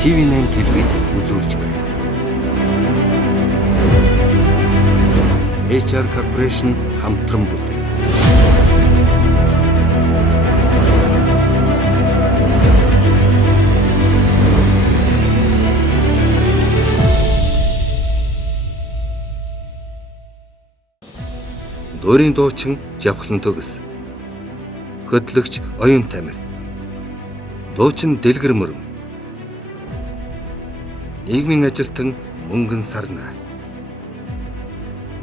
TV8 телевиз үзүүлж байна. HR Corporation хамтран бүтээн. Дуурийн дуучин Жавхлан төгс. Хөтлөгч Оюн Тамир. Дуучин Дэлгэр Мөрөн. Нийгмийн ажилтан Мөнгөн Сарна.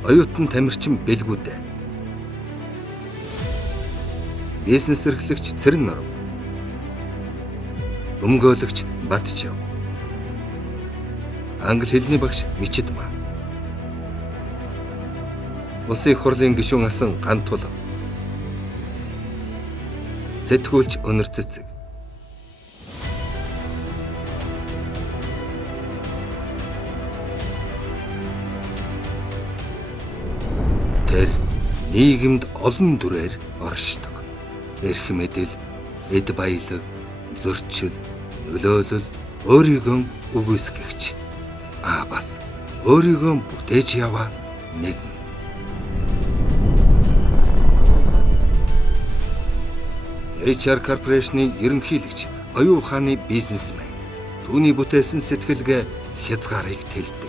Оюутан Тамирчин Бэлгүүдэ. Бизнес эрхлэгч Цэрэн Норов. Өмгөөлөгч Батчав. Англи хэлний багш Мичидма. Улсын их хурлын гишүүн асан Ган Тулга. Сэтгүүлч Өнөр Цэцэг. Тэр нийгэмд олон дүрээр оршдог. Эрх мэдэл, эд баялаг, зөрчил, нөлөөлөл, өөрийгөө үгүйсгэгч. Бас өөрийгөө бүтээж яваа нэг. HR Corporation-ы ерөнхийлөгч Оюун ухааны бизнесмен. Түүний бүтээсэн сэтгэлгээ хязгаарыг тэлдэг.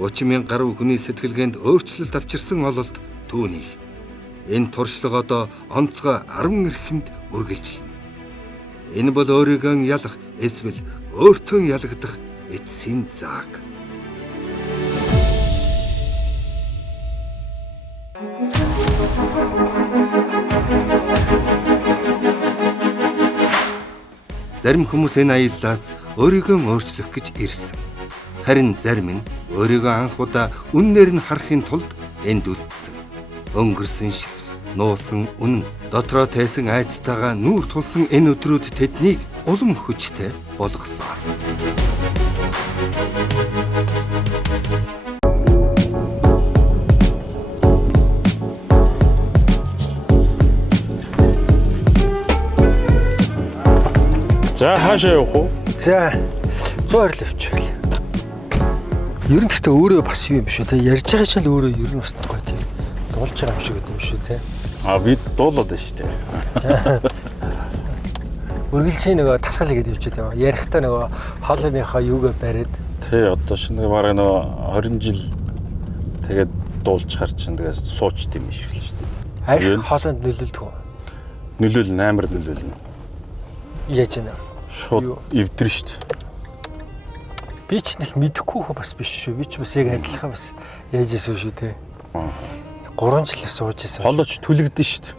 $30,000 гаруй хүний сэтгэлгээнд өөрчлөлт авчирсан ололт түүний. Энэ туршлага одоо онцгой 10 эрхэнд үргэлжилнэ. Энэ бол өөрийгөө ялах эсвэл өөртөө ялагдах эцсийн зааг. Зарим хүмүүс энэ аяллаас өөрийгөө өөрчлөх гэж ирсэн. Харин зарим нь өөрийгөө анх удаа үннээр нь харахын тулд энд үлдсэн. Өнгөрсөн шиг, нуусан үнэн, дотроо тайсан айцтайгаа нүүр тулсан энэ өдрүүд тэднийг улам хүчтэй болгосон. За хаашаа явах уу? За 100 орл явчихвал. Ер нь гэхдээ өөрөө бас юм биш үү те. Ярьж байгаа чинь л өөрөө ер нь бас гоё тийм. Дуулж байгаа юм шиг гэдэг юм шүү те. Бид дуулаад байна шүү дээ. Үргэлжлэн нөгөө тасгал хийгээд явчихад байгаа. Ярихдаа нөгөө хоолныхоо юугаа бариад. Тэ одоо шинэ бараг нөгөө 20 жил тэгээд дуулж хар чинь тэгээд суучт юм биш үү шүү дээ. Арх хоолонд нөлөөлдөг үү? Нөлөөлнө, амар нөлөөлнө. Яаж яана? Шууд эвдэр шүү дээ. Би ч нэг мэдэхгүй хөө бас биш шүү. Би ч бас яг адилхан бас яаж ийсэн шүү те. 3 жил сууж ийсэн. Холооч түлэгдэн шүү дээ.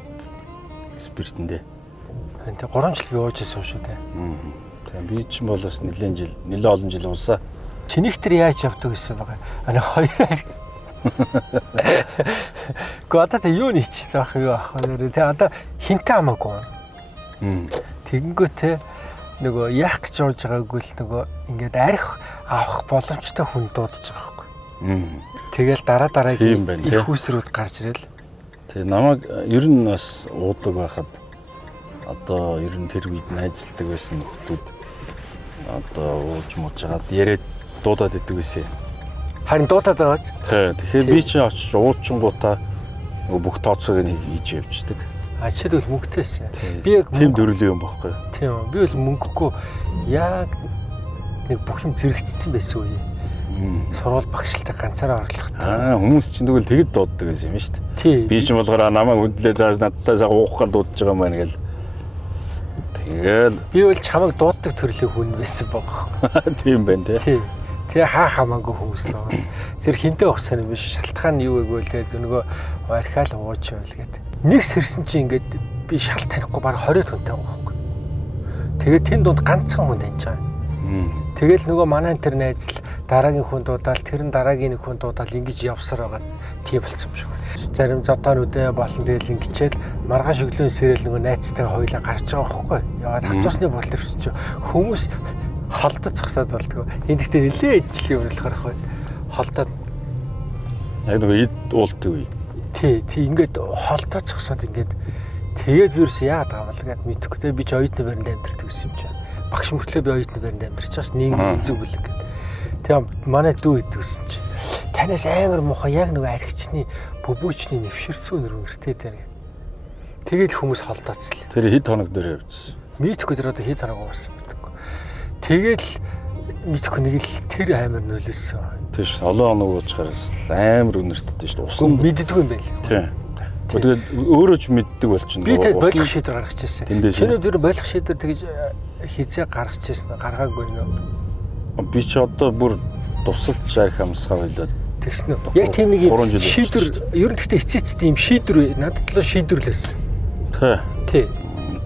Спиртэндээ. Тэ 3 жил би ууж ийсэн шүү те. Тийм би ч бол бас нэлээд олон жил уусаа. Чинийх тэр яаж явдаг гэсэн байгаа. Хоёр. Гот та юу нийцсэн ах юу ах. Тэ одоо хинтээ хамаагүй. Тэгэнгүүтээ нөгөө яах гэж орж байгаагүй л нөгөө ингээд арх авах боломжтой хүн дуудаж байгаа байхгүй. Тэгэл дараагийн их хүүсрүүд гарч ирэл. Тэгээ намайг ер нь бас уудаг байхад одоо ер нь тэр үед найзалдаг байсан нөхдүүд одоо ууж муужгаад яриад дуудаад идэг байсан. Харин дуудаад байгааз. Тэгэхээр би чи очиж уучингуудаа нөгөө бүх тооцоог нь хийж явждаг. Жишээлбэл мөнгөтэйсэн. Би яг тийм дөрөлийн юм баггүй. Тийм. Би бол мөнгөгүй яг нэг бүх юм зэрэгцсэн байсан үе. Сурвал багшилтай ганцаараа орлоготой. Хүмүүс чинь тэгвэл тэгэд дууддаг байсан юм шүү дээ. Би ч болгороо намайг хүндлээ зааж надтайсаа уухаар дуудаж байгаа юм байна гэл. Тэгэл би бол чамайг дууддаг төрлийн хүн байсан баг. Тийм байна тий. Тэгээ хамаагүй хүмүүс байгаа. Тэр хинтээ өгсөн юм биш. Шалтгаан нь юу вэ гэвэл тэгээ нөгөө архиал ууч байл гэдэг. Нэг сэрсэн чинь ингээд би шал танихгүй баг 20 хүнтэй байгаа байхгүй. Тэгээд тэн дунд ганцхан хүн таньж байгаа. Тэгэл нөгөө манай тэр найз л дараагийн хүн дуудаал тэр нь дараагийн нэг хүн дуудаал ингэж явсаар байгаа. Тийм болцсон юм шиг. Зарим зодоонуудаа болон тэгэл ингэчээл маргааш өглөө сэрэл нөгөө найзтай хоёлаа гарч байгаа байхгүй. Яваад хатуусны бол төрсөн чинь хүмүүс холдож зогсоод болдгоо. Энд ихтэй нэлээд ижил юм болохоор ахгүй. Холдоод яг нөгөө эд уултдаг үе. Тий ингээд холдоо зогсоод ингээд Тэгээд вирус яагаад байгаа вэ гэдээ мэдэхгүй. Тэгээд би ч оюутны байранд амьдардаг гэсэн юм чинь. Багш мөртлөө би оюутны байранд амьдарч байгаа ш. Нийгмийн зүг бүлэг гэдэг. Тэгээд манай дүү идэвсэн чинь танаас амар муухай яг нөгөө архичны бөбөөчний нэвширцүү нэртэй тань. Тэгээд хүмүүс холдооцлоо. Тэр хэд хоног дээр явжсэн. Мэдхгүй тэр одоо хэд хоног уусан мэдхгүй. Тэгээд мэдхгүй нэг л тэр амар нөлөөсөн. Тийш олон хоног уучгаар амар өнөртдөө шүү дээ. Усан мэддэггүй юм байл. Тийм. Тэгээд өөрөө ч мэддэг болчихно. Би тэр болох шийдвэр гаргаж ирсэн. Тэндээс Чиний тэр болох шийдвэр тэгж хизээ гаргаж ирсэн гаргаагүй нөө. би ч одоо бүр тусалж арх амсгаа болоод Тэгсэн үү? Яг тийм нэг 3 жил шийдвэр ер нь гэхдээ эцээцтэй юм шийдвэр надад л шийдвэрлэсэн. тий. Тий.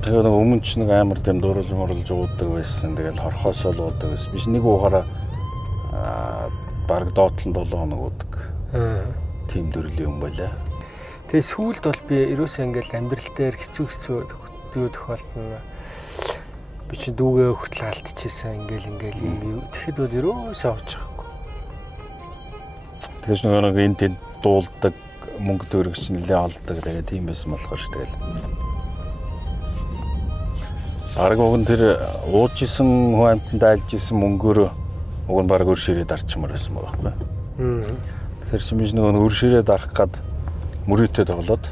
Тэгээд өмнө ч нэг амар тийм дууралж моруулж уудаг байсан. Тэгээд хорхоосоо л уудаг байсан. Биш нэг уухаараа бараг доотлон 7 хоног уудаг. Тийм төрлийн юм байлаа. Тэгээд сүүлд бол би ерөөсөө ингээл амьдрал дээр хэцүү тохиолдно. Би чи дүүгээ хөтл алдчихсан ингээл юм. Тэгэхэд бол ерөөсөө авч байгаагүй. Тэгэж нэг энэ тэнд дуулдаг мөнгө төгрөгч нэлээ олдог. Тэгээд тийм байсан болохоор ш тэгэл. Бараг уг нь тэр ууж исэн хүн амтанд айлж исэн мөнгөөр уг нь бараг өр ширээ дарчмаар байсан байгаа байхгүй. Тэгэхээр чи биш нэг өр ширээ дарах гад мөрөөдөө тоглоод.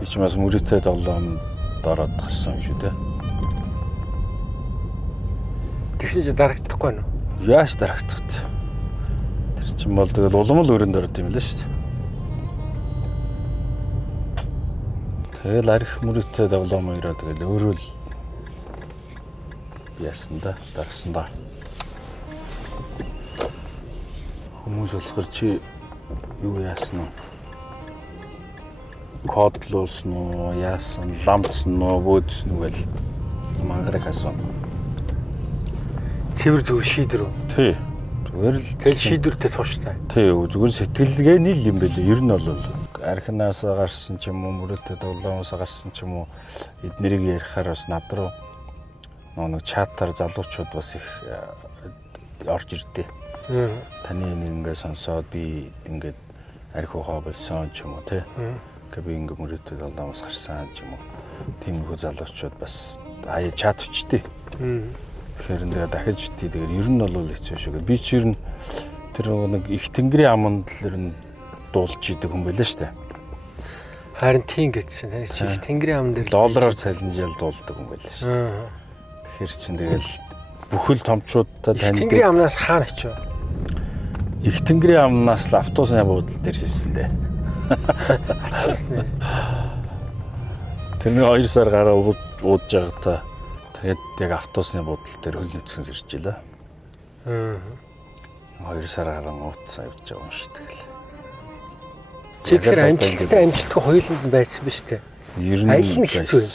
Би ч бас мөрөөдөө тоглоом дороод гарсан шүү дээ. Тэгсэн чи дарагдахгүй нь. Яаш дарагдах вэ? Тэр чинь бол тэгэл улам л өрөөнд орд юм лээ шүү дээ. Тэгэл арх мөрөөдөө тоглоом өрөө тэгэл өөрөө л яасан да дарсан да. Хүмүүс болохоор чи юу яасан нь? Кодлуулсан уу, яасан, ламцсан уу, бөөдсөн үү гэл мангарах асуу. Цэвэр зүгээр шийдвэр үү? Тий. Зүгээр л тэгэл шийдвэртэй тууштай. Тий, зүгээр сэтгэлгээний л юм байлээ. Ер нь бол архинаас гарсан ч юм уу, мөрөөдөө тоглоомоос гарсан ч юм уу эднэрийг ярихаар бас над руу нэг чатаар залуучууд бас их орж ирдээ. Таны ингээ сонсоод би ингээд арх ухаа болсон ч юм уу тий. Ингээ би ингээ мөрөөдөө тоглоомоос гарсан ч юм уу. Тиймэрхүү залуучууд бас аяа чат өчтэй. Тэгэхээр ингээ дахиж тий тэгээд ер нь бол хэцүү шигээр. Би ч ер нь тэр нэг их тэнгэрийн аманд л ер нь дуулж идэг хүн байлаа штэ. Харин тийм гэдсэн. Таны чи их тэнгэрийн ам дээр доллараар цалинжаал дуулдаг хүн байлаа штэ. Тэгэхээр чин тэгэл бүхэл томчуудтай танд тэнгэрийн амнаас хаана очив? Их тэнгэрийн амнаас л автобусны буудлын дээр шилсэн дээ. Автобусны. Тэрний 2 сар гараа уудж байгаадаа тэгээд яг автобусны буудлын дээр хөл нүцгэн сэрж илаа. 2 сар гараа уудсан явж байгаа юм шиг тэгэл. Чи тэгэхээр амжилттай хоёуланд байсан биз дээ. Ер нь аль нь хэцүү вэ?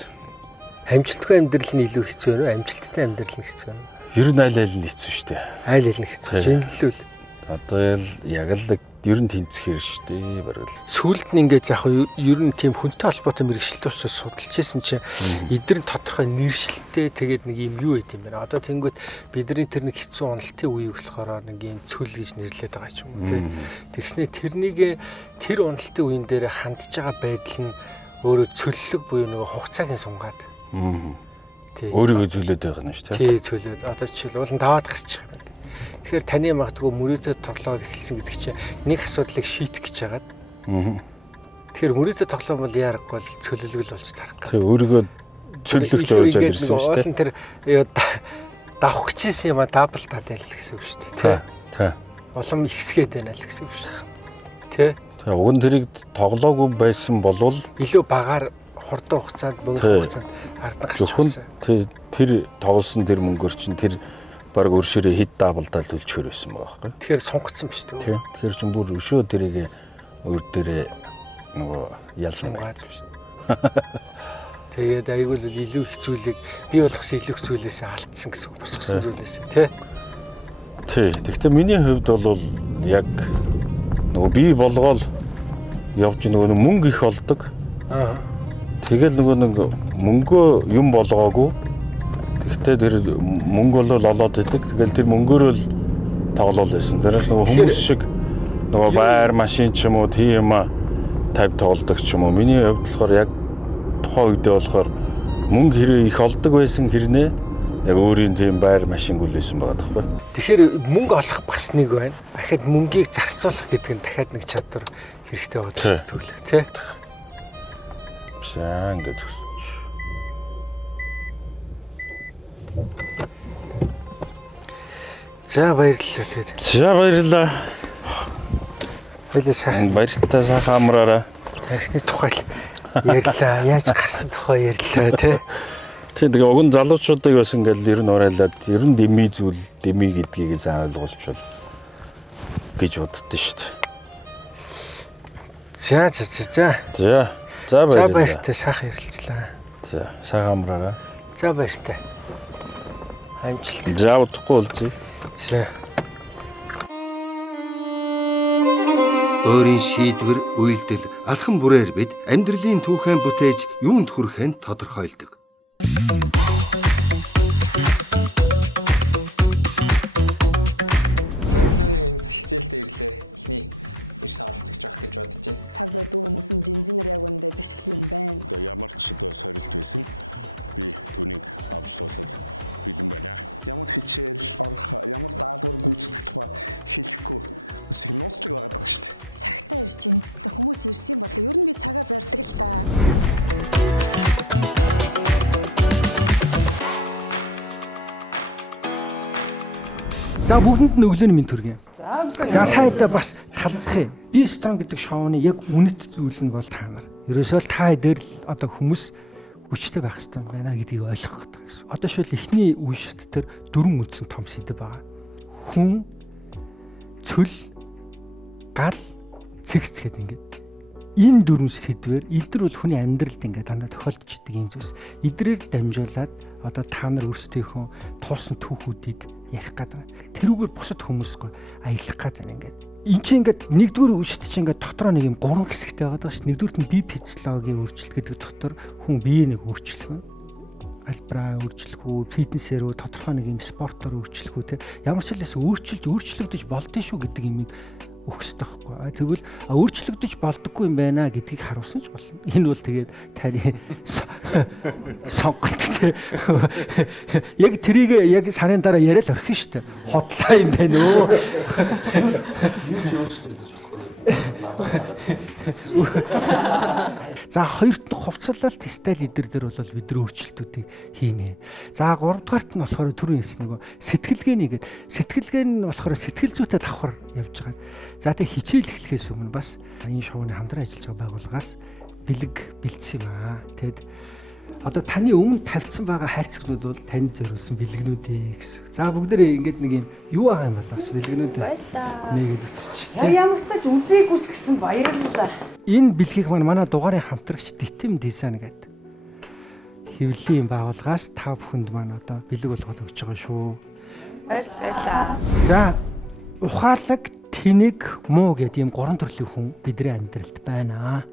Амжилтгүй амьдрал нь илүү хэцүү вэ? Амжилттай амьдрал нь хэцүү вэ? Ер нь аль нь хэцүү шүү дээ. Аль нь хэцүү? Жинлэлүүл. Одоо яг л ер нь тэнцэх хэрэг шүү дээ бараг л. Сүүлд нь ингээд яг ер нь тийм хүнтэй холбоотой мэрэгчлэлт учраас судалж ирсэн чинь эдгээр тодорхой нэршилтэй тэгээд нэг юм юу байт юм бэ? Одоо тэнгүүд бидний тэр нэг хэцүү уналтын үе болохоор нэг юм цөл гэж нэрлэдэг байгаа ч юм уу тий. Тэгснэ тэрнийг тэр уналтын үеин дээр хандж байгаа байдал нь өөрөө цөллөг буюу нэг хугацааг нь сунгаад. Тий. Өөрийгөө зөлөөд байгаа юм шүү тий. Тий зөлөөд. Одоо жишээл уулын даваад гасчих юм. Тэгэхээр таны магадгүй мөрөөдөө тоглоод эхэлсэн гэдэг чинь нэг асуудлыг шийдэх гэж хагаад. Тэгэхээр мөрөөдөө тоглоом бол яарахгүй бол цөлөлгөл болж тарах. Тий, өөрийгөө цөллөгч болж ирсэн шүү дээ. Тэр давах гэжсэн юм а дабл тадал гэсэн үг шүү дээ. Тий. Улам ихсгээд байна л гэсэн үг шүү дээ. Тий. Тэгээ уг нь тэрийг тоглоогүй байсан болвол илүү багаар хурдан хугацаанд мөнгө хугацаанд ардаа гарч ирсэн. Тий, тэр тоглосон тэр мөнгөөр чинь тэр бараг өр ширээ хэд даблдаа төлчхөр байсан байгаа байхгүй. Тэгэхээр сунгацсан биш үү? Тий. Тэгэхээр ч бүр өшөө тэрийг өөр дээрээ нөгөө ялсан байсан шүү дээ. Тэгээд айгүй л илүү хэцүүлэг би болгосон илүү хэцүүлээс алдсан гэсэн үг босгосон зүйлээс тий. Тий. Гэхдээ миний хувьд бол яг нөгөө би болгоол явж нөгөө мөнгө их олдог. Тэгэл нөгөө нэг мөнгөө юм болгоогүй. Гэхдээ тэр мөнгө бол олоод идэг. Тэгэл тэр мөнгөөр л тоглоул байсан. Тэрээс нөгөө хүмүүс шиг нөгөө байр машин ч юм уу тийм 50 тоглодог ч юм уу. Миний хувьд болохоор яг тухайн үедээ болохоор мөнгө хэрэг их олдог байсан хэрнээ яг өөрийн тийм байр машин гүлээсэн байгаа тоххой. Тэгэхээр мөнгө олох бас нэг байна. Дахиад мөнгийг зарцуулах гэдэг нь дахиад нэг чадвар хэрэгтэй байгаа шүү дээ төглөө тий. За ингээд өгсөж. За баярлалаа тэгээд. За баярлалаа. Хэлээ сайн. Баяртай сайхан амраарай. Архины тухай ярьлаа. Яаж гарсан тухай ярьлаа тий. Тэгээ уг нь залуучуудыг бас ингээд ер нь урайлаад ер нь дэмий зүйл дэмий гэдгийг заавал ойлгуулчихвал гэж боддоо шүү дээ. За баярлалаа. За баяртай сайхан ярилцлаа. За сайхан амраарай. За баяртай. Амжилт. За удахгүй уулзъя. За. Өөрийн шийдвэр, үйлдэл, алхам бүрээр бид амьдралын түүхэн бүтээж юунд хүрэхээ тодорхойлдог. Зөвлөмний минь хичээлдээ ирлээ. Эхний ирсэн оролцогч байх гэж бодож байна. Цаг барьдаг хүмүүс нь жинзэнэр яг үндэ бичлэг юм байна. Одоо ямар ч одоо сорилт байсан би түүнийг авчруулахад бэлэн байна. Ямар хичээл орох, ямар даалгавар гүйцэтгэх тухай хэлэхгүй бас их нууцлаг байгаад байгаа шүү дээ. Цагтаа ирж байна. Одоо хүмүүс ирсэн болоо ер нь би цагаа барьдаг л та. За бүгдэнд нь өглөөний минь төргий. За та хэд бас халдах юм. Би строн гэдэг шоуны яг үнэт зүйл нь бол та нар. Ерөөсөө л та дээр л одоо хүмүүс хүчтэй байх хэрэгтэй байна гэдгийг ойлгох гэдэг гэсэн. Одоо шил эхний үе шат дээр дөрвөн үлдсэн том сэдв байгаа. Хүн, цөл, гал, цэгц гэдэг ингээд. Энэ дөрвөн сэдвээр илдэр бол хүний амьдралд ингээд дандаа тохиолдож идэг юм зүйлс. Идрээр дамжуулаад одоо та нар өөрсдийнхөө туусан түүхүүдийг ярих гэдэг. Тэрүүгээр бусад хүмүүсгүй аялах гэдэг ингээд. Энд чинь ингээд нэгдүгээр үешт чинь ингээд дотроо нэг юм гурван хэсэгтэй байгаа шүү дээ. Нэгдүгürt нь бие физиологийн өөрчлөлт гэдэг дотор хүн биеийг нэг өөрчлөх. Альбраа өөрчлөх үү, фитнесээр үү, тодорхой нэг юм спортоор өөрчлөх үү те. Ямар ч хэлээс өөрчлөгдөж болдсон шүү гэдэг юмыг өгсдөг байхгүй. Тэгвэл өөрчлөгдөж болдоггүй юм байна гэдгийг харуулсан ч болно. Энэ бол тэгээд таны сонголт те. Яг тэрийг яг сарын дараа яриад орхино шүү дээ. Хотлаа юм байна өө. За хоёрт нь хувцалалт стайл эдэр дээр бол бид нар өөрчлөлтүүдийг хийнэ. За гуравдугаарт нь болохоор түрүүн хэлсэн нөгөө сэтгэлгээний гээд сэтгэлгээ нь болохоор сэтгэл зүйтэй давхар явж байгаа. За тэг хичээл эхлэхээс өмнө бас энэ шоуны хамтран ажиллаж байгаа байгууллагаас бэлэг бэлдсэн юм аа. Тэгэд одоо таны өмнө тавьсан байгаа хайрцагнууд бол танд зориулсан бэлгнүүдээ гэсэн. За бүгдээрээ ингээд нэг юм юу байгаа юм бол бас бэлгнүүд нэгэд үзчихлээ. Ямар ч тач үзээгүй ч гэсэн баярлалаа. Энэ бэлгийг манай дугаарын хамтрагч Дэтэм дизайн гэдэг хэвлэлийн байгууллагаас та бүхэнд маань одоо бэлэг болгоод өгч байгаа шүү. Баярлалаа. За ухаалаг, тэнэг, муу гэдэг ийм гурван төрлийн хүн бидний амьдралд байна.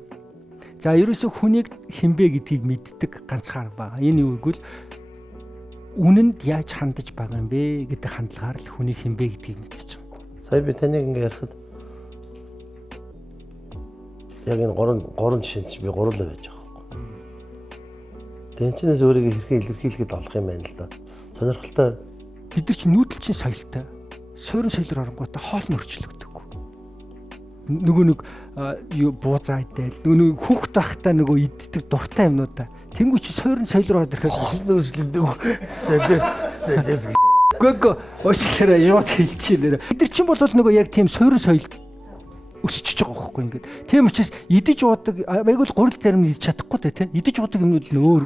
За ерөөсөө хүнийг хинбэ гэдгийг мэддэг ганцхан арга байгаа. Энэ юу гэвэл үнэнд яаж хандаж байгаа юм бэ гэдэг хандлагаар л хүнийг хинбэ гэдгийг мэдчихэж байгаа. Сая би таныг ингээ ярихад яг энэ гурван жишээнд би гурлаа байж байгаа байхгүй. Тэнцэнээс өөрийгөө хэрхэн илэрхийлэхэд олох юм байна л да. Сонирхолтой. Бид нар чинь нүүдэлчин соёлтой. Суурин соёлоор оронгуудаа хоол нь өрчлөгдөггүй. Нөгөө нэг буузайдал нөгөө хүүхд байхдаа нөгөө иддэг дуртай юмнуудаа тэнгуү чи суурин соёл руу ороод ирэхэд хоол нь өрчлөгдөг. Солиос. Гүг уучлаарай юу хэлчихээ нэр. Бид нар чинь бол нөгөө яг тийм суурин соёл өсөж байгаа байхгүй ингээд. Тийм учраас идэж уудаг айгуул гурил зарим нь идэж чадахгүй те. Идэж уудаг юмнууд нь өөр.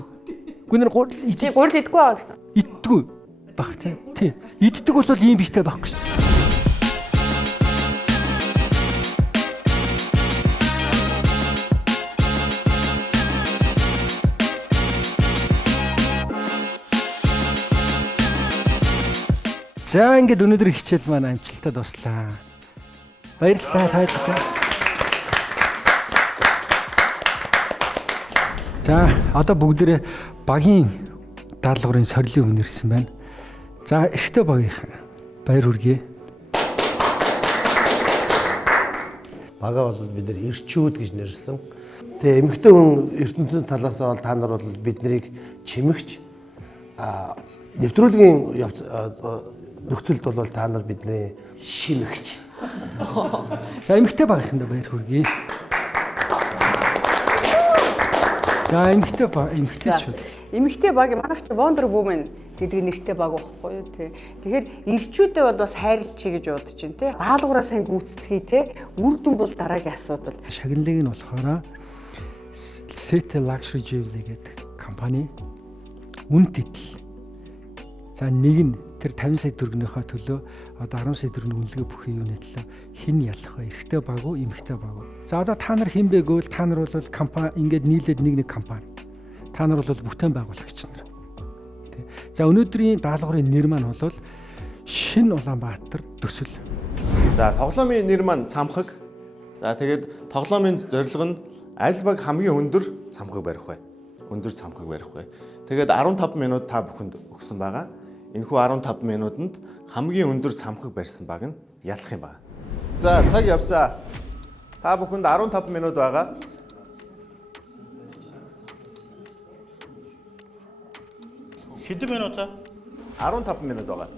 Гүнэр гурил идэггүй байгаа гэсэн. Иддэггүй баг те. Тийм. Иддэг бол ийм биштэй байхгүй шүү. За ингээд өнөөдөр хичээл маань амжилттай дуслаа. Баярлалаа тайлбар. За одоо бүгдээрээ багийн даалгаврын сорилын өмнө ирсэн байна. За эрэгтэй багийнхан баяр хүргэе. Бага бол бид нэр ирчүүд гэж нэрлсэн. Тэгээ эмэгтэй хүн ертөнцийн талаас бол та нар бол биднийг чимэгч нэвтрүүлгийн нөхцөлд бол та нар бидний шимэгч. За эмэгтэй багийнхэндээ баяр хүргэе. За эмэгтэй шүү. Эмэгтэй баг манайх чи Wonder Woman гэдэг нэртэй баг байхгүй юу тий. Тэгэхээр ирчүүдээ бол бас хайрлчий гэж бодож байна тий. Даалгавраа сайн гүйцэтгэе тий. Үр дүн бол дараагийн асуудал. Шагналыг нь болохоор City Luxury Jewelry гэдэг компани үн тэтэл. За нэг нь тэр 50 сая төгрөгийнхөө төлөө одоо 10 сая төгрөгийн үнэлгээ бүхий юуны төлөө хэн ялах вэ? Эрэгтэй баг уу, эмэгтэй баг уу? За одоо та нар хэн бэ гэвэл та нар бол компани ингээд нийлээд нэг компани. Та нар бол бүтээн байгуулагч нар. Тэ. За өнөөдрийн даалгаврын нэр маань бол Шинэ Улаанбаатар төсөл. За тоглоомын нэр маань Цамхаг. За тэгээд тоглоомын зорилго нь аль баг хамгийн өндөр цамхаг барих вэ? Өндөр цамхаг барих вэ? Тэгээд 15 минут та бүхэнд өгсөн байгаа. Энэхүү 15 минутанд хамгийн өндөр цамхаг барьсан баг нь ялах юм байна. За цаг явсаа. Та бүхэнд 15 минут байгаа. Хэдэн минут аа? 15 минут байгаа.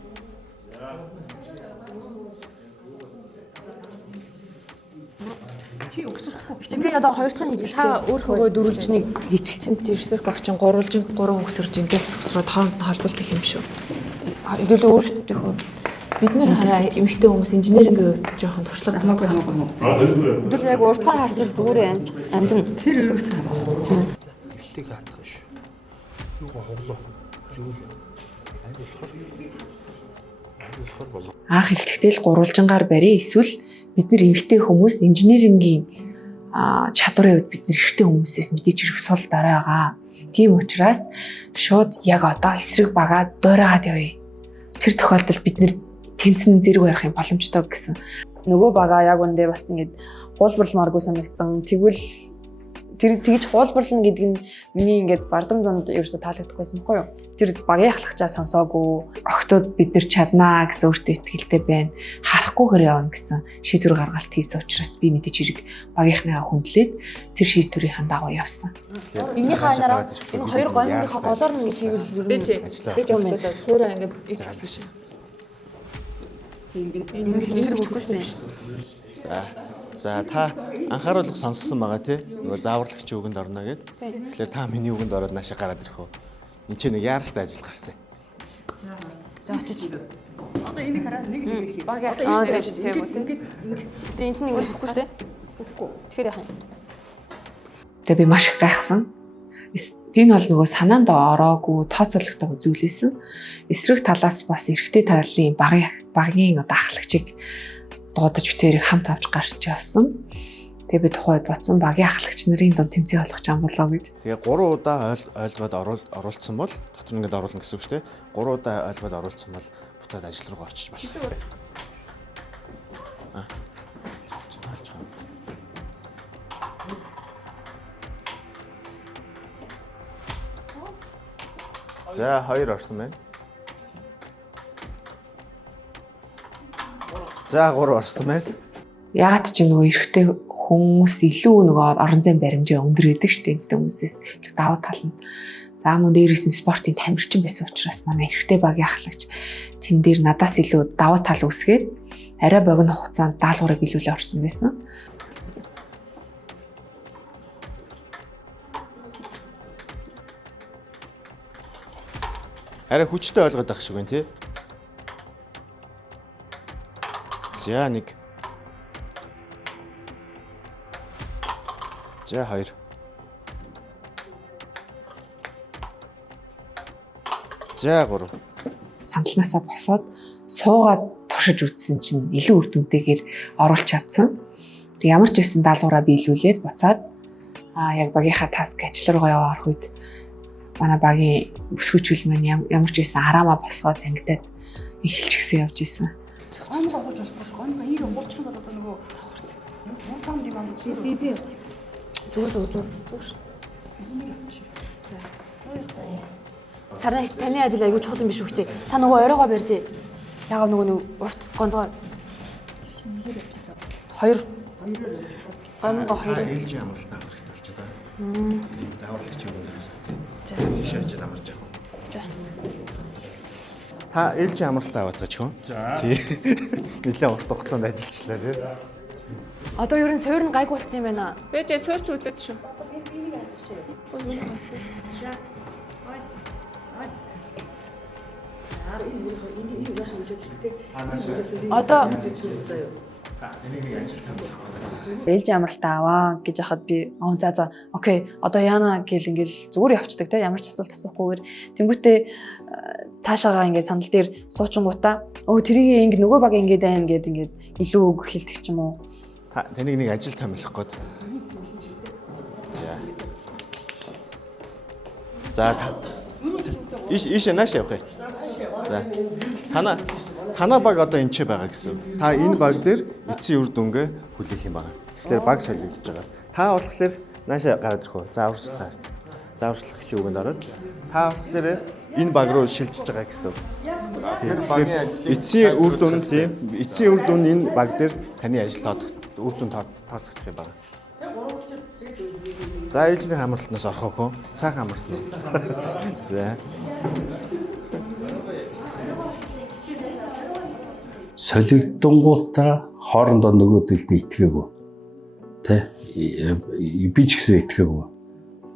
Би одоо 2 дахь нь хийж та өөрхөө дөрвөлж нэг хийчих. Чимт ирсэх багч 3 өсөрж ингээс өсрөөд хоорондоо холбуулах юм шүү. Хэдүүлээ өөрсдөө Бид нэр хараа эмэгтэй хүмүүс инженерингийн хувьд жоохон туршлага хамаагүй. Хэдүүлээ яг уртхан харчвал дүүрээ амжин. Тэр ерөөсөө Гэлтийг хаадах биш. Юугаа хоглоо. Зүгээр. Айлуулахар болов. Анх хэлэхдээ л гурвалжингаар барь эсвэл бид нар эмэгтэй хүмүүс инженерингийн чадварын хувьд бид нар эрэгтэй хүмүүсээс мэдээж хэрэг сул дорой байгаа. Тийм учраас шууд яг одоо эсрэг багаа дуурайгаад явъя. Тэр тохиолдолд бид нэр тэнцэн зэрэг барих юм боломжтой гэсэн. Нөгөө бага яг үндэ бас ингэж хуулбарламааргүй санагдсан. Тэгвэл тэр тэгж хуулбарлана гэдэг нь миний ингээд бардам занд ерөөсө таалагдахгүйсэн байхгүй юу? Тэр багийн ахлагчаа сонсоогүй. Охтууд бид нар чаднаа гэсэн өөртөө итгэлтэй байна. Харахгүйгээр явна гэсэн шийдвэр гаргалт хийсэн учраас би мэдээж хэрэг багийнхнаа хүндлээд тэр шийдвэрийн дагуу явсан. Энийхээ анараа энэ хоёр гомдынхаа голоор нэг хийвэл ер нь Тэгж явдаг. Суураа ингээд эцэл биш. энэ хэрэггүй шүү дээ. За та анхааруулга сонссон байгаа тий. Нөгөө зааварлагчийн үгэнд орно гэд. Тэгэхээр та миний үгэнд ороод наашаа гараад ирэх үү. Энд чинь нэг яаралтай ажил гарсан. За очиж. Одоо энийг хараа нэг ирэх. Баг яах вэ? Тэгээ энэ чинь ингэ хөхгүй шүү дээ. Хөхгүй. Тэгэхээр яах юм? Тэгээ би маш их гайхсан. Энэ бол нөгөө санаанд ороогүй тооцоологдоогүй зүйлээсэн. Эсрэг талаас бас эрэгтэй талын багийн одоо ахлагчийг дуудаж битэрийг хамт авч гарч явсан. Тэгээ би тухайд бодсон багийн ахлагч нарын дунд тэмцээн болгох юм болоо гэж. Тэгээ 3 удаа ойлгоод оруулсан бол дотор ингээд оруулна гэсэн үг шүү дээ. 3 удаа ойлгоод оруулсан бол буцаад ажил руу очиж болно. За 2 орсон байна. За 3 орсон байна. Ягаад ч нөгөө эрэгтэй хүмүүс илүү нөгөө орон зайн баримжаа өндөр гэдэг штеп эмэгтэй хүмүүсээс давуу тал нь. За мөн дээрээс нь спортын тамирчин байсан учраас манай эрэгтэй багийн ахлагч тэн дээр надаас илүү давуу тал үсгээд арай богино хугацаанд даалгаврыг биелүүлээ орсон байсан. Арай хүчтэй ойлгоод байх шиг байна тий. За 1. За 2. За 3. Сандалнаасаа босоод суугаад туршиж үзсэн чинь илүү үр дүнтэйгээр оруулж чадсан. Тэг ямар ч байсан даалгавраа биелүүлээд буцаад яг багийнхаа таск ажил руугаа явах үед манай багийн өсгөөчүүл маань ямар ч байсан араамаа босгоо зангидаад эхэлчихсэн явж исэн. Гомгоо болж болохгүй ш. Гомгоо ир өнгөрчих юм бол одоо нөгөө тохирц. Муутам ди бам би. Зүгээр. Сарна их таны ажил айгүй чухал юм биш үхтэй. Та нөгөө оройгоо барьж. Ягаа нөгөө нэг урт гонцгой. 2 Гомго хоёр. Ээлжийн амралт авах хэрэгтэй болчих та. Зааварлагч юм байна. За. Шийдэж амарч байгаа. За. Та ээлжийн амралт аваад байгаа ч юм. Тий. Нилээн урт хугацаанд ажиллачлаа тий. Одоо ер нь суурь нь гайг болцсон юм байна. Би тэ суурч үлдээд шүү. Одоо ээлжийн амралтаа аваа гэж яхад би за окей одоо яана гэл ингээл зүгээр явцдаг те ямар ч асуулт асуухгүйгээр тэнгуүтээ цаашаагаа ингээд сандал дээр суучингуудаа тэрийг ингээд нөгөө баг ингээд байна гэд ингээд илүү үг хэлдэг ч юм уу. Таныг нэг ажил томилох гээд. За. Иш нааш явах юм. За. Танаа баг одоо энэ ч байгаа гэсэн. Та энэ баг дээр эцсийн үр дүнгээ хүлээх юм байна. Тэгэхээр баг солигдож байгаа. Та болохоор наашаа гараад ирэх үү? Зааварчлах. Зааварчлах гэсэн үг нь ороод. Та болохоор энэ баг руу шилжиж байгаа гэсэн. Тэгэхээр эцсийн үр дүн тийм. Эцсийн үр дүн энэ баг дээр таны ажил үр дүн тооцогдох юм байна. За ээлжийн амралтнаас орох уу? Сайхан амарсан. За. Солигдонгуудаа хоорондоо нөгөөдөлдөө итгээгүй. Тэ? Би ч гэсэн итгээгүй.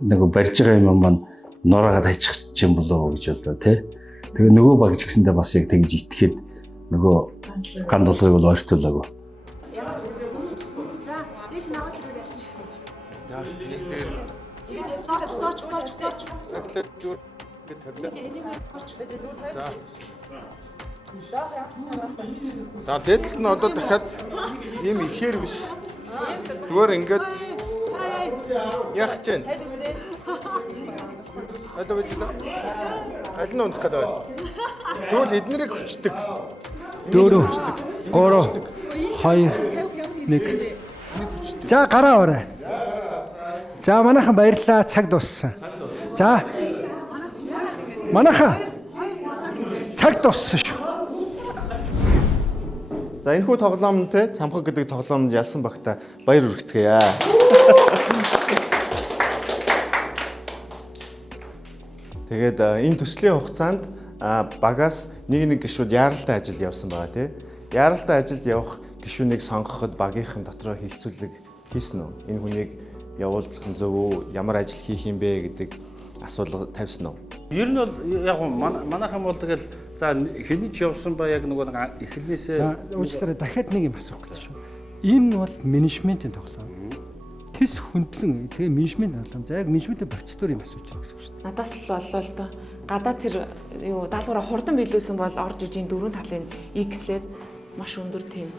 Нөгөө барьж байгаа юм маань нураагаад хайчих юм болоо гэж бодлоо, тэ? Тэгээ нөгөө баг ч гэсэндээ бас яг тэгж итгэхэд нөгөө ган дулгыг бол ойртуулаагүй. За дээдлэлт нь одоо дахиад ийм ихээр биш. Зүгээр ингээд яах гэж байна? Одоо бид аль нь унах гэдэг вэ? Тэгвэл эднэрийг хүчдэг. 4 3 2 1. За гараа орой. За манайхан баярлаа, цаг дууссан. За манайхан цаг дууссан шүү. За энэхүү тоглоомд те цамхаг гэдэг тоглоомд ялсан багтаа баяр хүргэцгээе. Тэгээд энэ төслийн хугацаанд багаас нэг гишүүд яаралтай ажилд явсан байгаа тий. Яаралтай ажилд явах гишүүнийг сонгоход багийнхан дотроо хилцүүлэг хийсэн үү? Энэ хүнийг явуулах нь зөв үү? Ямар ажил хийх юм бэ гэдэг асуулга тавьсан уу? Ер нь бол яг манайхан бол тэгэл за хэний ч явсан ба яг нөгөө эхнээсээ за уучлаарай дахиад нэг юм асуух гэж шүү. Энэ бол менежментийн тоглоом. Тэс хөндлөн тэгээ менежмент тоглоом. За яг менежментийн процедур юм асууж байгаа гэсэн үг шүү. Надаас л боллоо л доо. Гадаад тэр даалгавраа хурдан биелүүлсэн бол орж ижийн дөрвөн талын X-лээд маш өндөр тийм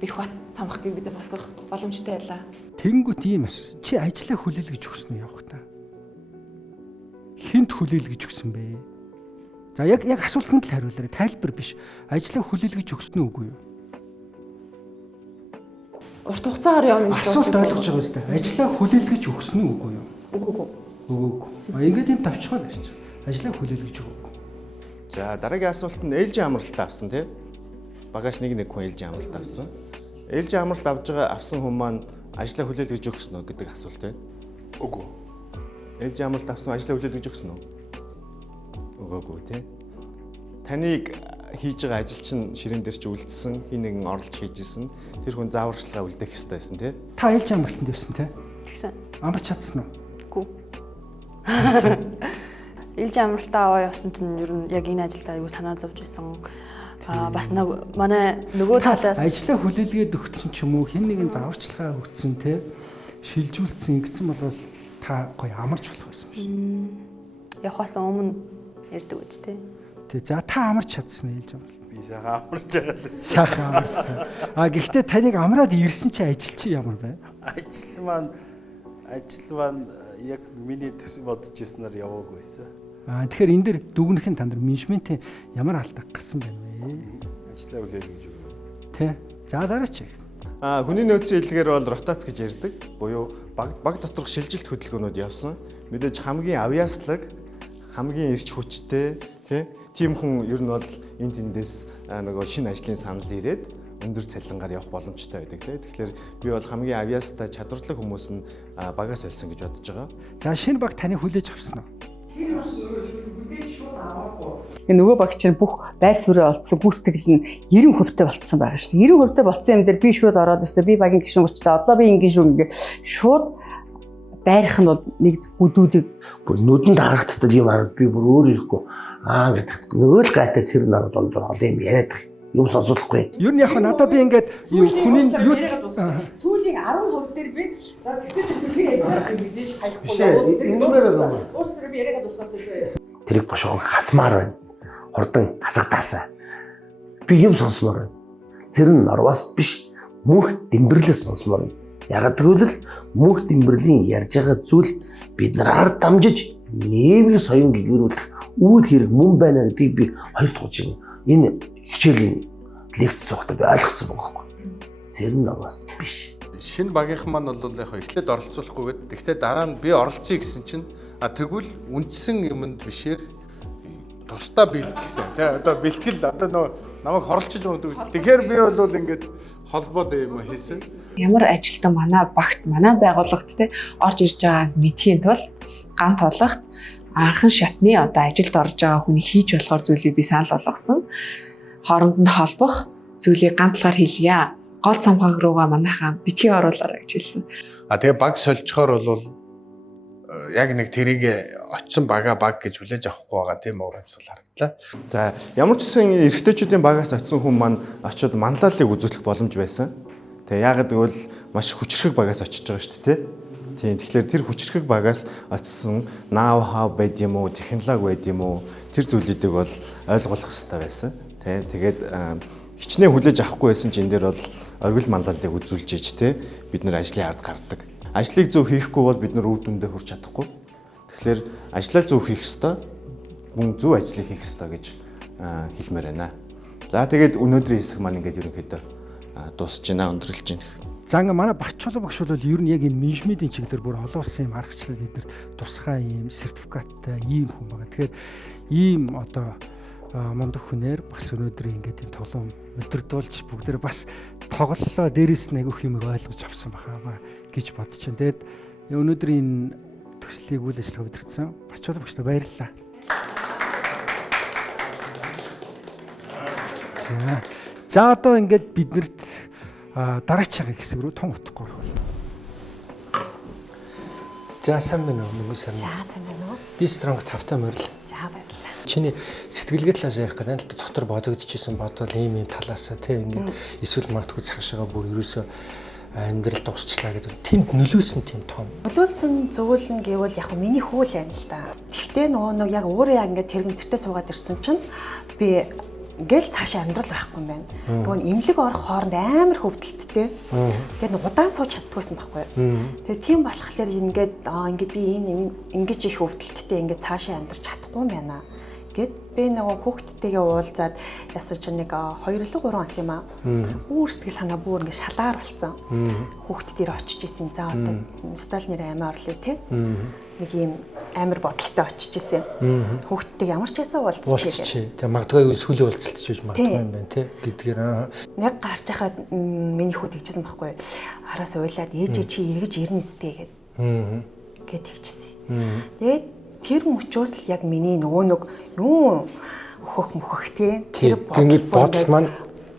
их бат цамхгийг бид босгох боломжтой байлаа. Тэнгүүт ийм асуусан. Чи ажлаа хүлээлгэж өгсөн үү явах та? Хинт хүлээлгэж өгсөн бэ? За яг асуултанд л хариулаарай. Тайлбар биш. Ажлаа хүлээлгэж өгсөн үү үгүй юу? Урт хугацаагаар явна гэж асуулт ойлгож байгаа юм байна. Ажлаа хүлээлгэж өгсөн үү үгүй юу? Үгүй. Үгүй. Ингээд юм тавьчихвал ярьж. Ажлаа хүлээлгэж өгөөгүй. За дараагийн асуулт нь ээлжийн амралт авсан тий. Багаас нэг хүн ээлжийн амралт авсан. Ээлжийн амралт авсан хүн маань ажлаа хүлээлгэж өгсөн үү гэдэг асуулт байна. Үгүй. Ээлжийн амралт авсан ажлаа хүлээлгэж өгсөн үү? Үгүй тий. Таныг хийж байгаа ажил чинь ширээн дээр ч үлдсэн, хин нэгэн оролж хийжсэн. Тэр хүн зааварчилгаа үлдээх хэрэгтэй байсан тий. Та ээлжийн амралтанд явсан тий? Тэгсэн. Амарч чадсан уу? Үгүй. Ээлжийн амралтаа аваа явсан чинь ер нь яг энэ ажилдаа аюу санаа зовж исэн. Бас манай нөгөө талаас ажлаа хүлээлгээд өгсөн ч юм уу, хэн нэгэн зааварчилгаа өгсөн тий? Шилжүүлсэн ингэсэн бол та гоё амарч болох байсан биш. Явахаас өмнө ярьдаг үуч тий. Тий. За та амарч чадсан ээлж юм бол. Би сайхан амарч байгаа л. Сайхан амарсан. Гэхдээ таныг амраад ирсэн чи ажил чи ямар байна? Ажил маань яг миний төс бодож ирснээр яваагүйсэн. Тэгэхээр энэ дэр дүгнэх нь та нар менежментийн ямар алдаа гарсан байна вэ? Ажлаа хүлээлгэж өгөө. Тий. За дараач. Хүний нөөцийн хэллэгээр бол ротац гэж ярьдаг. Буюу баг доторх шилжилт хөдөлгөөнүүд явсан. Мэдээж хамгийн авьяаслаг, хамгийн эрч хүчтэй тийм хүн ер нь бол энэ тэндээс нөгөө шинэ ажлын санал ирээд өндөр цалингаар явах боломжтой байдаг тийм. Тэгэхээр би бол хамгийн авьяастай чадвартлаг хүмүүс нь багаас олсон гэж бодож байгаа. За шинэ баг таны хүлээж авсан уу? Нөгөө баг чинь бүх байр суурь олдсон гүйцэтгэл нь 90% болцсон байгаа шүү дээ. 90% болцсон юм дээр би шууд ороод өстой би багийн гишүүн гэрчлээ. Одоо би ингэ шүү ингээд шууд дайрах нь бол нэг бүдүүлэг бүр нүдэнд харагдтал юм хараад би бүр өөр ирэхгүй гэдэг. Нөгөө л гайтай цэрэн нарууд дондор ол юм яриад юм сонсохгүй. Ер нь яг надад би ингээд хүний юу сүүлийн 10% дээр би за тэгэхээр мэдээж хаяхгүй. Уустраа би яриад дуусгаатай. Тэрийг бошгон хасмаар байна. Хурдан хасагдаасаа. Би юм сонсмоор байна. Цэрэн нарвас биш мөнх дэмбэрлээс сонсмоор байна. Яг тэгвэл мөнх дэмбэрлийн ярьж байгаа зүйл бид нараар дамжиж нэмийн соён гэгэрүүлэх үйл хэрэг мөн байна гэдгийг би хоёр дахь удаа энэ хичээлийн лекц суухтаа би ойлгоцсон байгаа байхгүй. Цэрэн нарвас биш. Шинэ багийнхан маань бол яг эхлээд оролцуулахгүйгээд тэгтээ дараа нь би оролцъё гэсэн чинь тэгвэл үндсэн юмд бишээр тусдаа бэлтгэсэн. Тэ одоо бэлтгэл одоо нөө намайг хорлцож байгаа. Тэгэхээр би бол ингээд холбоод юм хийсэн. Ямар ажилтан манай багт манай байгууллагт те орж ирж байгааг мэдхийн тулд гант толгот анхан шатны одоо ажилд орж байгаа хүний хийж болохоор зүйлийг би санал болгосон. Хоорондоо холбох зүйлийг гантлахаар хийлье. Гол цамхаг руугаа манайхаа битгий оруулаарай гэж хэлсэн. Тэгээ баг сольжохоор бол яг нэг тэрийг очсон баг гэж хүлээж авахгүй байгаа тийм уур амьсгал харагдлаа. За ямар ч гэсэн эрэгтэйчүүдийн багаас очсон хүн маань очиод манлайлалыг үзүүлэх боломж байсан. Тэгээ яагаад гэвэл маш хүчрхэг багаас очиж байгаа шүү дээ. Тийм тэгэхээр тэр хүчрхэг багаас очсон ноу хау байд юм уу, технологи байд юм уу тэр зүйлүүдийг бол ойлгох хэрэгтэй байсан. Тэгээд хичнээн хүлээж авахгүй байсан ч энэ дээр бол оргил манлайлалыг үзүүлж ийж бид нэр ажлын ард гардаг. Ажлыг зөв хийхгүй бол бид нар үр дүндээ хүрч чадахгүй. Тэгэхээр ажлаа зөв хийх ёстой, мөн зөв ажлыг хийх ёстой гэж хэлмээр байна. За тэгээд өнөөдрийн хэсэг маань ингээд ерөнхийдөө дуусж байна, өндөрлөж байна. За ингээ манай Батчуулга багш бол ер нь яг энэ менежментийн чиглэлээр бүр олон улсын юм аргачлал эдгээр тусгай ийм сертификаттай ийм хүн байгаа. Тэгэхээр ийм одоо мундаг хүнээр бас өнөөдөр ингээд тийм тоглоом өдөрдүүлж бүгдээ бас тоглолоо дээрээс нь агиох юмыг ойлгож авсан бахаа гэж бодож байна. Тэгэд өнөөдөр энэ төслийг үйл ажиллагаа удирдсан Батчуулга багштай баярлалаа. За одоо ингээд биднэрт дараагийн хэсэг рүү тун утгагүй. За сайн байна уу? Нөгөө сайн. За сайн байна уу? Би Strong 5-таа морил. За баярлалаа. Чиний сэтгэлгээ талаас ярих гэдэг нь дотор бодогдчихсэн бодвол ийм талаасаа тийм ингээд эсвэл магадгүй цаашаага бүр ерөөсөө амьдрал дуусчлаа гэдэг. Тэнд нөлөөсөн тийм том. Нөлөөсөн зөвлөн гэвэл яг миний хөл байна л да. Гэхдээ нөгөө яг өөрөө яг ингээд тэрэгэнтертэй суугаад ирсэн чинь би ингээл цаашаа амьдрал байхгүй юм байна. Нөгөө имлэг орох хооронд амар хөвдөлттэй. Тэгээд удаан сууж чаддгүйсэн байхгүй юу. Тэгээд тийм болохоор ингээд би энэ ингэж их хөвдөлттэй ингээд цаашаа амьдрч чадахгүй юм байна. Гэт би нөгөө хүүхдтэйгээ уулзаад ясаж нэг 2 или 3 онс юм аа. Үүр сэтгэл санаа бүр ингээд шалгаар болсон. Хүүхд дээр очиж исэн. За одоо стал нэр амиа орлоо тий. Нэг юм амар бодолтой очиж исэн. Хүүхдтэйг ямар ч ясаа уулзчихээ. Тэгээ магадгүй сүүлийн уулзалтч гэж магадгүй юм байна тий гэдгээр. Яг гарч яхад миний хүү тэгчихсэн байхгүй. Араас уйлаад ээжээ чи эргэж ирнэ сте гэд тэгчихсэн. Тэгээд тэр мөчөөс л яг миний нөгөө нэг юу өөхөх тий тэр бодол маань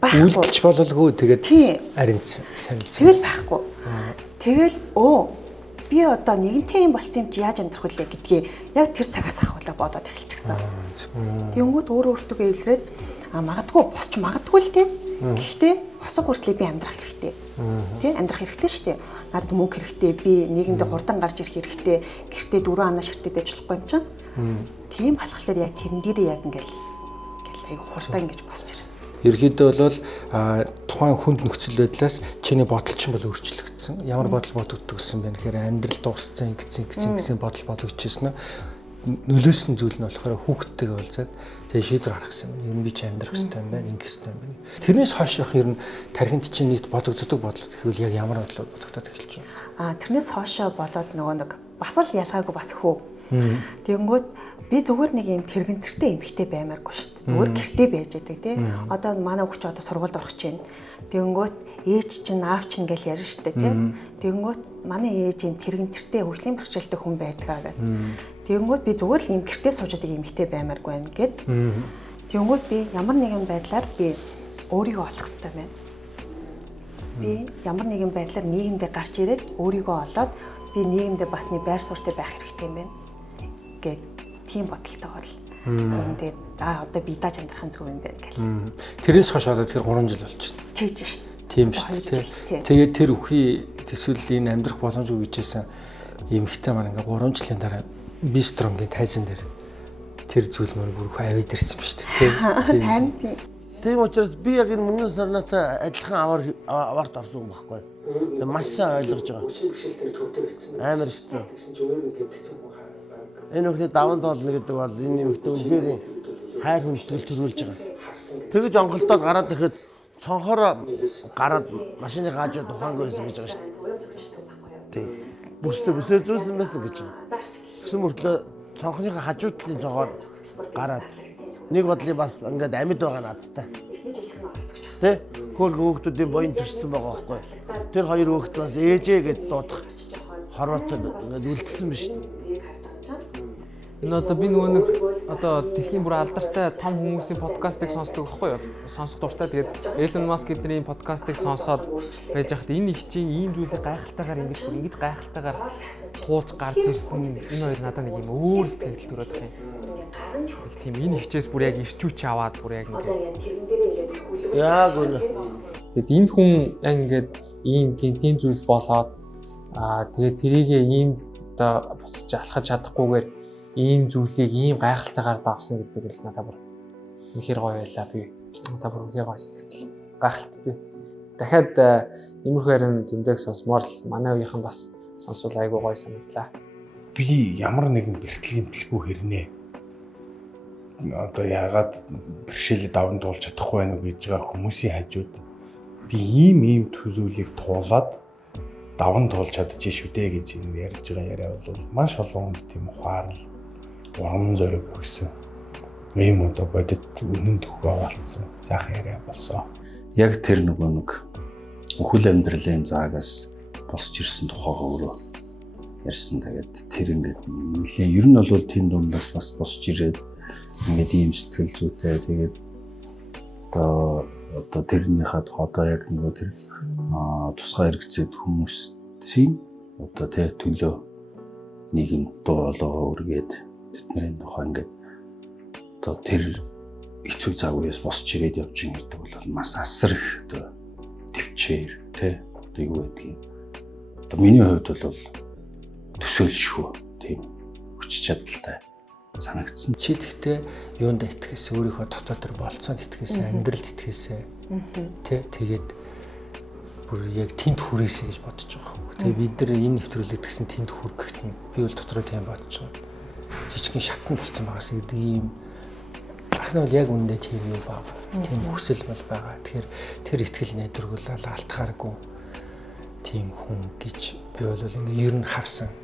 үйлдэлж бололгүй тэгээд аринцсан сайн. Тэгэл байхгүй. Тэгэл би одоо нэгэнтэй юм болсон юм чи яаж амьдрах вэ гэдгийг яг тэр цагаас ахвала бодоод эхэлчихсэн. Тэнгүүд өөртөө эвлэрээд магадгүй босч магадгүй л тий. Гэхдээ босох хүртлээр би амьдрах хэрэгтэй. Тий амьдрах хэрэгтэй шүү дээ. Надад мөнгө хэрэгтэй, би нийгэмдээ хурдан гарч ирэх хэрэгтэй. Гэртээ 4 анаа ширтээ дэж болохгүй юм чинь. Тийм болохоор яг тэрэн дээрээ яг ингээл хурдан ингэж босч ирсэн. Ерөнхийдөө бол тухайн хүнд нөхцөл байдлаас чиний бодол чинь бол өөрчлөгдсөн. Ямар бодол бодогддог гэсэн бэ гэхээр амьдрал дууссан гэсэн бодол бодогдчихсэн нь нөлөөсөн зүйл нь болохоор хүүхдтэйгээ уулзаад тэгээ шийдвэр гаргах гэсэн юм. Ер нь би ч амьдрах хэрэгтэй юм байна, ингэх хэрэгтэй юм байна. Тэрнээс хойш яг ер нь тархинд чинь нийт бодогддог бодлоо гэвэл яг ямар бодлоо бодогдоод эхэлж байна. Тэрнээс хойшоо болоод нөгөө нэг бас л ялгаагүй бас хөө Тэгэнгүүт би зүгээр нэг юм хэрэгэнцэртэй эмэгтэй баймааргүй шүү дээ. Зүгээр гэртээ байж байдаг тий. Одоо манай хүүхд ч одоо сургуульд орох гэж байна. Тэгэнгүүт ээж чинь аав чинь гэж ярина шүү дээ тий. Тэгэнгүүт манай ээж юм хэрэгэнцэртэй хөгжлийн бэрхшээлтэй хүн байдгаа гэдэг. Тэгэнгүүт би зүгээр л юм гэртээ сууж байгаа эмэгтэй баймааргүй байна гэд. Тэгэнгүүт би ямар нэгэн байдлаар би өөрийгөө олох хэрэгтэй байна. Би ямар нэгэн байдлаар нийгэмдээ гарч ирээд өөрийгөө олоод би нийгэмдээ бас нэг байр суурьтай байх хэрэгтэй юм байна гэд тийм бодолтойгоор л тэгээд одоо би дааж амьдрахын зөв юм байна гэл. Тэрээс хойш одоо тэр 3 жил болж байна. Тэгж шүү дээ. Тийм шүү дээ. Тэгээд тэр өхий төсвөл энэ амьдрах боломжгүй гэжсэн эмэгтэй маань ингээ 3 жилийн дараа бистронгийн тайзан дээр тэр зүйл маань бүр авид ирсэн ба шүү дээ. Харин тийм. Тийм учраас би яг энэ мөнгөн сарнаатай адилхан аварт орсон юм баггүй. Тэгээ маш сайн ойлгож байгаа. Амар хэцүү. Энэ өхний даван тоолно гэдэг бол энэ нэмэгтэй үнээр хайр хүндэтгэл төрүүлж байгаа. Тэгэж онголдоод гараад ирэхэд цонхоор гараад машины хаажууд ухаангүй байсан гэж байгаа шүү дээ. Тийм. Бүсээ зүүсэн байсан гэж байгаа. Тэгсэн мөртлөө цонхныхаа хажуу талын цонхоор гараад нэг бодлын бас ингээд амьд байгаа наадтай. Тэ? Хөөргөн хүүхдүүдийн боён төрсөн байгаа байхгүй. Тэр хоёр хүүхд бас ээжээ гэд дуудах хорвоотой ингээд үлдсэн биш. Энэ одоо би нөгөө нэг одоо дэлхийн бүр алдартай том хүмүүсийн подкастыг сонсдог байхгүй юу? Сонсох дуртай. Тэгээд Elon Musk эдний подкастыг сонсоод байж хахад энэ их чинь ийм зүйлийг гайхалтайгаар ингэж гайхалтайгаар туулж гарч ирсэн. Энэ хоёр надад нэг юм өөр сэтгэл төрөөд байгаа юм. Тийм энэ хичээс бүр яг ирчүүч аваад бүр яг ингээд яг үнэ. Тэгэд энэ хүн яг ингээд ийм гинтийн зүйл болоод тэгээд тэрийг ийм одоо буцаж алхаж чадахгүйгээр ийм зүйлийг ийм гайхалтайгаар давсан гэдэг л надад бүр үнэхээр гоё байлаа би. Надад бүр үнэхээр гоё сэтгэл гайхалт би. Дахиад иймэрхүү харин зөндөг сонсмоор л манай үеийнхэн бас сонсвол айгүй гоё санагдлаа. Би ямар нэгэн бэрхтлийн бэлгүй хэрнээ. Одоо яагаад бэрхшээлээ даван туулж чадахгүй байна уу гэж байгаа хүмүүсийн хажууд би ийм төсөөлийг туулаад даван туулж чадчих шүү дээ гэж ярьж байгаа яриа бол маш олон тийм ухаарл урам зориг өгсөн. Ийм одоо бодит үнэн төгөө болцсон заах яриа болсон. Яг тэр нөгөө нэг өхөл амьдралын заагаас босч ирсэн тухайгаа өөрөө ярьсан. Тэгээд тэр ингээд нэлээ ер нь бол тэнд дундаас бас босч ирээд ингээд ийм сэтгэл зүйтэй тэгээд одоо тэрнийхээ одоо яг нөгөө тэр тусгай хэрэгцээд хүмүүсийн одоо тэр төлөө нийгэм дуу олоогоо үргээд тэдний тухай ингээд одоо тэр хэцүү цаг үеэс босч ирээд явж байгаа гэдэг бол маш асар их одоо төвчээр тий одоо юу гэдгийг одоо миний хувьд бол төсөөлшгүй тийм хүч чадалтай санагдсан. Чи тэгтээ юунд итгэхээс өөрийнхөө дотоод төр болцоонд итгэхээс амьдралд итгэхээс тий тэгээд бүр яг тэнд хүрээсэй гэж бодож байгаа юм. Тэгээ бид нар энэ нэвтрүүлэгт гэсэн тэнд хүргэхэд нь би бол дотроо тийм бодож байгаа. Жижигхэн шатан болцсон байгаас гэдэг ийм ахна бол яг үндэ тийм юу байгаа. Тийм хүсэл бол байгаа. Тэгэхээр тэр итгэл найдваргуулаад алтахааргүй тийм хүн гэж би бол ингээ ер нь хардаг.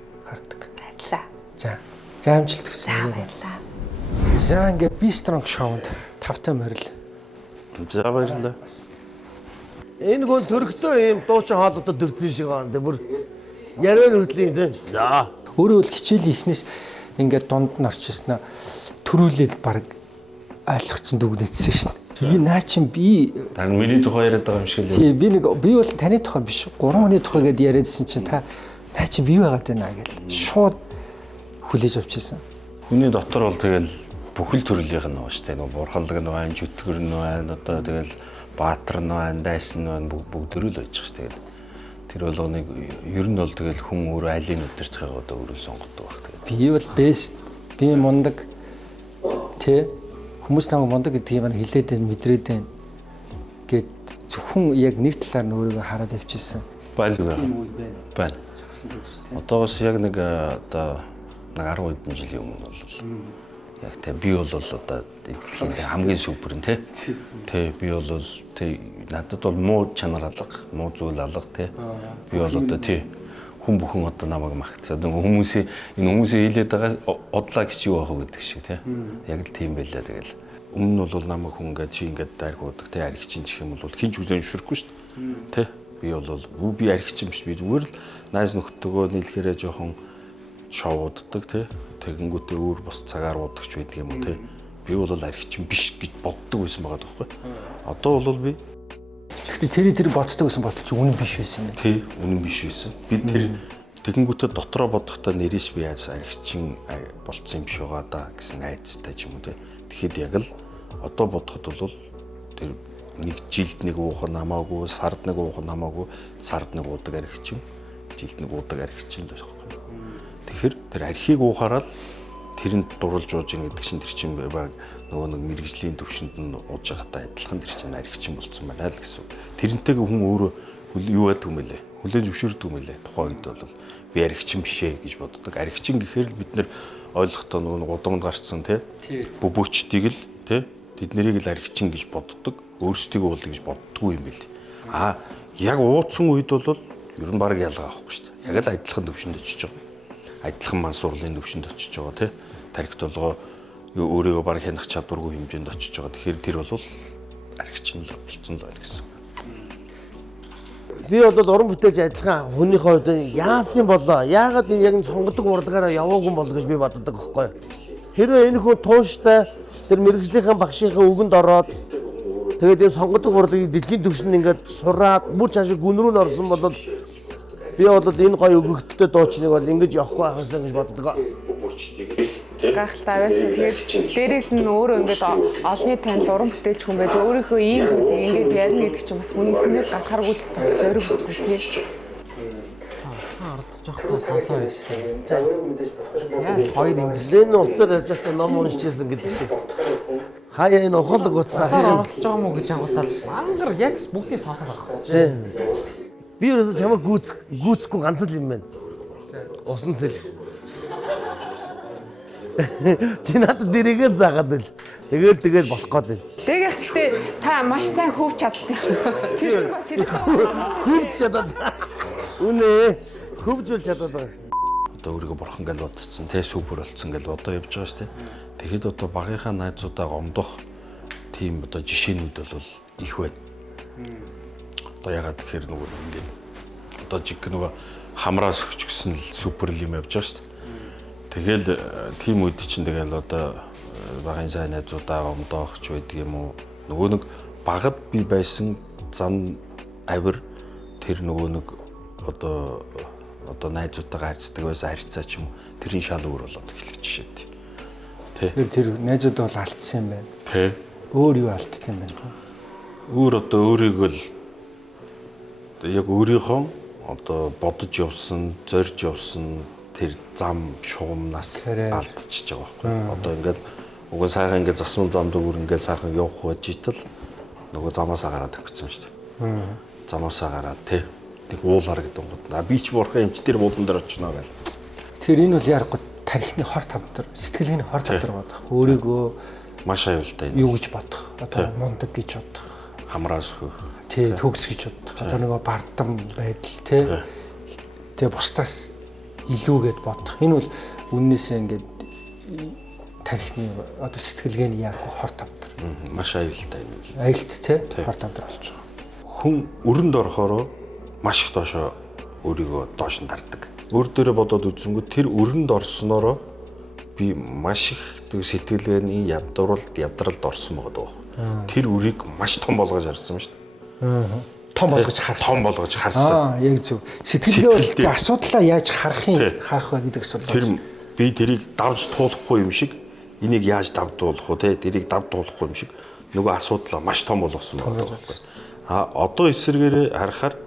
Баярлаа. За амжилт хүсье. Баярлаа. За ингээд би strong show-нд 5-тай морил. За баярлалаа. Энэ хүн төрхтөө ийм дуучин хоолойдод дөрцөн шиг байгаа. Тэ бүр яриан хүртэл юм тийм. За. Өөрөө л хичээлийн ихнээс ингээд дунд нь орчихсон төрүүлээд баг ойлгоцсон дүгнэжсэн шин. Би наа чин би тань миний тухай яриад байгаа юм шиг л. Тий би бол таны тухай биш 3 хүний тухай гэдээ яриадсэн чинь та наа чин бий байгаад байна гэл шууд хүлээж авчихсан. Хүний дотор бол тэгэл бүхэл төрөлийнх нь байгаа шүү дээ. Нөгөө бурхалдаг нь байна, жүтгэр нь байна, одоо тэгэл баатар нь байна, дайсан нь байна, бүгд өрөөл байж байгаа шүү дээ. Тэр бол нэг ер нь бол тэгэл хүн өөрөө алийг өдөртөх одоо өөрөө сонгодог баг. Би бол best, би мундаг тий хүмүүс намайг мундаг гэдгийг маань хэлээд байна, мэдрээд байна гэд зөвхөн яг нэг талаар нь өөрийгөө хараад авчихсан. Байна. Одоогоос яг нэг одоо 10 хэдэн жилийн өмнө бол яг тэ би бол одоо хамгийн супер нь тий би бол тий надад бол муу чанар алга, муу зүйл алга тий би бол одоо тий хүн бүхэн одоо намайг магтсаа. Хүмүүсийн хэлээд байгаа одлаа гэж юу аах гэдэг шиг тий. Яг л тийм байлаа тэгэл. Өмнө нь бол намайг хүн ингээд чи ингээд дайргуудаг тий аригчин гэх юм бол хинч хүлэн зөвшөөрөхгүй шүү дээ. Тий. Би аригчин биш би зүгээр л найз нөхдөдөө нийлхээрээ жоохон шоуддаг тий. Тэгэнгүүтээ өөр бос цагаар удагч байдаг юм уу тий. Би бол аригчин биш гэж боддог байсан байгаа тоххой. Одоо бол би Гэхдээ тэр боддог гэсэн бодол чинь үнэн биш байсан юм. Тий, үнэн биш байсан. Би тэр тэгэнгүүтээ дотроо бодохдоо нэрээс би яаж аригчин болцсон юм шиг байгаа да гэсэн айцтай ч юм уу тий. Тэгэхэд яг л одоо бодоход бол тэр нэг жилд нэг уух намаагүй, сард нэг уух намаагүй, сард нэг уудаг аригчин, жилд нэг уудаг аригчин л байхгүй. Тэгэхээр тэр архийг уухаараа л тэрэнд дурлж ууж ийн гэдэг чинь тэр чинь баг нөгөө нэг мэрэгжлийн төвшөнд нь ууж байгаатай адилхан тэр чинь аригчин болцсон байна л гэсэн. Тэрнтэйг хүн өөрөө юу яадаг юм бэлээ? Хүлээн зөвшөөрдөг юм бэлээ. Тухайн үед бол би аригчин биш ээ гэж боддог. Аригчин гэхээр л бид нэр ойлгохдоо нөгөө гудамд гарцсан тий бүбөөчдгийг л тий тэд нарыг л аригчин гэж боддог. Өөрсдийгөө бол гэж боддгүй юм бэлээ. Яг ууцсан үед бол ер нь баг ялгаа авахгүй шүү дээ. Яг л адилхан төвшөнд очиж байгаа. Адилхан мансуурлын төвшөнд очиж байгаа тий тархит толгой өөрийгөө баг хянах чадваргүй хэмжээнд очиж байгаа. Тэгэхээр тэр бол аригчин л болцсон л байна гэсэн. Би бол уран бүтээлч адилхан хүнийхээ хувьд яасан болоо? Яагаад энэ яг сонгодог урлагаараа яваагүй бол гэж би боддог байхгүй юу? Хэрвээ энэ хүн тууштай тэр мэрэгжлийнхэн багшийнхаа үгэнд ороод тэгээд энэ сонгодог урлагийг дэлхийн түвшинд ингээд сураад бүр цаашаа гүн рүү н орсон бол би бол энэ гоё өгөгдөлтөд дуучныг бол ингэж явахгүй байхсан гэж боддог. Гайхалтай авьяастай. Тэгээд дээрээс нь өөрөө ингээд олонний танил уран бүтээлч хүн байж өөрийнхөө ийм зүйлийг ингээд ярина гэдэг чинь бас хүнээс гарахааргүй бас зориг байхгүй тий. Цаа оролцож байхдаа сонсоо байж тээ. Яа хоёр юм. Лэн уцаар ярьж байхдаа ном уншижсэн гэдэг шиг. Хаяа энэ ухаалаг утсаа оролцож байгаа мó гэж ангуутал мангар яг бүгдийг сонсох байхгүй. Тий. Би ерөөсөө чамайг гүйцэхгүй ганц л юм байна. Усан цэл. Чи надад дэрийгээ заагаад байл. Тэгэл болох гээд байна. Тэгэх гэхдээ та маш сайн хөвч чаддсан шүү. Тэр чинь бас хөвч чадаад. Үнэ хөвжүүл чадаад байгаа. Одоо өөрийгөө бурхан гэж бодсон, тэ супер болцсон гэж одоо явж байгаа шүү дээ. Тэгэхэд одоо багийнхаа найзуудаа гомдох тийм одоо жишээнүүд бол их байна. Одоо ягаад тэгэхээр нөгөө ингээд одоо жиг нөгөө хамраас өгч гисэн л супер юм явж байгаа шүү дээ. Тэгэл тийм үед чинь тэгэл одоо багын сайн найзуудаа гомдоох ч байдаг юм уу. Нөгөө нэг багад би байсан зан авир тэр нөгөө нэг одоо найзуудтайгаа харьцдаг байсан харьцаа ч юм уу. Тэрийн шал өөр болоод эхлэх жишээ тий. Тэр найзууд бол алдсан юм байна. Тий. Өөр юу алдсан юм байна? Өөр одоо өөрийгөө л яг өөрийнхөө одоо бодож явсан, зорж явсан тэр зам шугамнаас алдчихж байгаа байхгүй. Одоо ингээл уг сайхан ингээл засмал зам дүүр ингээл сайхан явах байж итал нөгөө замаасаа гараад өгсөн шүү дээ. Замаасаа гараад тий. Нэг уулаар гэдэг гот. Би ч буурхаа эмч тэр уулан дээр очно гэл. Тэр энэ бол ярахгүй тарихны хор тавдар, сэтгэлгээний хор тавдар бодох. Өөрийгөө маш аюултай юу гэж бодох. Одоо мундаг гэж бодох. Хамраас хөх. Тий, төгс гэж бодох. Одоо нөгөө бардам байдал тий. Тэгээ бусдаас илүүгээд бодох. Энэ бол үннээсээ ингээд тарихны одоо сэтгэлгээний ярахгүй хор тавдар. Маш аюултай юм. Аюулт тий хор тавдар болж байгаа. Хүн өрөнд орохороо маш их доошоо өөрийгөө доош нь тардаг. Өөр дөрөө бодоод үзэнгүүт тэр өрөнд орсноороо би маш их сэтгэлгээний ядралд орсон байгаа даа. Тэр үрийг маш том болгож харсан шүү дээ. Том болгож харсан. Том болгож харсан. Яг зөв. Сэтгэлгээ бол асуудлаа яаж харах вэ гэдэг асуулт. Тэр би тэрийг давж туулахгүй юм шиг энийг яаж давдуулах вэ те тэрийг давдуулахгүй юм шиг нөгөө асуудлаа маш том болгосон байна. Одоо эсэргээрээ харахаар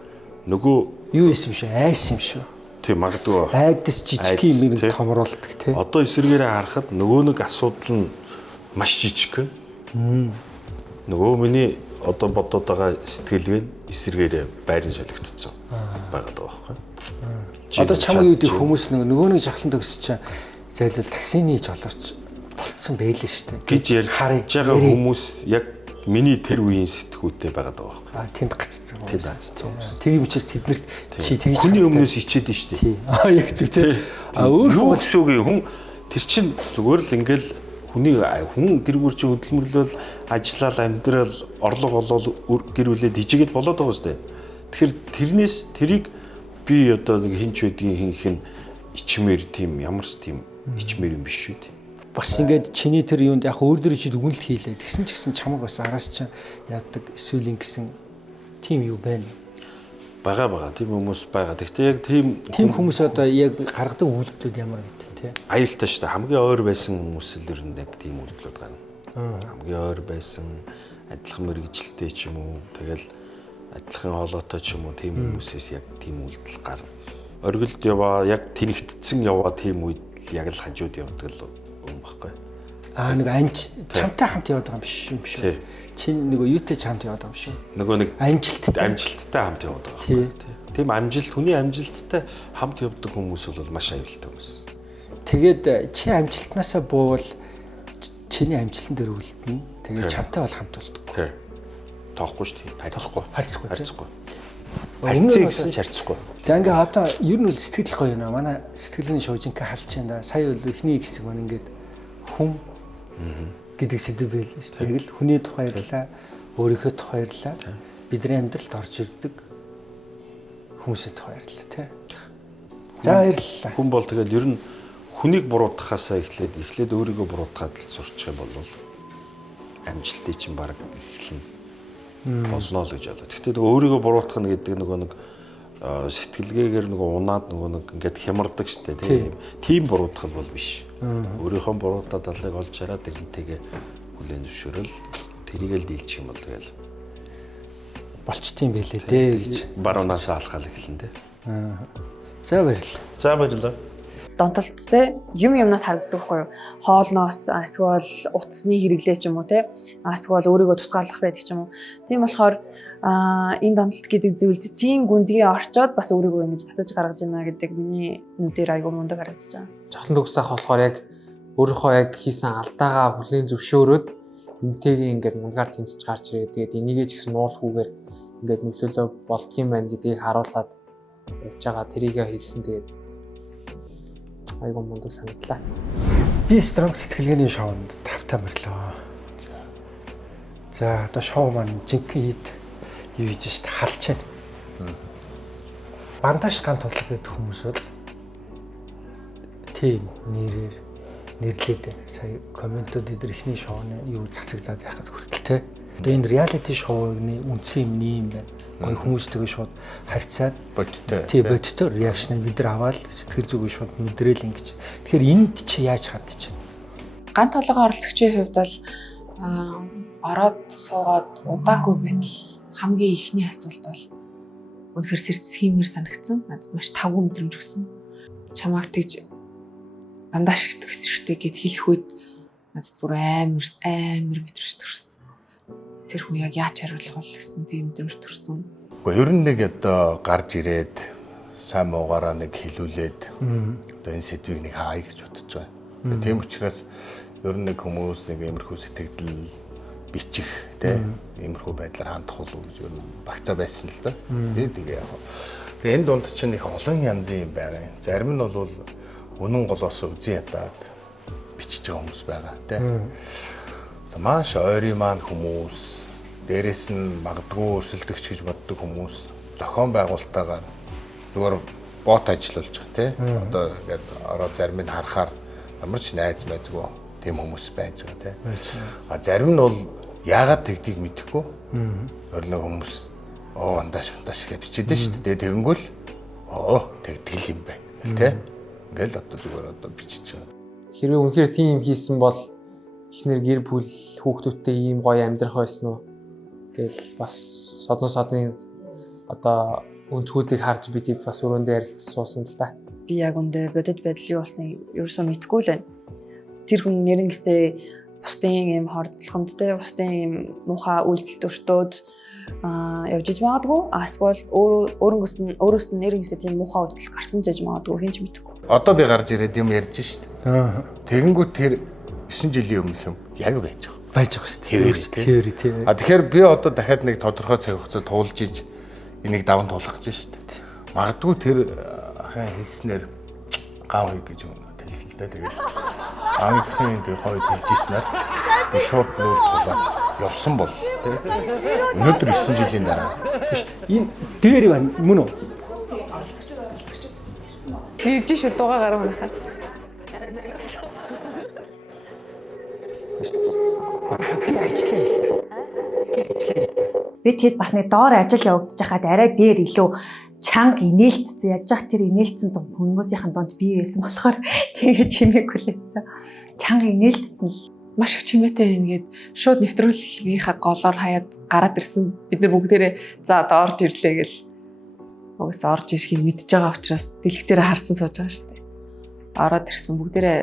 нөгөө юу юм шиг айс юм шүү. Тийм магадгүй айдас жижиг юм нэг томруулдаг тий. Одоо эсэргээрээ харахад нөгөө нэг асуудал нь маш жижиг. Нөгөө миний одоо бодоод байгаа сэтгэлгээ нь эсэргээрээ байран солигдсон байгаад байгаа байхгүй. Одоо чамгийн үеийн хүмүүс нөгөө нэг жахлан төгсөж зайлвал таксины жолооч болцсон байлээ шүү дээ. Гэж харж байгаа хүмүүс яг миний тэр үеийн сэтгүүтэй байгаад байгаа байхгүй. Тэнд гаццсан. Тэнд гаццсан. Тэр учраас тэднэрт чи тэгж хүний өмнөөс ичээд нь шүү дээ. Яг зөв тий. Юу гэсүгүй хүн тэр чин зүгээр л ингээл хүн тэргүүр чи хөдөлмөрлөл ажиллаад амьдрал орлого олол гэр бүлээд ижигэд болоод байгаа шүү дээ. Тэгэхээр тэрнээс тэрийг би одоо нэг хинч байдгийн хинх нь ичмээр тийм ямар ч тийм ичмээр юм биш шүү дээ. Бас ингээд чиний тэр юунд яг өөр дөр чи дүгнэлт хийлээ. Тэгсэн ч гэсэн чамаг бас араас чинь яадаг эсвэл ингэсэн тийм юу байна. Бага тийм хүмүүс байгаа. Гэхдээ яг тийм хүмүүс одоо яг гаргадаг үйлдэлүүд ямар гэдэг тий. Аюултай шүү дээ. Хамгийн ойр байсан хүмүүс л ер нь яг тийм үйлдэлүүд гарна. Хамгийн ойр байсан адилхан мэрэгжилтэй ч юм уу. Тэгэл адилхан хоолойтой ч юм уу тийм хүмүүсээс яг тийм үйлдэл гарна. Оргилд яваа яг тэнэгтсэн яваа тийм үед яг л хажууд явдаг л юм баггүй. Нэг анч чамтай хамт яваад байгаа юм биш юм биш. Чин нөгөө юутай хамт яваад байгаа юм шүү. Нөгөө нэг амжилттай хамт яваад байгаа. Тийм амжилт хүний амжилттай хамт явдаг хүмүүс бол маш аюултай хүмүүс. Тэгээд чи амжилтнаасаа буувал чиний амжилтан дээр үлдэнэ. Тэгээд чамтай бол хамт болдог. Тийм. Тоохгүй шүү дээ. Харьцахгүй. Харьцыг гэсэн харьцахгүй. За ингээ одоо ер нь бол сэтгэл гоё юм аа. Манай сэтгэлийн шоужинка халж байна да. Сая бол эхний хэсэг маань ингээд хүн гэдэг сэдв байлаа шүү. Яг л хүний тухай ярьлаа, өөрийнхөө тухай ярьлаа. Бидний амьдралд орж ирдэг хүмүүсийн тухай ярьлаа тий. За баярлалаа. Хүн бол тэгэл ер нь хүнийг буруутгахаасаа эхлээд өөрийгөө буруутгаад л сурчих юм бол амжилтыг чинь баг эхлэн болно л гэж бодоо. Гэхдээ өөрийгөө буруутгах нь гэдэг нөгөө нэг сэтгэлгээгээр нөгөө унаад нөгөө нэг ингээд хямардаг штэ тийм буруутгал бол биш. Өөрийнхөө буруутаад алыг олж хараад тэрнтэйгээ хүлээн зөвшөөрөл тэрийгэл дийлчих юм бол тэгэл болчтой юм байлээ дээ гэж баруунаас алхаал эхэлнэ дээ. За баярлалаа. За баярлалаа. Донтолт те юмнаас харагддаг байхгүй юу? Хоолноос эсвэл утасны хэрэглээ ч юм уу те эсвэл өөрийгөө тусгаарлах байдаг ч юм уу. Тийм болохоор энэ донтолт гэдэг зүйлд тийм гүнзгий орчоод бас өөрийгөө ингэж татаж гаргаж байна гэдэг миний нүдээр айгүй мундаг харагдаж байгаа. Жохлон төгсөх болохоор яг өөрийнхөө яг хийсэн алдаагаа хүлээн зөвшөөрөөд энтэйгээ ингээд мунгаар тэмцэж гарч ирээд тэгээд энийгээ ч гэсэн нуулахгүйгээр ингээд нөлөөлөө болдгийм байна гэдгийг харуулад явж байгаа тэрийгээ хэлсэн тэгээд айгүй мундаг санагдлаа. Би Strong сэтгэлгээний шоунд тавтаа мөрлөө. За одоо шоу маань жинхэнэ юу хийж штэ халж байна. Бандаж гант тодлог гэдэг хүмүүс бол тийм нэрээр нэрлээд сая комментууд эдгээр ихний шоуны юу цацагдаад яхад хүртэл те. Одоо энэ реалити шоуны үндсэн юм юм байна. Гой хүмүүстэйгээ шууд харьцаад бодтой реакшн бид нар аваад сэтгэл зүгээ шууд мэдрээл ингэж. Тэгэхээр энд чи яаж хандж байна? Гант толгойн оролцогчийн хувьд бол ороод суугаад удаагүй байтал хамгийн ихний асуулт бол үнэхээр сэрцхиймээр санагдсан. Надад маш тавгүй мэдрэмж өгсөн. Чамайг тэгж дандаа шигтгэсэн штэ гэд хэлэх үед надад бүр амар мэдрэмж төрсөн. Тэр хүн яг яаж хариулах бол гэсэн тийм мэдрэмж төрсөн. Гэхдээ ер нь нэг одоо гарч ирээд сайн муугаараа нэг хэлүүлээд одоо энэ сэдвийг нэг хаая гэж бодож байгаа. Тийм учраас ер нь нэг хүмүүс нэг иймэрхүү сэтгэл бичих иймэрхүү байдлаар хандах болов гэж ер нь багцаа байсан л да. Тэгээ яг. Тэгээ энэ дунд чинь их олон янзын юм байгаа. Зарим нь бол үнэн голоос үзэн ядаад бичиж байгаа хүмүүс байгаа тийм. Маш ойрын маань хүмүүс, дээрэс нь магадгүй өрсөлдөгч гэж боддог хүмүүс зохион байгуулалтаагаар зүгээр бот ажиллаж байгаа тийм. Одоо ингээд ороод зарим нь харахаар ямар ч найз майзгүй тийм хүмүүс байж байгаа тийм. Зарим нь бол яагаад тэгдгийг мэдэхгүй. Өөрлөө хүмүүс андаш гэж бичээд шүү дээ. Тэгэнгүүт тэгдэл юм байна тийм. Ингээл одоо зүгээр одоо бичиж байгаа. Хэрвээ үнэхээр тийм хийсэн бол эхнэр гэр бүл хүүхдүүдтэй ийм гоё амьдрах байсан уу? Тэгэл бас содон одоо өнцгүүдийг харж бидэд бас өрөөндөө ярилцсан суусан л да. Би яг үндэ бодит байдал юу болсныг ерөөсөө мэдэхгүй л байна. Тэр хүн нэрэн гэсээ бусдын ийм хордлохондтэй бусдын ийм муухай үйлдэл төртөөд явж иж магадгүй. Эсвэл өөрөөс нь нэрэн гэсээ тийм муухай үйлдэл гарсан ч иж магадгүй хинч мэдэхгүй. Одоо би гарч ирээд юм ярьж шít. Тэгэнгүүт тэр 9 жилийн өмнөх юм яг байж байгаа. Байж байгаа шүү дээ. Хэвээр тий. Тэгэхээр би одоо дахиад нэг тодорхой цаг хугацаа туулж иж энийг даван туулах гэж шүү дээ. Магадгүй тэр ахын хэлснээр гав хий гэж хэлсэн л дээ. Тэгээд ангийнхын тэр хойд хэлжсэнээр би шууд нүүр тулаад явсан бол тий. Өнөөдөр 9 жилийн дараа. Энэ дээр байна мөн үү? Тэгж шүү дугаа гараа манахаар. Би тэгэд бас нэг доор ажил явагдаж байхад арай дээр илүү чанга инээлтсэн яаж яах тэр инээлтсэн хүмүүсийн донд бий байсан болохоор тэгээ чимээгүй лээсэн. Чанга инээлтсэн л маш их чимээтэй ингээд шууд нэвтрүүлгийнхаа голоор хаяад гараад ирсэн. Бид нар бүгдээрээ за одоо орж ирлээ гэл угсаа орж ирэхийг мэдж байгаа учраас дэлгэцээрээ харсан сууж байгаа шүү дээ. Ороод ирсэн бүгдээрээ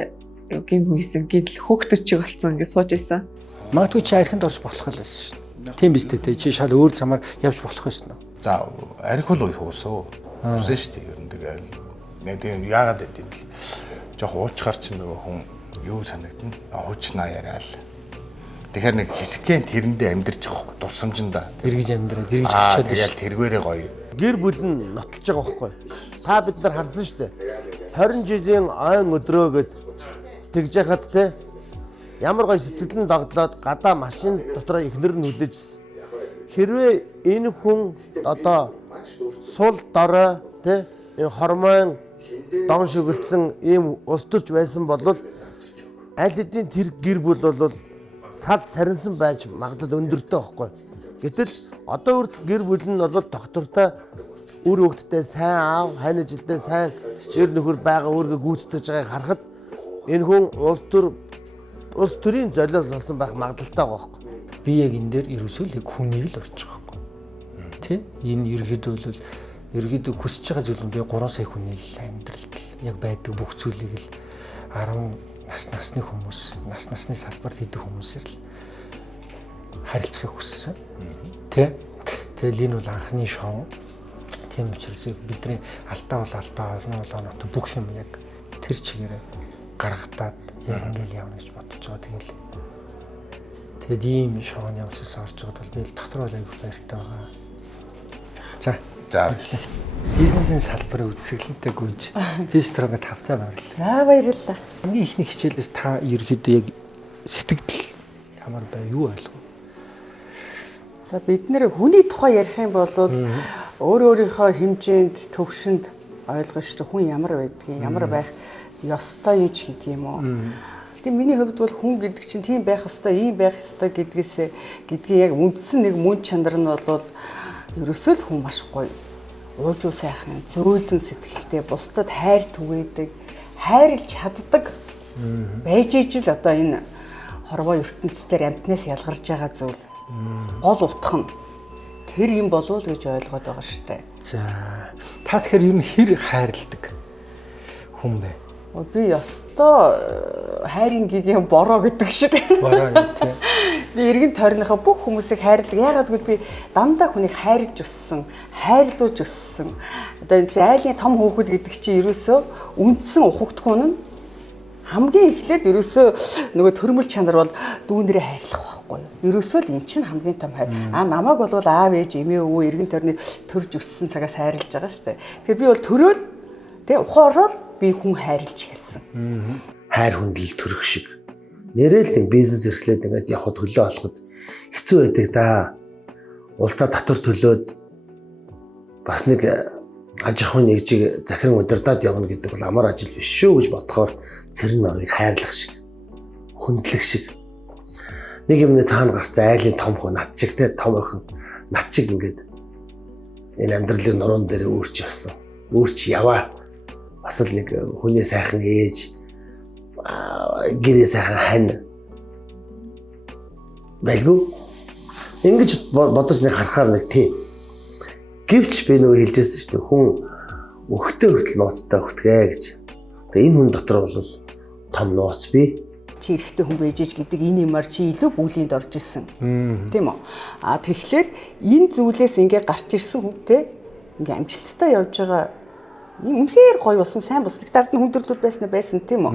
гин хүйсэн гидл хөөхтөч чиг болцсон ингээд сууж исэн. Магадгүй чи архинд орж болох л байсан шүү дээ. Тийм биз дээ. Чи шал өөр замаар явж болох байсан уу? За арх бол уй хуусаа. Хуусаа шүү дээ. Ер нь тэгэл нэг тийм яагаад гэдэм бэл. Жохо уучгаар ч нөгөө хүн юу санагдана? Хуучнаа яриад. Тэгэхээр нэг хэсэгэн тэрэндээ амьдэрч байгаа хөөе. Дурсамжинда. Эргэж амьдраад, эргэж очиод тэгэл тэргээрээ гоё. Гэр бүл нь нотолж байгаа байхгүй. Та бид нар харсан шүү дээ. 20 жилийн ойн өдрөө гэд тэгж яхад те ямар гоё сэтгэлэн догдлоод гадаа машин дотор ихнэр нь хүлээжсэн. Хэрвээ энэ хүн одоо сул дорой те хормон дон шүглсэн ийм ус төрч байсан бол аль хэдийн тэр гэр бүл бол сад сарнсан байж магадлал өндөртэй байхгүй. Гэтэл одоо үрд гэр бүл нь бол доктортой үр хөвгтдээ сайн аав, хань жилдээ сайн эр нөхөр байгаа өөргөө гүйцэтгэж байгааг харахад энэ хүн улс төрийн золиос болсон байх магадлалтай байгаа байхгүй. Би яг энэ дээр ерөөсөө л хүнийг л орж байгаа байхгүй. Тэ? Энэ ерөөдөө хүсэж байгаа зүйл нь би 3 сая хүний л амьдралд яг байдаг бүх зүйлийг л 10 насны хүмүүс, насны салбарт идэх хүмүүсээр л харилцахыг хүссэн. Тэ? Тэгэл энэ бол анхны шоу. Тийм учраас бидний алдаа бол алдаа, олно бол оноо бүх юм яг тэр чигээрээ гаргатаад яг ингээл явна гэж бодож байгаа. Тэгэд ийм шоуны явцаас орж байгаад бол би л дотор бол аяг баяртай байгаа. За. Бизнесийн салбарын үзэсгэлэнтэй гүйж бистрога тавтай баярлалаа. За баярлалаа. Хамгийн ихний хичээлээс та ерөөдөө яг сэтгэл ямар бай юу ойлгов? За бид нэр хүний тухай ярих юм бол өөрийнхөө хэмжээнд төвшөнд ойлгож шүү хүн ямар байдгийг, ямар байх ёстой юуч гэдэг юм уу. Гэтэ миний хувьд бол хүн гэдэг чинь тийм байх ёстой, ийм байх ёстой гэдгийг яг үндсэн нэг мөн чанар нь бол ерөөсөө л хүн маш гоё. Уужуу сайхан, зөөлөн сэтгэлтэй, бусдад хайр түгээдэг, хайрлж чаддаг байж ижил одоо энэ хорвоо ертөнцийн амьтнаас ялгарч байгаа зүйл. Гол утга нь тэр юм болов уу гэж ойлгоод байгаа шүү дээ. За. Та тэгэхээр ер нь хэр хайрладаг хүн бэ? Би ёстой хайрын гигийн бороо гэдэг шиг. Бороо юм тий. Би эргэн тойрныхоо бүх хүмүүсийг хайрладаг. Яагаад гэвэл би дандаа хүнийг хайрлж өссөн, хайрлуулж өссөн. Одоо энэ чинь айлын том хүүхэд гэдэг чинь ерөөсөө үндсэн ухагдхуун нь хамгийн эхлээд ерөөсөө нөгөө төрмөл чанар бол дүүнэрээ хайрлах байхгүй юу? Ерөөсөө л эн чинь хамгийн том хайр. Намайг бол аав ээж эмээ өвөө эргэн тойрны төрж өссөн цагаас хайрлаж байгаа шүү дээ. Тэгэхээр би бол төрөөл тэг ухаан ороод би хүн хайрлж эхэлсэн. Хайр хүндэл төрөх шиг. Нэрэл нэг бизнес эрхлээд ингээд явхад хөлөө олоход хэцүү байдаг да. Улсаа татвар төлөөд бас нэг аж ахуйн нэгжийг захиран удирдаад явна гэдэг бол амар ажил биш шүү гэж бодохоор цэрэн орыг хайрлах шиг, хүндлэх шиг. Нэг юмны цаана гарсан айлын том хүн над чиг те том охин над чиг ингээд энэ амьдралын нуруунд дээр өөрч явсан. Өөрч яваа. Бас л нэг хүний сайхан ээж гэрээ сайхан хань байлгүй. Ингэж бодож нэг харахаар нэг тийм. Гэвч би нөгөө хэлжсэн шүү дээ хүн өгтөө хүртэл нууцтай өгтгээ гэж. Тэгээ энэ хүн дотор бол том нууц бий. Чи эрэхтэй хүн байж гэдэг энэ юмар чи илүү бүлийнд орж ирсэн. Тийм үү? Тэгэхээр энэ зүйлээс ингээ гарч ирсэн хүн те ингээ амжилттай явж байгаа Үнэхээр гоё болсон, сайн болсон. Тэгтээ ард нь хүндрэлүүд байсан тийм үү?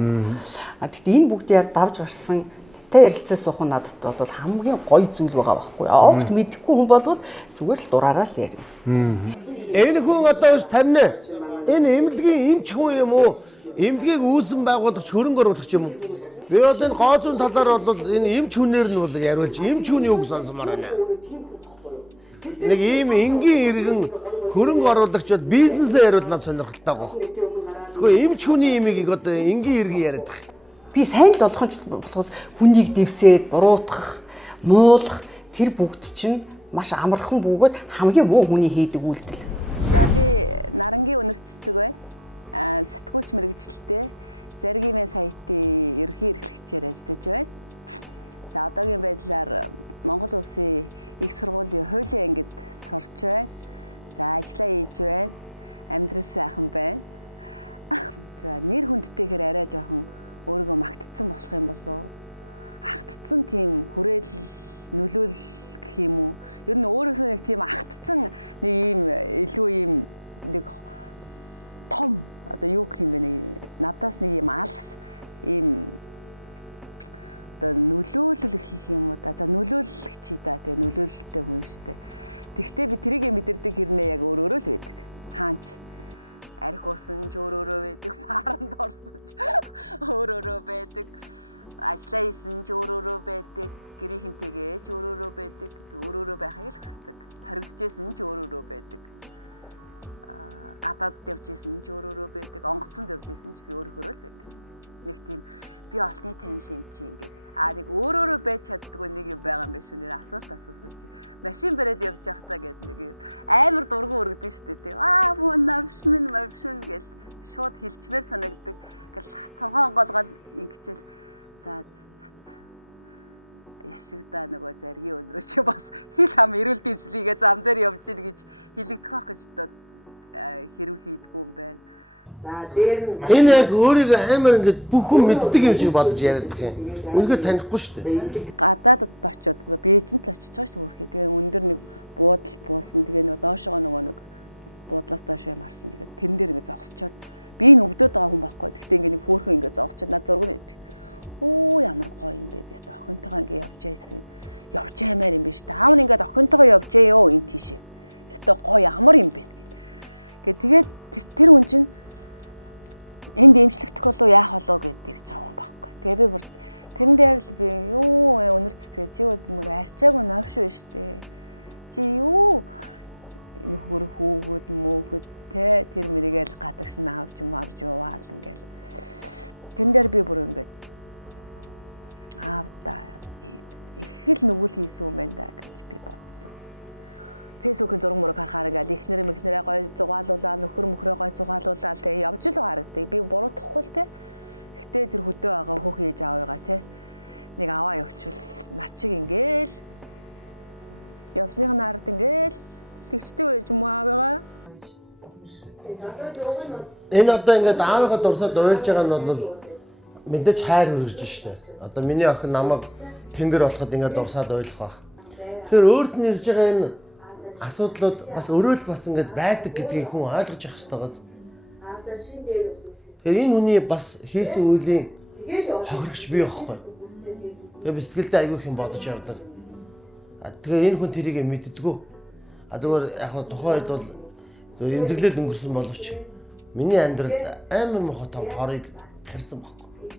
Гэхдээ энэ бүгдээр давж гарсан та ярилцаа суух нь надад бол хамгийн гоё зүйл байгаа байхгүй. Огт мэдэхгүй хүн бол зүгээр л дураараа л ярина. Энэ хүн одоо ш тамина. Энэ эмнэлгийн эмч хүн юм уу? Эмнэлгийг үүсэн байгуулагч хөрөнгө оруулагч юм уу? Би бол энэ гооцон талаар бол энэ эмч хүнээр нь бол яриулж эмч хүний үг сонсомоор байна. Нэг ийм энгийн иргэн хөрөнгө оруулагч бол бизнесээ яриулнаад сонирхолтой байгаа. Тэгэхгүй эмч хүний имийг одоо энгийн иргэн яриад байгаа. Би сайн л болгоомж болохоос хүнийг дэвсээд, буруутгах, муулах тэр бүгд чинь маш амархан бөгөөд хамгийн муу хүний хийдэг үйлдэл. За би Нарангийн өнөр цэцэг байна. Сэтгүүлч мэргэжилтэй Заргийн мэн сайтын ерөнхий эрхлэгчээр ажиллаж байна. За одоогийн байдлаар Монгол улсын их сургуулийн хуулийн ангид сурч байна. За ажиллаа хийж байна. Амьдрал сайхан байна. За нэр хүндтэйгээр арай жоохон өөрийгөө магтцсан болох юм болов. Агтцсан тийм хүрээлэл нөлөөлөл гэх юм уу? Ер нь өөрөөсөө нэг тийм агтцсан нэг ийм илүү ийм нэг том одоо юу гэх юм бэ, нэг надаас нэг ийм алс ийм одоо нөлөөлөл хийх юм уу да. За нөлөөлөх чи да. Тэгээ нөлөөлөлтэй хүн шүү дээ. Тэгвэл би тэрийг мэдэрдэг хэрнээ яг өөрөөрөө л байдаг. Хаанч арх уусан ч өөрөөрөө байдаг, фаранд орсон ч өөрөөрөө байдаг, ажиллаа хийсэн ч өөрөөрөө байдаг, гэрийнхэнтэйгээ ч өөрөөрөө байдаг, өөрөөрөө байхыг л хүсдэг. Хоригдчихсэн ч өөрөөрөө байдаг. Гадаад явжсэн ч өөрөөрөө байдаг, онгоцонд явжсэн ч би өөрөөрөө л байдаг. Нэг тийм би олонний танил юм чи ингээд нэг өөрөөрөө байж чаддгүй нэг юм байгаа юм биш үү? Нэр асуулт асуусан чи машин бариад явж байхдаа гэдэг нэг юм амар дургу өргөдөг шүү дээ. Муу навшмын гэл шууд хилчмээр санагддаг. Гэл цонхон голгол ингэчэл за яшигдаа нөгөө Заргийн өнрөө чи бас хил хам эрүүл дэвшлигээ зам дээр явж ийн гэж хэлэгдэх байх гэж одоо хэрүүл хийдгүү юм байна. Энэ яг өөрийгөө амар ингээд бүх хүн мэддэг юм шиг бодож яриад байгаа юм. Үнэхээр танихгүй шүү дээ. Гадаадд очиод Бээжинд л очиж байгаа шүү хөрхий. Тэгээ өндөр нэг буудал буусан. Тэгээ нөгөө доошоо нөгөө нэг буудлаас доош юм харсан. Тэгээ тэрэн дээр ингээд зогсчоод би энэ өвдөд байгаа хүн байхгүй. Гэхдээ ингээд нэг хөөрхөн ингээд зогсчоод над зураг нь идэв. Оо ямар гоё юм бэ биз дээ. Охинтойгоо ингээд явж яйсэн. Явж аймаар юм биш үү? Аав нь ингээд охинтойгоо явж яа ёо энэ тийшээ. Өстө гоё ямар юм бэ гэл. Тэгээд тэр хүн чинь энд эмчлэгдэх болов яах болов гэд ирж байгаа юм байхгүй. Тэгээ би бүр тэрэн дээр л би юу өнөр цэцгээ чи бол мөр арчаагүй новш биш дээ. Чи юу энэ хөр хөөгд мөөгд те тэр мэрийгээл гадагш нь авч яваал ингээл. Тэрэн дээр би бүр ингээд аавда их л нүгэл хийсэн юм байна да гэж би бодсон. Фэйсбүүкийн зураг мураг харахаар ингээл ихнэр мөхнөрөө гоё зугаалуулаа, нөхөр мөхрөө гоё зугаалуулаа те явж л байгаатай. Би буруутахгүй л те. Гэтэ тэр хөдөө байгаа хөх ээж аавыгаа те. Нэг аваа явуучвал над чиг ингээл явсных нь ард ингээл тэгчдэг байж юм аавыгаа. Энэ одоо ингээд аавыгаа дурсаад уйлж байгаа нь бол мэдээж хайр үргэж штэ. Одоо миний охин намайг тэнгэр болоход ингээд дурсаад уйлах байх. Тэгэхээр өөрт нь ирж байгаа энэ асуудлууд бас өрөөл бас ингээд байдаг гэдгийг хүн ойлгож явах хэрэгтэй байгаа. Тэгэхээр энэ хүний бас хийсэн үеийн хохирогч бий байхгүй. Тэгээ би сэтгэлдээ айгүй их юм бодож явдаг. Тэгээ энэ хүн тэрийг мэддэггүй. Зүгээр яг тухайн үед бол зөв эмзэглээд өнгөрсөн боловч миний амьдралд амар мохот хорыг харсан байхгүй.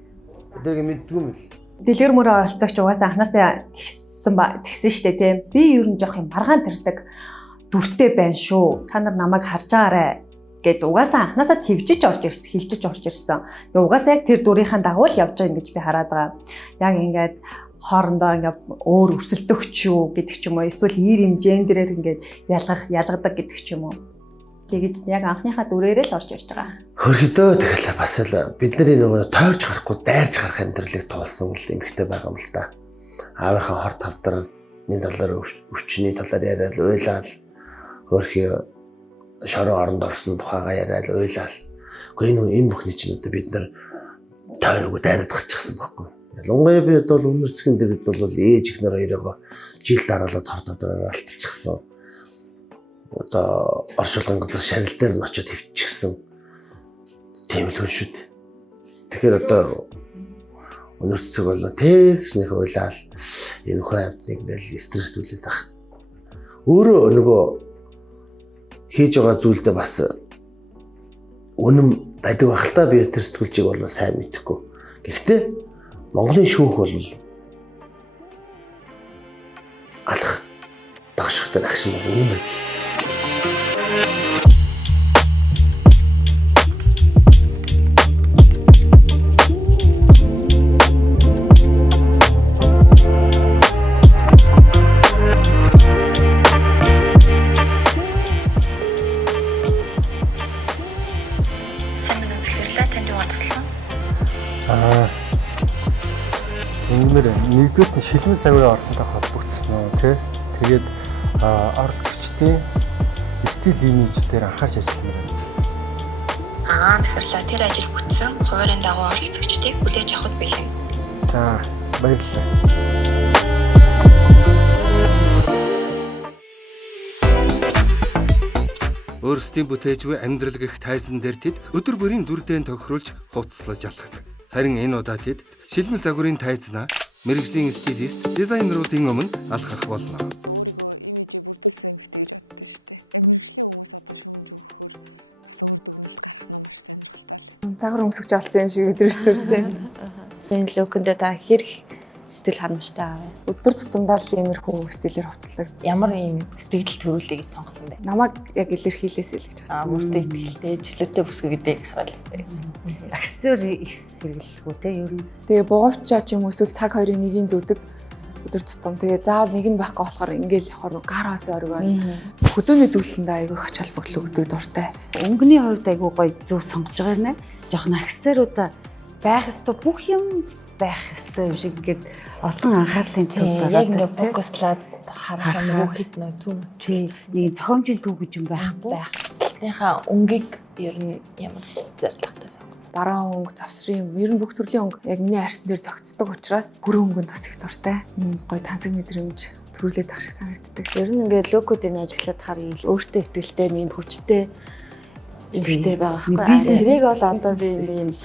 Тэрийг мэддэггүй юм л. Дэлгэр мөрөө оролцогч угаасаа анханасаа тэгсэн штэ тийм. Би ер нь жоох юм маргаан тарьдаг дүртэй байна шүү. Та нар намайг харж байгаарэ гэд угаасаа анханасаа тэгжиж орж ирсэн, хилжиж орж ирсэн. Тэгээ угаасаа яг тэр дүрийнхаа дагуу л явж байгаа ингэж би хараад байгаа. Яг ингээд хоорондоо ингээд өөр өрсөлдөгч юу гэдэг ч юм уу, эсвэл ир хэмжээндэрээр ингээд ялгадаг гэдэг ч юм уу. Тэгэж яг анхныхаа дүрээрээ л орж ирж байгаа. Хөргөдөө тэгэл бас л бидний нөгөө тойрч харахгүй дайрч харах амьдралыг туулсан л эмхтэй байгаа юм л да. Аавынхаа хор тавдрын талаар өвчний талаар яриад уйлал хөрхий шороо оронд орсон тухайгаа яриад уйлал. Гэхдээ энэ бүхний чинь одоо бид нар тойрог дайраад гарчихсан байхгүй. Ялангуяа би бол өнөр цэгийн дээр бид бол ээж ихнэр хоёроо жил дараалаад хор тавдраар алтчихсан. Одоо оршуулган газар шарил дээр нь очиод хөвчихсэн. Тийм л хүн шүү дээ. Тэгэхээр одоо өнөр цэцэг болоо тэгш нэг уйлаал энэ хүн амьтныг ингээл стресстүүлээд байх. Өөрөө нөгөө хийж байгаа зүйлдээ бас үнэн байдаг байх л та би тэр сэтгүүлчийг бол сайн мэдэхгүй. Гэхдээ Монголын шүүх бол алах дагшихтай агшин үнэн байл. Өөрсдийн бүтээж буй амьдрал гэх тайзан дээр тэд өдөр бүрийн дүрдэн тохируулж хувцаслаж алхдаг. Харин энэ удаа тэд шилмэл загварын тайзнаа мэргэжлийн стилист, дизайнеруудын өмнө алхах болно. Өөрийгөө имижээ бүрдүүлсэн эмэгтэй гэж боддоо шүү дээ. Яг мэргэжлийн хүмүүс одоо шүүмж өгөхөөр бас өөр дүгнэлт гарах нь маш сонирхолтой л. Загвар өмсгөж олсон юм шиг өдрөж төрж байна. Энэ лукэндээ та хэрэг сэтгэл ханамжтай аав. Өдөр тутамдаа л иймэрхүү стилээр хувцлаг. Ямар ийм сэтгэл төрүүлгийг сонгосон бэ? Намайг яг илэрхийлээсэй л гэж байна. Мөртөө ихтэй жилөтэй бүсгүй гэдэг хараад. Аксессуар их хэрэглэхгүй те ер нь. Тэгээ бугавчаа ч юм эсвэл цаг хоёрын нэгийг зүүдэг өдөр тутам. Тэгээ заавал нэг нь байхгүй болохоор ингээл явахаар гар хасаа оргиол. Хүзөөний зүйлсэндээ айгүй их ач холбогдол өгдөг дуртай. Өнгөний хувьд айгүй гоё зөв сонгож байгаа нэ. Жохон аксессуаруудаа байх ёстой бүх юм байх ёстой юм шиг ингээд олон анхаарлын төвд байгаа. Яг ингээд фокуслаад харах юм хэд нөө түн. Нэг зохиомжийн төв гэж юм байхгүй. Тийнхаа өнгийг ер нь ямар зорилготой сонгосон. Бараан өнгө, завсрын ер нь бүх төрлийн өнгө яг миний арьсан дээр зохицдог учраас бүрэн өнгөнд бас их дуртай. Гоё тансаг мэдрэмж төрүүлээд ах шиг санагддаг. Ер нь ингээд логодыг ажиглаад харъя. Өөртөө ихтэй, нэм хүчтэй эмхтэй байгаа байхгүй. Тэрийг бол одоо би ийм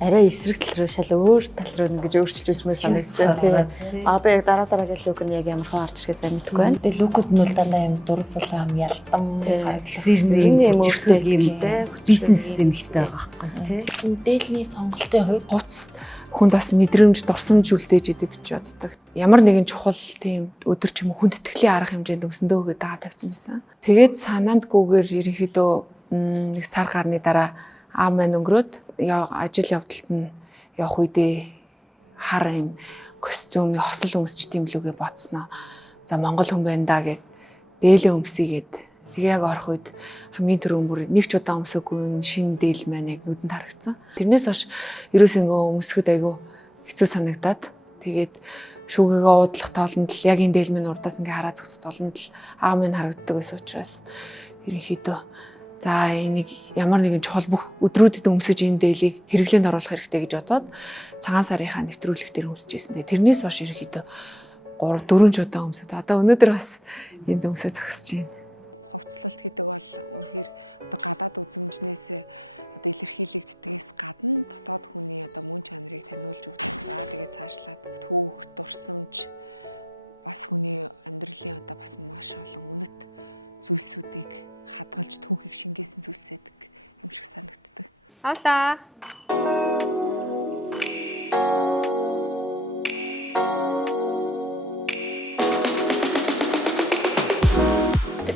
арай эсрэг тал руу шал өөр тал руу ингэж өөрчилж үзмээр санагдаж байна тийм. Одоо яг дараа гэх лук нь яг ямар хон гарч ирэх сайн мэдэхгүй байна. Тэгээ лукуд нь бол дандаа юм дур булаа юм ялтам сэрний өөртөө юм бизнес эмхтэй байгаа байхгүй тийм. Дээлний сонголтын хувьд хувцас хүнд бас мэдрэмж дурсамж үлдээж идэг гэж боддог. Ямар нэгэн чухал тийм өдөр ч юм уу хүндэтгэлийн арга хэмжээнд өмсөндөө өгöd дагаа тавьсан байсан. Тэгээд санаандгүйгээр ерөнхийдөө нэг сар гарны дараа аа маань өнгөрөөд ажил явдалт нь явах үедээ хар юм костюм хосол өмсчт юм лүгээ бодсноо. За Монгол хүн байна да гэд дээлээ өмсөйгээд тэгээ яг орох үед хамгийн түрүүн бүр нэг ч удаа өмсөөгүй шинэ дээл маань яг нүдэнд харагдсан. Тэрнээс хойш ерөөс ингээ өмсөхөд айгүй хэцүү санагдаад тэгээд шүүгээгээ уудлах тоолонд л яг энэ дээл минь урдаас ингээ хараа зогсох тоолонд л аа минь харагддаг гэсэн учраас ерөнхийдөө за энийг ямар нэгэн чухал бүх өдрүүдэд өмсөж энэ дээлийг хэрэглээнд оруулах хэрэгтэй гэж бодоод цагаан сарынхаа нэвтрүүлэг дээр өмсөж ирсэн. Тэрнээс хойш ерөнхийдөө 3-4 удаа өмсөд. Одоо өнөөдөр бас энд өмсөө зогсож байна. Хувцлалт гэдэг бол үнэхээр одоо гадаад үзмжнээс одоо илэрхийлэгддгээс гадна дотоод хүний одоо мөн чанарыг таниулж өгдөг. За тэгээд цаашлаад түүх, дурсамж бас хүний амьдралын одоо бас маш олон үнэт зүйлсүүдийг хадгалж түүхийг шингээсэн зүйлсэдэг юм шиг санагддаг. Авлаа.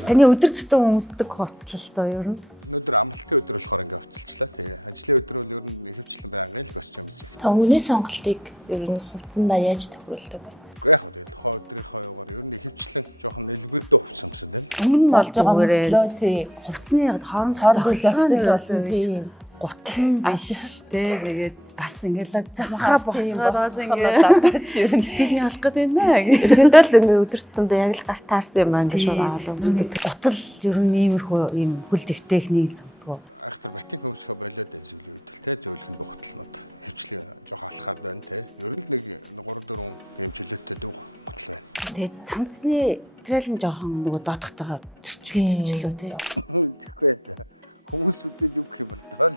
Таны өдөр тутам өмсдөг хувцлалтай юу юм? Өнөөдөр амралтын өдөр болохоор ингээ хувцалчлаа. Тэгээ ажлын өдөр бол ер нь ихэвчлэн байнгын л костюм үзье. Та өнөө сонголтыг ер нь хувцсандаа яаж тохируулдаг вэ? Гэхдээ яг хөө тухайн өдрийнхөө юугаар ер нь ихэвчлэн жоохон нэлбэрдөө хувцсамсан байна. Өмнө нь болж байгаа мөрөө тий. Хувцсны хооронд зохицол болсон тийм гутлан биш те тэгээд бас ингээл замхаа босгоодоос ингээд ер нь стилийн алах гэдэг нэ. Тэгэхэд л ингээ өдөр тутамдаа яг л гарт таарсан юм байна гэж бодлоо өмсдөг. Гутал ер нь иймэрхүү ийм хөл дэвтэхнийг сонгодог. Айхтар батин хөмсгөө болоод энэ зүйлүүд те зөөлхөн гутлнууд хөвчлээ жоох алхаад байна те. Ер нь нэг 3-4 ийм жилеттэй дүү гутал байна. Тэгээд цамцны материал нь жоохон нөгөө доотхотойгоо төрчлөлтчлөө те. Тэгэхгүй хүмүүс үзэж үг юм бол тоо.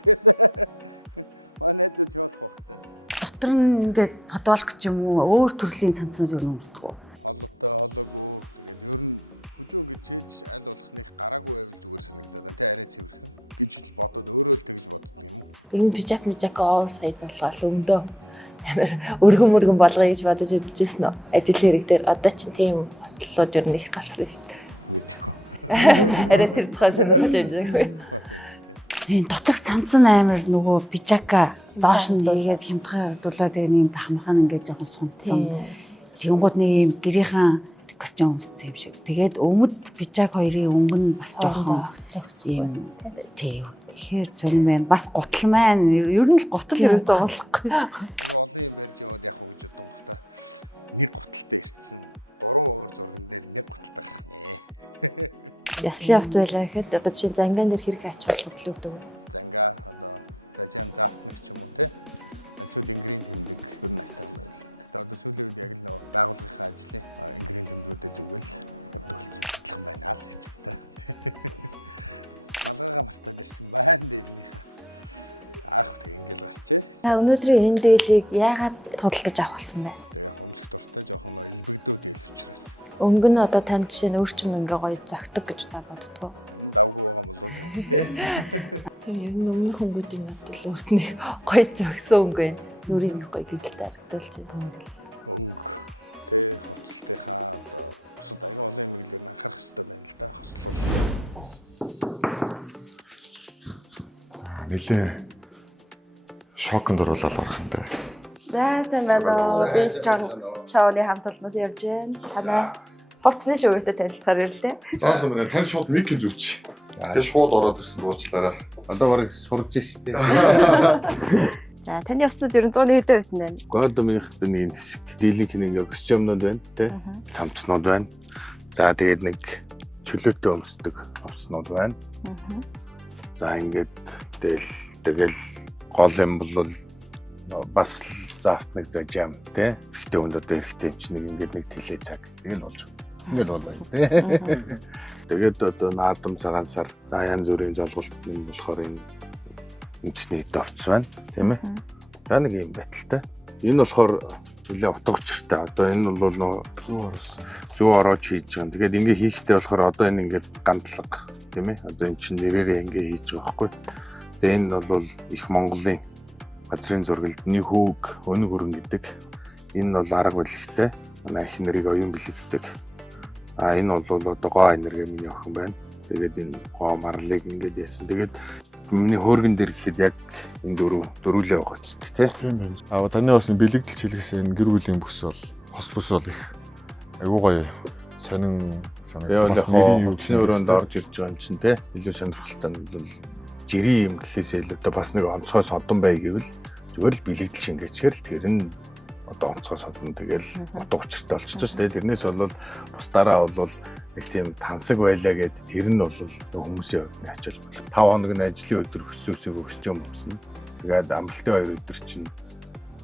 Манай найзууд явуулах байх та. Дотор нь ингээд подвалк ч юм уу өөр төрлийн цамцнууд юу нэмсдэг үү? Холотой олоогүй. Тэгээд ер нь хүжөө ингэж чээж аль болохных гараагүй байвал зүгээр санагдаад байна. Тэ арай цэвэрхэн гэж л бодоод өөрөө л тэгж боддог юм уу? Ер нь пижак овер сайз болгоол өмдөө. Өргөн болгоё гэж бодож үзсэн нь ажил хэрэг дээр одоо ч тийм бослууд ер нь их гарсан шүү дээ. Мэдээгүй. Арай тэр тухай сонирхож байжээгүй. Энэ доторх цамц нь амар нөгөө пижака доош нь хийгээд хямдхан ардуулаад нэг захмахан ингээд жоохон сунцсан. Тэнгууд нэг юм гэрийнхэн костюм өмссөн юм шиг. Тэгээд өмд пижак хоёрын өнгө нь бас жоохон юм тийм хэр зэн мэн бас гутал маань ер нь л гутал ерөөсөө болохгүй. Нөгөө олон юм барьж яваад явах уу гэж бодсон гоо та. Нэг гуталтай ирсэн. 3 өөр зурган дээр нэг гуталтай гарах нэ. Яслын авто байлаа гэхэд одоо жишээ зангаан дээр хэрэг ач холбогдол өгдөг. Зангаа одоо зажим заалтнах ч юм уу те. Эсвэл ингрийн тэмдэг ер нь айтаа юм байл. Гэтэ одоо сүүлийн үед яг л нөгөө байгууллагын ажлын ингрийн тэмдгүүдэд зүгэл явдаг болсон батлах байна л гэж та. Малгайгаа мартаад ирсэн байна дээлнийхээ. Аах тэг ингээл гарчээ. Та өнөөдрийн энэ дээлийг яагаад худалдаж авах болсон бэ? Тэг яг өмсөх дуртай жоохон элбэгдөө дээл учраас. Өнгө нь одоо танд жишээ нь өөр чинь ингээ гоё зогтөг гэж та боддгоо. Давгүй байгаа болов уу тий. Ер нь өмнөх өнгөдийн бодвол өөртний гоё зогсон өнгө байна. Нүрийн гоё гэдэлтэй харагдуулж байна. Өнгө тий хоцлтынхаа одоо бусад аяга олон юм гэлээр анхаарах хэрэгтэй байна л да. Хослол. Нилээ шоконд оруулаад гарах юм даа. Сайн байна. Би шоуны хамт олноос явж байна. Танай хувцсны шоутай танилцахаар ирлээ. Заасан мөрөө тань шууд микэн зүвч. Тэгээ шууд ороод ирсэн уучлаарай. Одоо барыг сурж штэ. За таны хувцсууд ер нь 100-ны хэдэн хувьд байна? Годомынхд нэг хэсэг дийлэнх нэг костюмнууд байна те. Цамцнууд байна. За тэгээд нэг чөлөөтэй өмсдөг хувцснууд байна. За ингээд тэгэл гол юм бол бас заавт нэг зажим те. Хэрэгтэй өндөө хэрэгтэй юм чи нэг ингээд нэг тэлээ цаг. Тэгэл болж. Ингээд болоо те. Тэгээд одоо наадам цагаан сар за янз бүрийн жолголт юм болохоор энэ үндэсний товц байна тийм ээ. За нэг юм байталтай. Энэ болохоор нэлээ утга учиртай. Одоо энэ бол нөө зүү орооч хийж байгаа. Тэгээд ингээ хийхдээ болохоор одоо энэ ингээд гандлага тийм ээ. Одоо эн чинь нэрээрээ ингээ хийж байгаа байхгүй. Тэгээд энэ бол их Монголын газрын зургалд нөхөг өнөг өрн гэдэг. Энэ бол арга барилтай. Манай их нэрийг оюун бэлэгдэг. Энэ бол одоо гоо энерги миний охин байна. Тэгээд энэ гоо марлыг ингээд яасан. Тэгээд миний хөөргөн дээр гэхэд яг энэ дөрвөлээ байгаа ч тийм байна. Таны бас бэлэгдэл чилгэсэн гэр бүлийн бүс бол хос бүс бол их айгуу гоё сонин санагдав. Бас нэрийн өвчнөө өрөөнд орж ирж байгаа юм чинь тийм илүү сонирхолтой нь бол жирийн юм гэхээсээ илүү бас нэг онцгой содон бай гэвэл зүгээр л бэлэгдэл шингээчихэр л тэр нь одоо онцгой содон тэгэл утга учиртай болчихж байгаа. Тэрнээс бол бусдаараа бол нэг тийм тансаг байлаа гэд тэр нь бол хүмүүсийн хувьд ачаал 5 хоног нь ажлын өдөр өссөн костюм өмснө. Тэгээд амралтын 2 өдөр чинь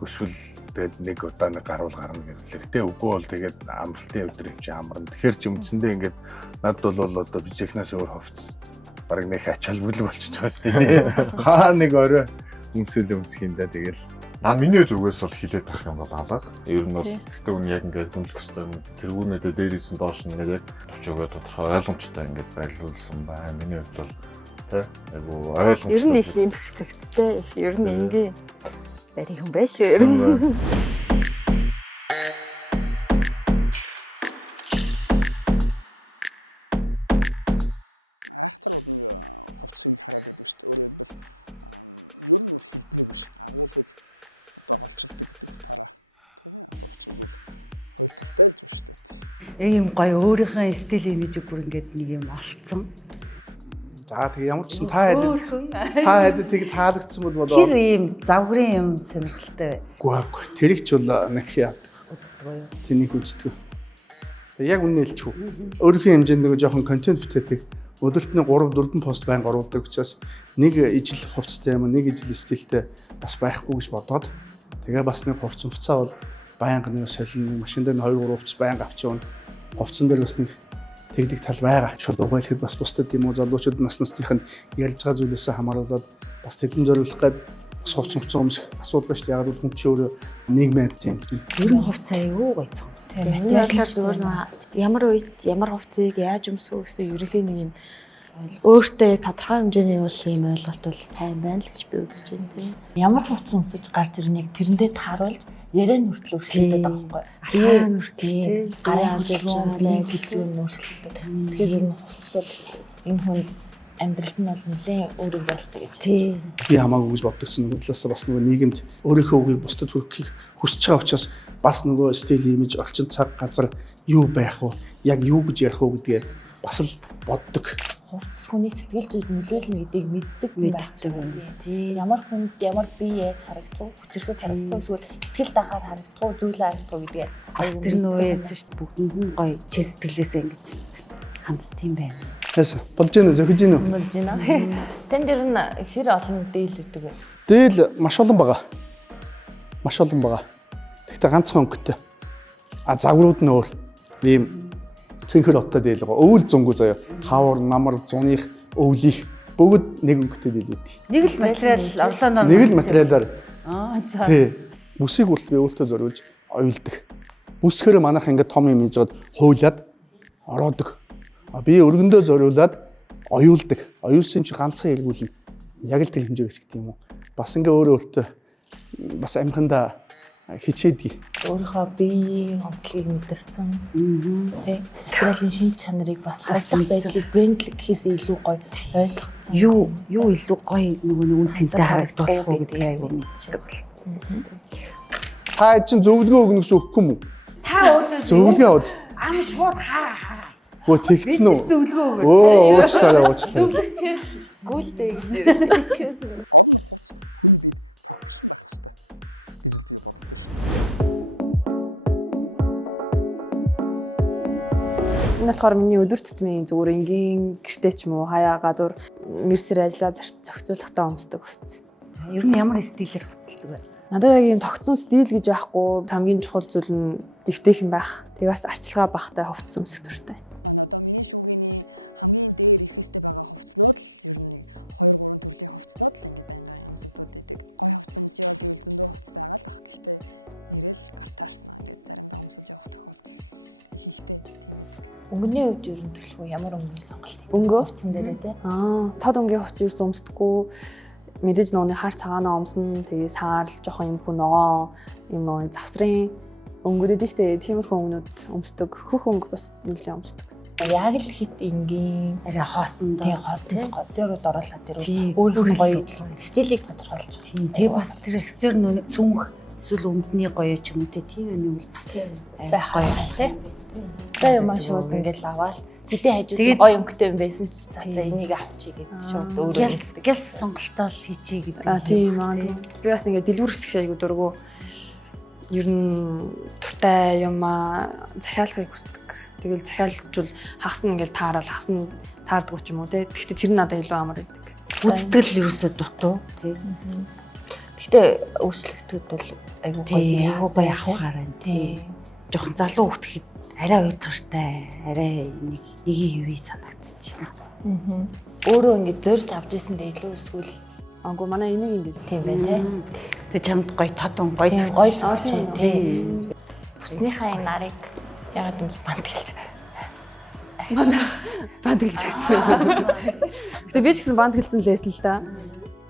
өсвөл тэгээд нэг удаа нэг гаруул гарна гэвэл тэ үгүй бол тэгээд амралтын өдөр юм чи амарна. Тэгэхээр ч үндсэндээ ингээд над бол одоо бижихнаас өөр хувцс бараг нэг ачаал бүлэг болчихж байгаа шүү дээ. Хаа нэг орой өмсөл өмсөх юм да тэгэл миний зүгээс бол хилээд авах юм бол алга. Ер нь бол гэхдээ үн яг ингээд хүндлэх хэвээр тэргүүнээдээ дээрээс нь доош нь ингээд төвчөөгөө тодорхой ойлгомжтой ингээд байрлуулсан байна. Миний хувьд бол тий айгу ойлгомжтой. Ер нь их юм хэцэгцтэй. Ер нь ингээ барих юм байна шүү. Ер нь айхтар бол нэг хувцсыг хараад байдаг шүү дээ. Өөрөөр хэлбэл ер нь бол хилбэнийг биш агуулгыг одоо голчилдаг гэдэг утгаараа тийм хувцсууд бол хоёр талтай л зүг шүү дээ. Ийм гоё өөрийнхөө стил имиж бүр ингээд нэг юм олцсон. За тэгээ ямар ч та хэд тэг таалагдсан бол тэр ийм завгрын юм сонирхолтой бай. Гүг тэрийг ч бол нэг яа. Тэнийг үздэг. Яг үнэ хэлчихв. Өөрийнхөө хэмжээнд нэг жоохон контент бүтээдэг. Өдөртний 3-4 пост байнга оруулдаг учраас нэг ижил хувцастай юм нэг ижил стилтэй бас байхгүй гэж бодоод тэгээ бас нэг хувцас хувцаа бол байнга нэг солино машин дээр 2-3 хувцас байнга авчихвал хувцсан дээр бас нэг тэгдэг тал байгаа. Шууд угаалхад бас бусдад юм уу залуучууд нас насных нь ярьж байгаа зүйлээсээ хамааруулаад бас тэдэн зориулах гээд бас хувцсан өмсөх асуудал байна шүү дээ. Яг л хүн чинь өөрөө нийгмийн тийм. Ер нь хувцас аюу гоё цом. Материалаар зүгээр ямар үед ямар хувцсыг яаж өмсөх гэсэн ерөнхий нэг юм өөртөө тодорхой хэмжээний ийм ойлголт бол сайн байна л гэж би үзэж байна тийм. Ямар хувцас өмсөж гарч ирнэг тэрэндээ тааруулж яриа нүртэл өрсөлдөд байгаа байхгүй. Асаа нүртэл гарын хэмжээ биеийн хөдөлгөөний өөрчлөлтөд. Тэгэхээр ер нь хувцас бол энэ хүнд амьдралд нь бол нэлээд өөрөг байлтай гэж. Тийм. Би хамаагүй гэж боддогсон нэг талаасаа бас нөгөө нийгэмд өөрийнхөө үгийг бусдад хүргэхийг хүсэж байгаа учраас бас нөгөө стил имиж орчин цаг газар юу байх вэ? Яг юу гэж ярих вэ гэдгээ бас л боддог. Хувцас хүний сэтгэл зүйд нөлөөлнө гэдгийг мэддэг юм. Тийм. Ямар хүнд ямар бие яаж харагдах вэ? Хүчрхэг харагдах эсвэл ихтгэл дахаар харагдах уу, зүйлээ харагдах уу гэдгээ бас тэр нөө яасан шүү дээ. Бүгдэнд нь гоё чи сэтгэлээсээ ингэж ханддаг юм байна. Яасан. Болж гинэ зөхөж гинэ. Болж гинэ. Тэнд ер нь хэр олон дээлдэг вэ? Дээл маш олон байгаа. Маш олон байгаа. Гэхдээ ганцхан өнгөтэй. Загварууд нь өөр. Ийм цэнхэр оттой дээл байгаа. Өвөл зөнгөө заяа. Хавар, намар, зуных, өвлих бүгд нэг өнгөтэй дээл байдаг. Нэг л материал орлооноор. Нэг л материалаар. За. Тий. Бүсийг бол би өөртөө зориулж оюулдаг. Бүсгээр манайх ингээд том юм хийж жаад хуйлаад ороодог. Би өргөндөө зориулаад оюулдаг. Оюулсан чи ганцхан эргүүлнэ. Яг л тэр хэмжээгс гэх юм уу. Бас ингээ өөрөө өөртөө бас амхандаа хичээдэг. Өөрийнхөө биеийн онцлогийг мэдэрсэн. Тэ. Материалын шин чанарыг бас тасах байдлыг брендлэг гэхээс илүү гоё ойлгоцсон. Юу илүү гоё нөгөө үн цэнтэй харагдуулах уу гэдгийг аюу мэддэг болсон. Та чинь зөвлөгөө өгнө гэсэн үг юм уу? Та өөдөө зөвлөгөө аваад. Ам шууд хаа. Гөө тэгцэн үү? Зөвлөгөө өгөө. Уучлаарай. Гүйлтэй гэж. Орон хувцас хүний биед професsion байх хэрэгтэй гэж л би боддог шүү дээ. Энэ болохоор миний өдөр тутмын зүгээр энгийн гэртээ ч юм уу хаяа гадуур мэрсэр ажиллаа зохицуулахтаа өмсдөг хувцас. Ер нь ямар стилээр хувцалдаг вэ? Надад яг ийм тогтсон стил гэж байхгүй хамгийн чухал зүйл нь дэвтэйхэн байх. Тэгээ бас арчилгаа багтай хувцас өмсөх дуртай. Одоо миний шүүгийнхний хамгийн дээр ихэстэй байгаа хувцснууд л ер нь 2-3 төрлийн хувцснууд л ингээд байнгын өмсөгдөд идэг. Гой хувцас өмсөё гэвэл зөндөө хувцас байгаа л ах. Гэхдээ нэрэл гартаарснаа ингээд заримдаа өмсөж явах тохиолдол ихэнхдээ тийм байдаг. Өнгөний хувьд ер нь төлөвлөгөө ямар өнгөний сонголт? Өнгөө хувцсан дээр тий. Тод өнгийн хувцас ерөөс өмсдөггүй. Мэдээж нууны хар цагаанаа өмснө. Тэгээ саарл жоохон юм хүн ногоо юм нууны завсрын өнгөдөд нь штэ. Тиймэрхүү өнгөнүүд өмсдөг. Хөх өнгө бас нэлээд өмсдөг. Яг л хит энгийн арай хоосон тий хоосон гоцорууд оруулаад тэр өөрөө гоё стилийг тодорхойлж. Тий. Тэгээ бас тэр экстерн цүнх эсвэл өмдний гоё ч юм уу тийм юм бол бас байх гоё тий. За юм шууд ингээд аваад хэдий хажууд гоё өнгөтэй юм байсан ч за энийг авчиг гэдэг шууд өөрөө гэл сонголтоо хийчихье гэдэг. Тийм аа тийм. Би бас ингээд дэлгүүр хэсэг айгу дургу ер нь туртай юм захиалахыг хүсдэг. Тэгэл захиалжвал хагас нь ингээл таардаг ч юм уу те. Гэхдээ тэр нь надад илүү амар байдаг. Үзтгэл ерөөсөө дутуу тий. Гэхдээ өөрчлөлтүүд бол айгүй гоё авахаар байна тий. Жохон залуу хөхт арай уйдгартай арай нэг юу санагдчихна. Өөрөө ингээд зорж авч ирсэндээ илүү эсвэл агуу манай энийг ингээд тийм байна тий. Тэгээ чамд гоё тод гоё зурчин тий. Бүснийхаа нарыг ягаад юм бандгалж бандгалж гэсэн. Тэгээ би ч гэсэн бандгалсан л байсан л да.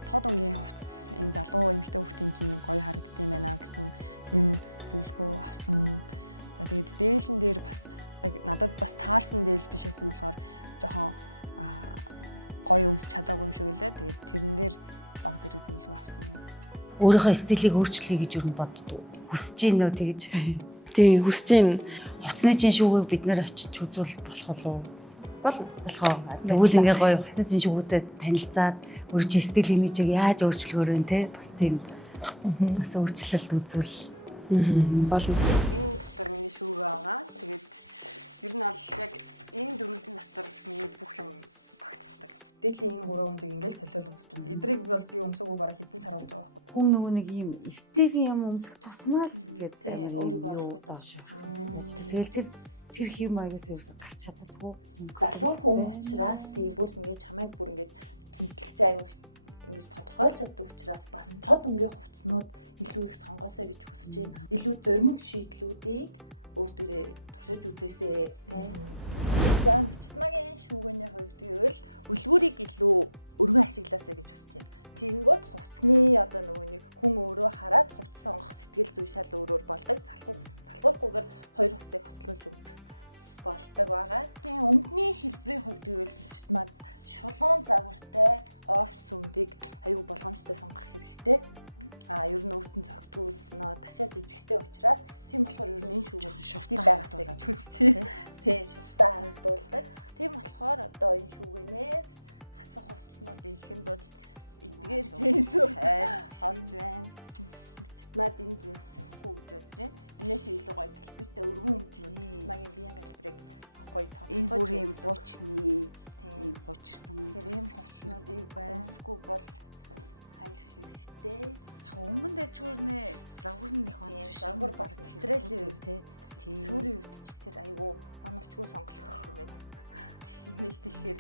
Тод өнгийн хувцас энэ залуу эмэгтэй хүүхдийн чинь гоё харагддаг юм байна гэсэн тийм зөвлөгөө авсан. За тэгээд дээлэн дээр бас надад бас таарсан дээл биш байсан болохоор жоохон гоё өмсч чадаагүй юм шиг үлээ. Тэгээд тэрэн дээр баг зэрэг зөвлөгөө авсан. Өөрийнхөө стилийг өөрчлөе гэж юу боддог. Хүсэж ийн нөө тэгэж. Тий, хүсэж ийн. Хувцсны чин шүүгийг бид нэр очиж үзүүл болох уу? Болно. Тэгвэл ингээ гоё хувцсны чин шүүгүүдэд танилцаад өөрийн стил имижийг яаж өөрчлөхөөр вэ те? Бас тийм бас өөрчлөлт үзүүл. Болно. Энэ дотор миний шүүгээ байгаа. Тэгээд ер нь бол яг энэ дөрвөлжин дотор миний бүх юм багтчихдаг. Дээлийн энэ 3 өмдөг ингээл солиол өмсөж байна. Эдрийг бол би өмсөөгөө бараг хэдэн сар болж байгаа байхгүй. Хүн нөгөө нэг юм эвтэйгийн юм өмсөх тусмаа л ингээд өөрийгөө доош. Тэгэл тэр хэм маягаас ерөөсө гарч чаддаггүй. Залуу хүн учраас тий бүр ингээд чамайг бүр ингээд хөндлөгч айгүй ингэж тодорхойлж чаддаг учраас бас тод өнгийн хувцснууд илүү их сонгоосоо гэж хүсэж байна. Илүү зоримог шийдлүүдийг өөр дээрээ туршиж үзээсэй тий. За Мичтмагийн шүүгээний хувьд гэвэл үлгүүрийг илүү өргөн ашиглаасаа гэж хүсэж байна. Тэгэнгүүт хувцсны одоо нөгөө нэг хүн өөрөө хараад хувцс сонгох сэтгэл зүй шал өөрөөр болдог. Залхуулахгүйгээр хоёр хувцсыг хослуулж өмсөх болдог байгаа. Тийм өмдний хэлбэрийн хувьд гэвэл Мичтмаг шулуун загвартай офс өмдийг аюу болгоомжтой сонгох хэрэгтэй. Ер нь өөртөө зөгтгүүд нөө ташаа жижигтэй учраас тийм болохоор ер нь энэ шүүгээ шувтаа байгаасаа гэж хүсэж байна. Тийм шувтаа харагдуулдаг. Тийм болохоор одоо энэ шүүгэнээс хасах хувцснуудын ихэнд бол эдгээр жинс олж байна. Мичтмаг энэ жинс зөхгүй гэж бодож байна. Энээс илүү гоё хэлбэртэй өргөн өмчнүүд Мичтмагийн биеийн хэлбэрийг гоё тодорхойлж энэ бүр юм буучны тийм буучирсан ийм хувцснуудыг өмсөхгүй бол хаях хэрэгтэй. Яг өнгөн дэжгүүр нэ загвар нь их онц биш. Загвар бас материалын үе тий. Сүрийн үед ч тэр айгүй оновчгүй сонголох юм байна. Энийг тэгэхээр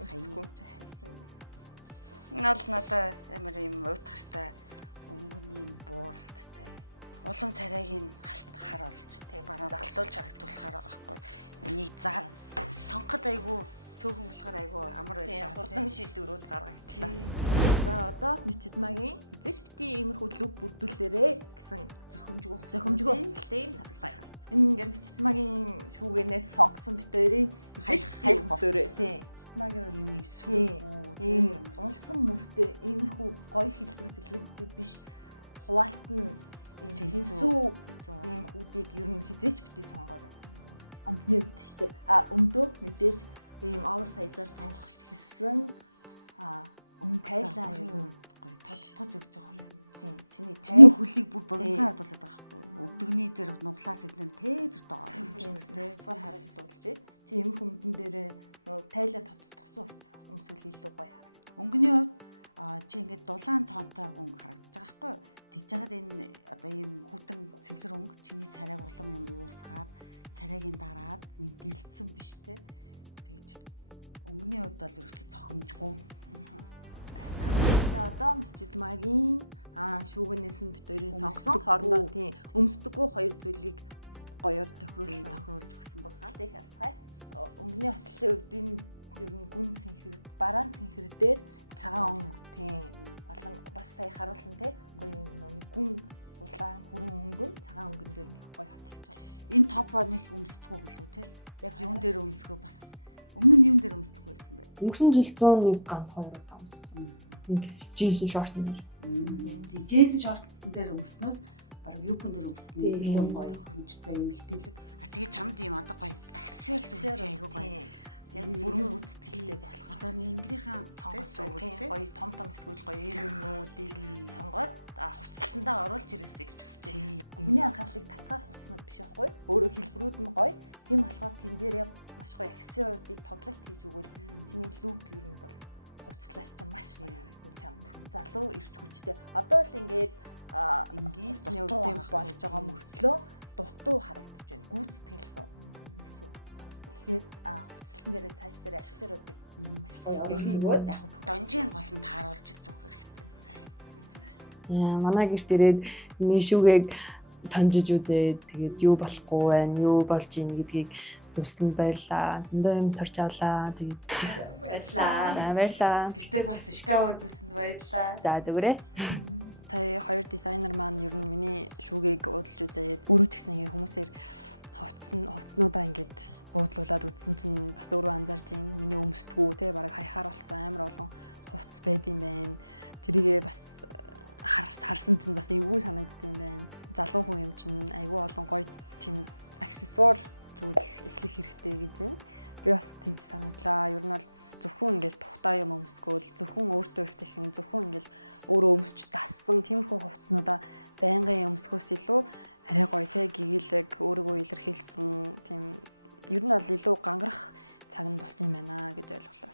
өмсөхгүй хайсан байна. Энэ бол надад амар юм уйтгартай өнгөн юм бууралттай. Улам царайгийн хар олж тийм бараа галуулж харагдуулахаар байгаа байхгүй. Энийг зар сонгоход айгүй цөөхөн болохоор айгүй амар байлаа. Хурдан шийдвэрүүд гаргагдлаа. За одоо Мичтмагийн эзэж бити иймэрхүү лүг бүрдүүлээрээ гэсэн зохимжгүй хувцалтыг харлаа. Энэ ингээ Мичтмагийн шүүгэнээс сонгосон бит хоёрын хайх өмсөөрөө тийм. Мичтмагийн юм сүүгүү унсан мөртэй иймэрхүү гоё хэлбэрээс илүүтэй биш хуваалтан тэнцүү ийм хүүдийг ер нь хизээч бити сонгоорой. Өмдний үед ч тийм өмдөө мэдээж ийм оверсайзаар сонгох гэсэн тайлаа юу тодтож өгч байгаа юм. Тийм. Чиний хөлийг бүр богинохаар хадуулаад байгаа байхгүй. Өвдөгний дээр нуглаас эднэр тэр доор юм тийм. Тэрсээр харагдуулж чи юм хүмдэн дээрээ нөгөө тайлаа тодтогсон өмсөл илүү гоё харагдав. Өнгөний хувьд чи ингээд дулаан тоонтой өнгө харагдаж байгаа байхгүй. Тэгж яагаад энэ одоо ийм хүтэн цэнхэр өнгө чиний царайг улам юм уусгаад царайгийн дараад нэг гэрэлтсэн биш те. Тэгж өнгөний хувьд бол ерөөсөй тохимжгүй. За одоо Мичтмагийн шүүгэнээс нь бит хоёрын сонгосон хоорондоо тийм өмсдөггүй хоёр зүйлийг гоёор тохируулж өгсөн боцолтыг харцгаая. Өнгөний ослын хувьд энэ ер нь гүн цэнхэр бараан цэнхэр дээр цагаан өнгө тийм болон бас сая харуулсан тийм гоё нэг гүн улаан хүрэн өнгө цагаан өнгөн дээр нэг гоё хатчих жаа. Энэ топ нэг өмсдөггүй гэлөө тийм яг юун дээр өмсгөө бас өмнө нь юун дээр өмсдөг байсан бэ? Өнгөрсөн жил 101 ганц 2 удаа өмссөн. Джинс шортн дээр. Тэгээ джинс шортн дээр өмснөөс бараг юпон дээр өмснө. Илүү гоё хөрөмжтэй юм ихтэлэг. Тэгээ чамд юм одоо гоё аксессуар зүгч айгүй гоё. Яг бүрэн үзтгэлтэй болох. Одоо Ингрийнхаа сонгосон гоё том эсвэл гоё нүүдийг сонгоод хувцалтандаа оруулж ирээсэй гэж хүсэж байна. Хүний анхаарлыг татгаар хувцснууд биш байхгүй. Өөрөө хэлбэрүүд нь гоё. Тийм болохоор тэн дээрээ маш гоё аксессуаруудыг тоглолт хийж өгвөл чиний лүк ер нь бол хувцлалт чинь маш гоё харагдана чам. Залуу ирч хүчтэй. Одоо л ингээд ингийн дутуу болж байгаа мөртлөө дутуу харагдаж байна. Гүйцэтгэлгүй гэсэн. Тэгэхээр хувцлалтын дээр цааш дээр аксессуаруудыг маш гоё оруулж өгөөд яг донжийн гол нь тааруулж зүөх хэрэгтэй. За манай гэрт ирээд нишүүгийг сонжиж үдээ тэгээд юу болохгүй байна, юу болж ийн гэдгийг зүсэнд баярлаа. Зөндөө юм сурч авлаа. Тэгээд баярлаа. Баярлаа. Гэтэ бас шкаф зүсэнд баярлаа. За зүгээрээ. Сая хоёр дизайнер маань ер нь миний шүүгийг уудалж үзээд өөрөө ч гэсэн ингээ хүмүүсээр хувцснуудаа ингээд уудлуулад үзсэн чинь бас өөрөө анзаарч байна. Миний өмсдгүү те бараг хаяхаар болсон амар олон хувцс байд юм байна. Тэрийгээ бас харсан чинь бас эвгүй санагддаг юм байна. Залуу хүн юм чинь айгүй олон гоё тийм аксессуар зүүж эхлэх хэрэгтэй гэж байна. Би бас тэгж санагдлаа. Ер нь бол зөвхөн ингээл тухтай юм өмсгөөл, зөвхөн өөртөө өвтөхийн, зөвхөн ингээл өөрөө өмсч дассан тиймэрхүү хувцснуудаа байнгын өмсгөөс илүү арай гоё те гэгээлэг өөрийгөө илэрхийлсэн тийм ер нь бол илүү гангарах цаг нь болсон юм байна гэж ойлголоо.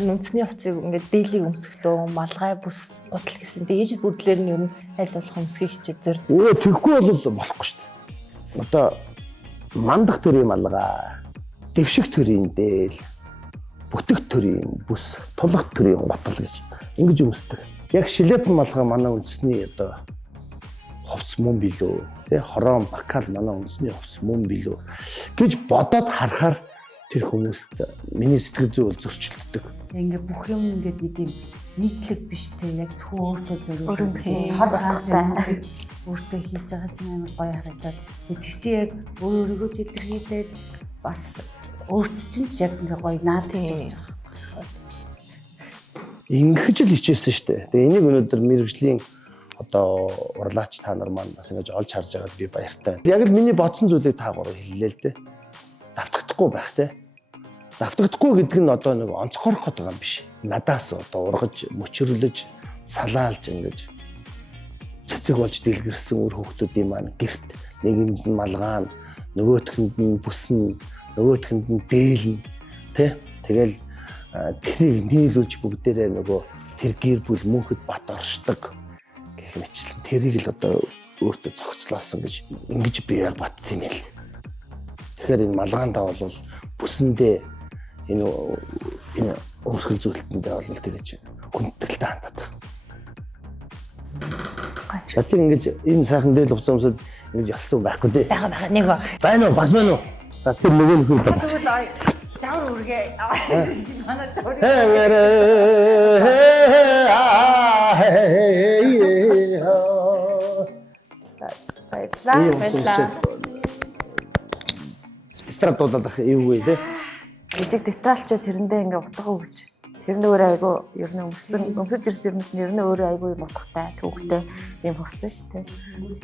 харин үндэсний хувцсыг ингээд дийлийг өмсгөлөө малгай бүс гутал гэсэн. Тэгээд ээж бүдлэр нь ер нь аль болох өмсгөх хичээд зөр. Тэгэхгүй бол болохгүй шүү дээ. Одоо мандах төрийн малгай, дэвших төрийн дээл, бүтэх төрийн бүс, тулах төрийн гутал гэж ингэж өмсдөг. Яг шилетэн малгай манай үндэсний одоо хувцс мөн билүү, тий хорон бакал манай үндэсний хувцс мөн билүү гэж бодоод харахаар тэр хүмүүст миний сэтгэл зүй зөрчилддөг. Ингээ бүх юм ингээд нэг юм нийтлэг биш те яг зөвхөн өөртөө зориулсан цор ганцтай өөртөө хийж байгаа чинь амар гоё харагдаад тэр чинь яг өөрийгөө ч илэрхийлээд бас өөрт чинь яг ингээ гоё наалдаж явж байгаа. Ингэж л хичээсэн шүү дээ. Тэгээ энийг өнөөдөр мэрэгжлийн одоо урлаач та нар маань бас ингэж олж харж байгаад би баяртай байна. Яг л миний бодсон зүйлийг та гурав хэллээ л дээ. Давтагдахгүй байх те. Давтагдахгүй гэдэг нь одоо нэг онцгойрох гэдэг юм биш. Надаас одоо ургаж, мөчрлөж, салаалж ингэж цэцэг болж дэлгэрсэн үр хөвгтүүдийн маань гэрт нэгэнд нь малгаан, нөгөөтгөнд нь бүснэ, нөгөөтгөнд нь дээлнэ тэ. Тэгэл тэрийг нийлүүлж бүгдээрээ нөгөө тэр гэр бүл мөнхөд бат оршдог гэх мэтлэн тэрийг л одоо өөртөө зохицлоосон гэж ингэж би яг батсан юм л. Тэгэхээр энэ малгаандаа бол бүсэндээ энэ өмсгөл зүйлтэндээ бол тэгэж хүндэтгэлтэй хандаад байна. Шатин ингэж энэ сайхан дээл хувцас өмсөд ингэж ялсан байхгүй дээ. Бага нэг ба. Байна уу? Бас байна уу? За тэр нөгөө нөхөд байна. Тэгвэл жавар үргээ. Манай жавар. Баярлалаа. Стратуудад эвгүй те. Жижиг детальч тэрэндээ ингээ утга өгч. Тэр нь өөрөө айгу ер нь өмсөж ирсэн юм нь ер нь өөрөө айгу юм утгатай, төвөгтэй юм хувцсан шүү дээ.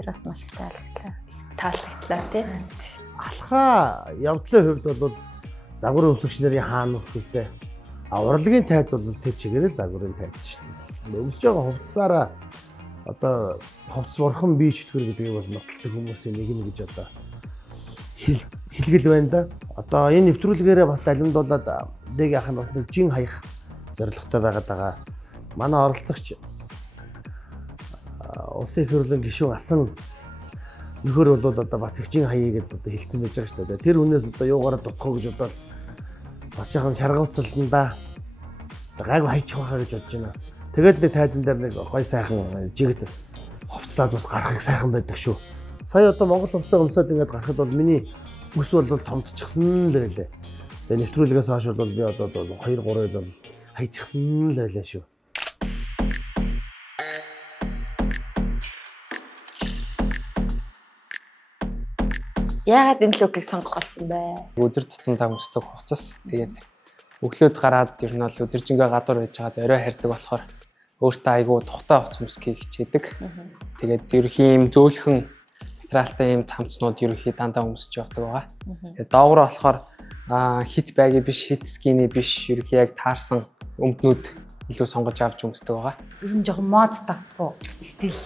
Тэр бас маш их таалагдлаа тий. Алхаа явдлын хувьд бол загвар өмсөгч нарын хаана үрхтэй. Урлагийн тайз бол тэр чигээрээ загварын тайз шүү дээ. Өмсөж байгаа хувцсаараа одоо хувцс бурхан бие чөтгөр гэдгийг бол нотолдог хүмүүсийн нэг нь гэж одоо хэлгэл байна да. Одоо энэ нэвтрүүлгээрээ бас далимдуулаад дэг яах нь бас нэг жин хаях зорилготой байгаад байгаа. Манай оролцогч улсын их хурлын гишүүн асан нөхөр бол одоо бас их жин хаяа гэдээ одоо хэлсэн байж байгаа шүү дээ. Тэр хүнээс одоо юугаараа дутгах гэж бодоод бас яхан шаргауцалдан да. Гайгүй хайчих байхаа гэж бодож байна. Тэгээд нэг тайзан дээр нэг гой сайхан жигд хувцлаад бас гарахыг сайхан байдаг шүү. Сая одоо Монгол хувцас өмсөд ингээд гарахад бол миний өс бол томдчихсан л байлээ. Тэгээ нэвтрүүлгээс хойш бол би одоо 2-3 жил бол хайчихсан л байлаа шүү. Яагаад энэ лүгийг сонгох болсон бэ? Өдөр тутамдаа өмсдөг хувцас. Тэгээд өглөөд гараад ер нь бол өдөржингөө гадуур байж байгаад орой харьдаг болохоор өөртөө айгүй тухтай хувцас өмсөхийг хичээдэг. Тэгээд ерөнхийн юм зөөлхөн материалтай юм цамцнууд ерөнхий дандаа өмсөж явдаг байгаа. Тэгээд доогоор болохоор хит байги биш, хит скини биш, ерөнхий яг таарсан өмднүүд илүү сонгож авч өмсдөг байгаа. Ер нь жоохон мод дагдахгүй, стил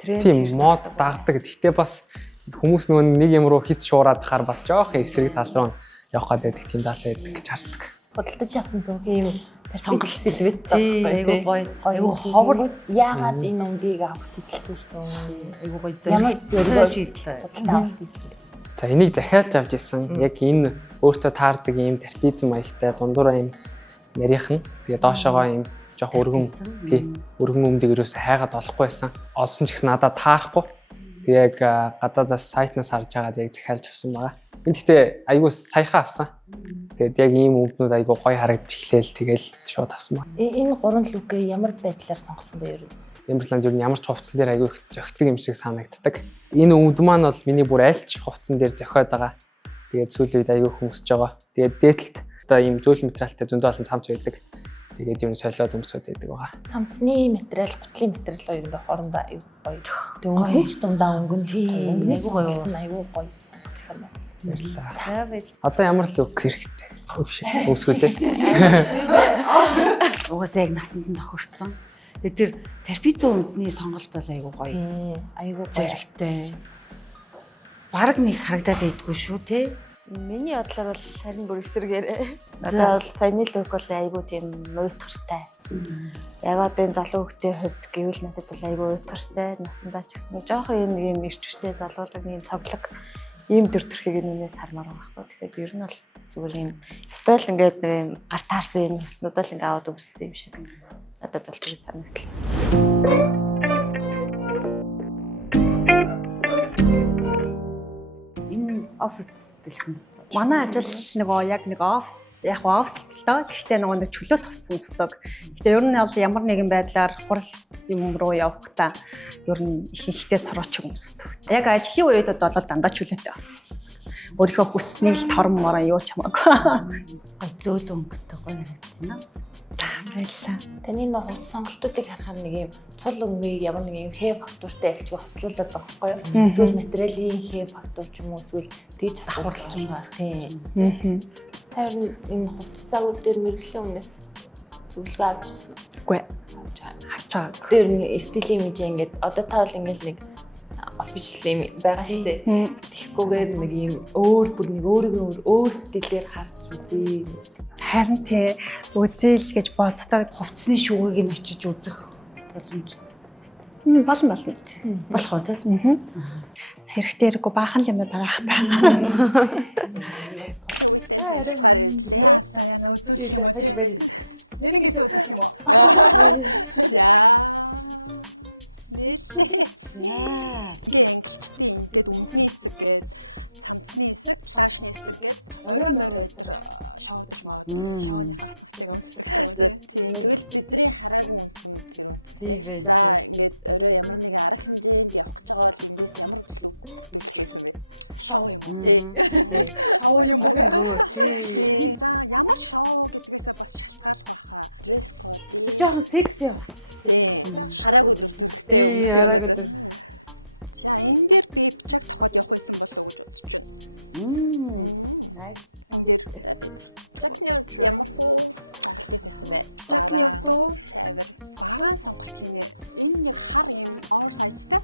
тренд. Тийм мод дагдаг. Гэхдээ бас хүмүүс нөгөө нэг юм руу хит шуураад хахаар бас жоох эсрэг тал руу явах гэдэг тийм даалаа байдаг гэж хардаг. Бодолдож авсан тийм сонголт хэлбэт айгуу гоё. Айгуу ховор яагаад энэ өнгийг авах сэтгэлжүүлсэн? Айгуу гоё зөв шийдлээ. За энийг захиалж авч ирсэн. Яг энэ өөртөө таардаг ийм терпизм маягтай дундуур ийм нарийнхан. Тэгээ доошоогоо ийм жоох өргөм өргөн өмдөг ерөөсө хайгаад олохгүй байсан. Олсон ч гэсэн надад таарахгүй. Тэгээ яг гадаадаас сайтнаас харж байгаад яг захиалж авсан байгаа. Энэ гэхдээ айгуу саяхан авсан. Тэгээд яг ийм өвднүүд айгуу гоё харагдаж эхлээл тэгэл шууд авсан байна. Энэ гурван лүгээ ямар байдлаар сонгосон бэ ер нь? Ямарланд ер нь ямар ч хувцсан дээр айгуу их зөгтөг юм шиг санагддаг. Энэ өвд маань бол миний бүр айлч хувцсан дээр зохиод байгаа. Тэгээд сүүлийн үед айгуу хүмүүсж байгаа. Тэгээд дээдлэлт одоо ийм зөөл материалтай зөндөө олон цамц байдаг. Тэгээд ер нь солиод өмсөд байдаг байгаа. Цамцны материал, гутлын материал хоёрын хоорондоо айгуу гоё. Тэгээд өнгөч дундаа өнгөн айгуу гоё. Айгуу гоё. Одоо ямар л үг хэрэгтэй. Өмсгөлээ. Угаасаа яг насанд нь тохирсон. Тэгээд тэр терпизм өмдний сонголт бол айгуу гоё. Айгуу зэрэгтэй. Бараг нэг харагдаад байдгүй шүү те. Миний бодлоор бол харин бүр эсэргээрээ. Одоо бол саяны л үг бол айгүй тийм уйтгартай. Яг одоо энэ залуу хүүхдийн хувьд гэвэл надад бол айгүй уйтгартай. Насандаа ч гэсэн жоохон юм ирчвчтэй залуулаг юм цоглог ийм төр төрхийг нэмээс хармаар байгаа байхгүй. Тэгэхээр ер нь бол зүгээр юм стил ингээд нэг юм гар таарсан юм хүснүүд л ингээд аваад өмссөн юм шиг. Надад бол тэгж санагдлаа. Офис дэлхэн буцаа. Манай ажил нөгөө яг нэг офис яг офис л доо. Гэхдээ нөгөө нэг чөлөөт хувцсан өсдөг. Гэхдээ ер нь бол ямар нэгэн байдлаар хурал юм руу явахдаа ер нь ихэнхдээ сорооч өмсдөг. Яг ажлын үед бол дандаа чөлөөтэй хувцсан. Өөрийнхөө хүсснийг л торон морон юу ч хамаагүй. Зөөлөн өнгөтэй гоё харагдана. Баярлалаа. Таны нэг хувц сонголтуудыг харахаар нэг юм цул өнгөийг ямар нэг юм хэ фактуртай альчгүй хослуулдаг байхгүй юу? Зөв материалын хэ фактур ч юм уу эсвэл тэгж хаварлж юм байна. Тийм. Тэр энэ хувц цагур дээр мэрэгжлийн үнээс зөвлөгөө авч ирсэн үү? Үгүй. Хачаа. Тэр нэг стилийн имиж ингээд одоо та бол ингээд нэг official юм байгаа шүү дээ. Тэгэхгүйгээр нэг юм өөр бүр нэг өөрийнхөө өөр стилээр харж үзье. Харин тий үзэл гэж боддог хувцсны шүүгийг нь очиж үзэх боломжтой. Болно. Болох уу тий. Хэрэгтэй хэрэггүй баахан юм байгаа хаа. Түүнтэй танилцахаар ирлээ. За одоо яна үзүүлэх юм уу тий. Нэрэнгээс үзүүлэх юм уу? За. Нэлээ. Ингээ ангилчдын ингээд өмнөний хэсэг гээд цамцны хэсэг, флашны хэсэг гээд орой морой өдр шоудаж маад нэг шооныхаа хацагчийг өмсдөг ч юм уу тийм. Тэгвэл бидний хараагүй үнцг нь тэр үнцэг тийм. За ингээд орой ямар нэгэн арга хэмжээнд явах гэж байгаа бол эндээс ямар төлөв бүтүүлэх байсан бэ? Шоу юм уу? Тийм. Шоу юм уу гэдэг шүү дээ. Тийм. За ямар шоу гэдгээсээ бас шалтгааллах байхаа. Dress code. Жохон секси явц. Тийм. Хараагүй дүр төрхтэй өмнөх юмнуудаас. За энэ дээр би бичаг тохоод явах байсан болов уу гэж бодож байна. Энэ дээр Жакны ямар хөө сонголтыг хийсэн бэ? Жакны дуу цайвар. Бараан сонголт хийнэ. Энэ нэг хар юм oversize-тай.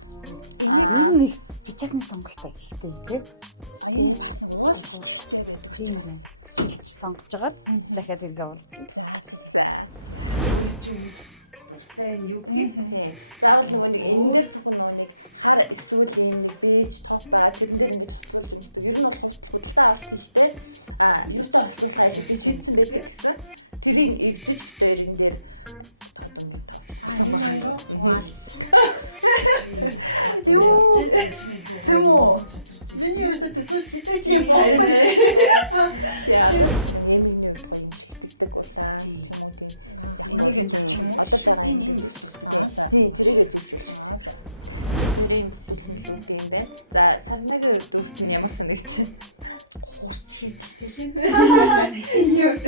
Энийг Жакны сонголтоо ихтэй тийм. А энэ бас нэг уулз ихтэй байдаг учраас сонгож байгаа. Дахиад хэрэг уулз. За тэгээ. За. Өөрөөр чи хүмүүс дуртай энэ юу гэх тийм. Заавал нөгөө нэг энэ дээр зөвхөн нөгөө нэг хар эсвэл юм нэг бэж топ байгаа тэрэн дээр ингэж хослуулж өмсдөг. Ер нь бол худалдаа авалт хийхдээ юутай хослуулах айлуудыг шийдсэн байдаг гэсэн. Тэрийг эвдэж бит хоёрын дээр тоодонгийн топ. Асан баг. Валс. Юу? Тэмо. Миний ерөөсө төсөөл бидээ чи боохгүй. Яа, одоо эмигний хувьд гоё юм шигтгдэг улаан ч юм уу тийм. Энийг зөвч юм уу? Одоо байгаа юм биш. Тийм, тэрийгэ зөвчүүлж. За. Тэрийн бүтүүлсэн лүк юм байна. За, Сарнагийн хувьд өөрт нь ямар санагдаж байна? Хурц хийдэлтэй л. Миний хувьд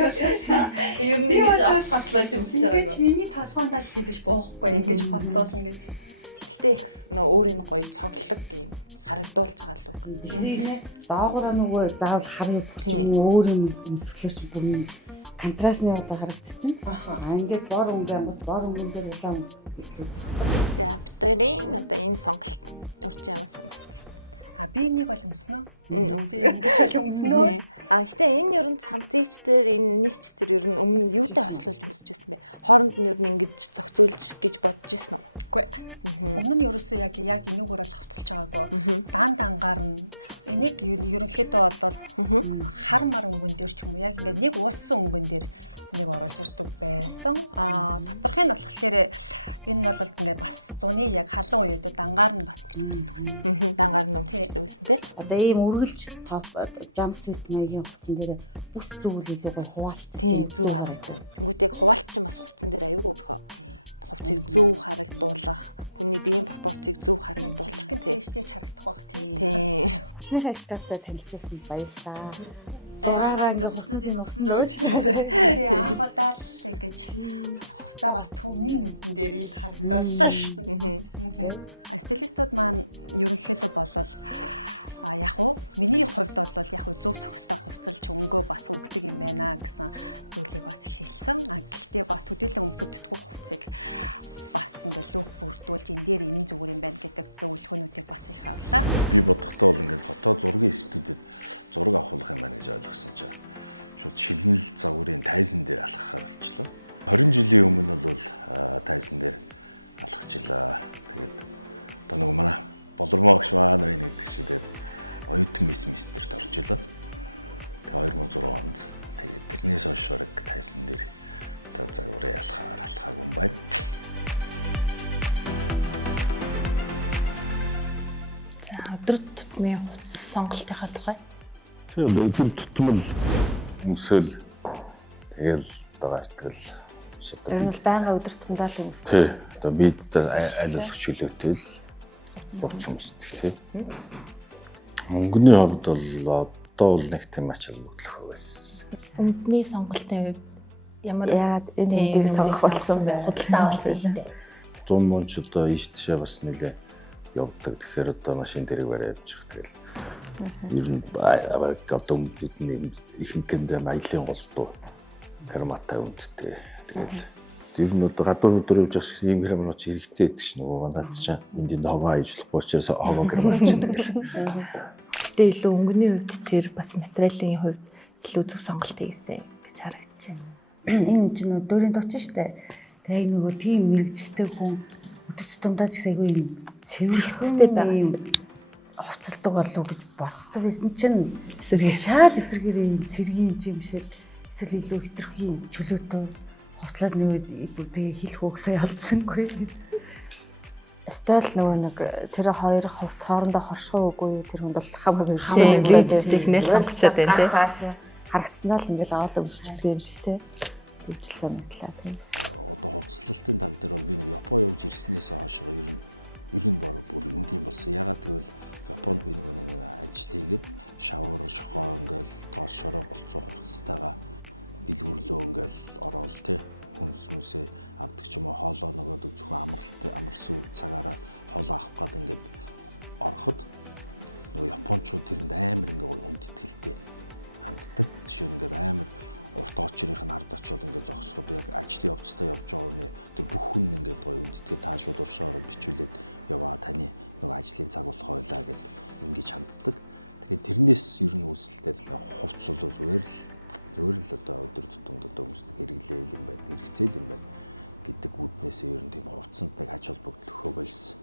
ер нь хослолт юм шиг байгаа. Ингэж миний толгоонд л хийжиж боохгүй ингэж хослуулна гэж. Гэтэ их нөө өөрийн гоё цоглог юм харагдуулж байгаа л үг. Доогоороо нөгөө заавал харын бүхэн өөр юм өмсгөлч бүр контрастны болоо харагдчихна. Ингээд бор өнгө ангууд бор өнгөн дээр улаан гэдлүүд. За, битэрийн одоо энэ сонголт өрч ямар санагдав? Би энийг бол өмснө. Ингэж өмснө. Гэтэ энэ ер нь цамцыч дээр энэ нэгч тэр ер нь өмнө юутай хослуулж өмсөж байсан бэ? Хооронд нь ер нь ингэж зохицуулж гэж бодож ирсэн үү? Үгүй. Өмнө нь ерөөсөө яг энийгээр бол хавцалж байгаагүй. Даан дангаар нь энийг ерөнхийдөө бол хар мар өнгөн дээр ч юм уу яг ингээд нэг ууссан өнгөн дээр нэг оруулж ирдэг байсан. Доторх нь болохоор энэ бол ингээд бас зуны яг халуун үеуд дангаар нь бас гэж үздэг. Дангаар нь өмсдөг байсан тий. Одоо ийм үргэлж топ jumpsuit маягийн хувцсан дээр бүс зүйл илүү гоё хуваалт. Тийм, зөв харагдана. Тэнгүүт яг хуваалт ч бас хувцсан дээр аюу өөрхөө хувцыг зөв харагдуулах, хүний биеийн пропорцийг зөв харагдуулах. Тэжтэй харагдах байх тийм. Хувцсныхаа шкафтай танилцсан баярлалаа. Ораагаа ингээ хуснуудын нугсанд ууж. Тэгээ анхудаа л ингэж хувцаа бас төмний нүдэн дээр ил харагдууллаа шүү. Стилистууд маань ерөнхийдөө болол яг уу миний хувьд бол яг уу зөв цогцтой хувцалж өнгөө бас өгдөг юм байна гэсэн зүйлийг бас хэлсэн. Гэхдээ бас төдийлөн өмсөгддгүү хувцыг бас ингээд лүп бүрдүүлж энэ дээр энэ зүгээр юм байна гэдэг зөвлөгөөнүүдийг бас их авлаа. Би бодохдоо бол ингээд фото зургийн студид зураг авахулах юм байна гэж ойлгосон чинь шууд шилмэл загварын тайзан дээр алхахаар болчлоо. 20 жилийн өмнө бол тайзан дээр алхачлаа. Тэгээд одоо нэг манай болормоогш маань байна гэдэг шиг тэгээд оюутан мистерт орж илаа. Тэгээ 2006 онд тэгээд тэрнээс хойш бараг тайзан дээр одоо загварын алхаагүй юм байна. Өдөр тутмын хувцас сонголтынхаа тухай. Тийм өдөр тутмал өмсөл тэгэл дагаартгал ер нь байнга өдөр тутамдаа л өмсдөг. Тий. Одоо бид аль болох чөлөөтэй л хувцас өмсдөг тий. Өнгөний хувьд бол одоо бол нэг тийм ач холбогдол байсан. Өмдний сонголтын үед ямар яагаад энэ хэдийг сонгох болсон бэ? Худалдаа авалт. 100 мөн ч одоо ийш тийшээ бас нэлээ явдаг. Тэгэхээр одоо машин дээрээ бариад явчих. Тэгэл ер нь одоо бидний ихэнхэнд аялын голдуу карматай үндтэй. Тэгэл ер нь одоо гадуур өдөр явж байгаа шиг ийм кармач хэрэгтэй гэдэг чинь нөгөө надад чинь энд ногоо ажиллахгүй учраас хогоо кармач гэдэг. Гэтэ илүү өнгөний хувьд тэр бас материалын хувьд илүү зөв сонголт хийсэн гэж харагдаж байна. Энэ чинь өөрийн товч штэ. Тэгээ нөгөө тийм мэрэгчлээ хүн өдөр тутамдаа ч айгүй юм цэвэрхтэй байгаа. Хувцалдаг болов гэж бодцсон байсан чинь шаал эсрэгээр юм цэргийн юм шиг эсвэл илүү хитрхи чөлөөтэй хуцлаад нөгөө тэгээ хэлэх үгсээ ялцсангүй. Стайл нөгөө нэг тэр хоёр хувц хоорондоо хоршоо үгүй тэр хүнд бол хамаа бивсэн техник сонгочод байна тий. Харагдсанаа л ингээл аваад өмсчихдээ юм шиг тий. Үжил санагдлаа тий. Одоо хувцлалтын тал дээр бол би нэг Япон явж ирснээс хойшоо ер нь бүр ингийн болсон. Ягаад гэвэл Японд би нэг ажил хийгээд шавар шохоо ингээл тоос шороо болцсон хувцастайгаа дэлгүүрлөө ингээл ороод тий. Хүнсмүсээ авдаг ч юм уу хоолоо нөгөөдөг зөвхөн амарсан цагаараа хоолоо авах гээд ингээд ороход нөгөө японочууд тэрэнд амар ингээд хүнд итгэлтэй ханддаг. Жишээ нь ингээд амар урт очрынх нь ард очиод ингээд зогсоход яг ажлын явцдаа явж байгаа хүний тэр бүх хүн ингээд гоё хүнд итгээ таашууд уршаа ороод бичүүлээд яваа таны нөгөө ажлын цаг болох байлаа гэд ингэж ханддаг. Тэгэхээр тэрнээс ер нь үүсэлтэй хувцс бол зүгээр л одоо өдөр тутамд одоо өмсдөг хэрэглээл юм байна, хэрэгцээл юм байна гэдэг үүднээс ер нь тийм хувцсанд нэг ач холбогдол өгөө болсон.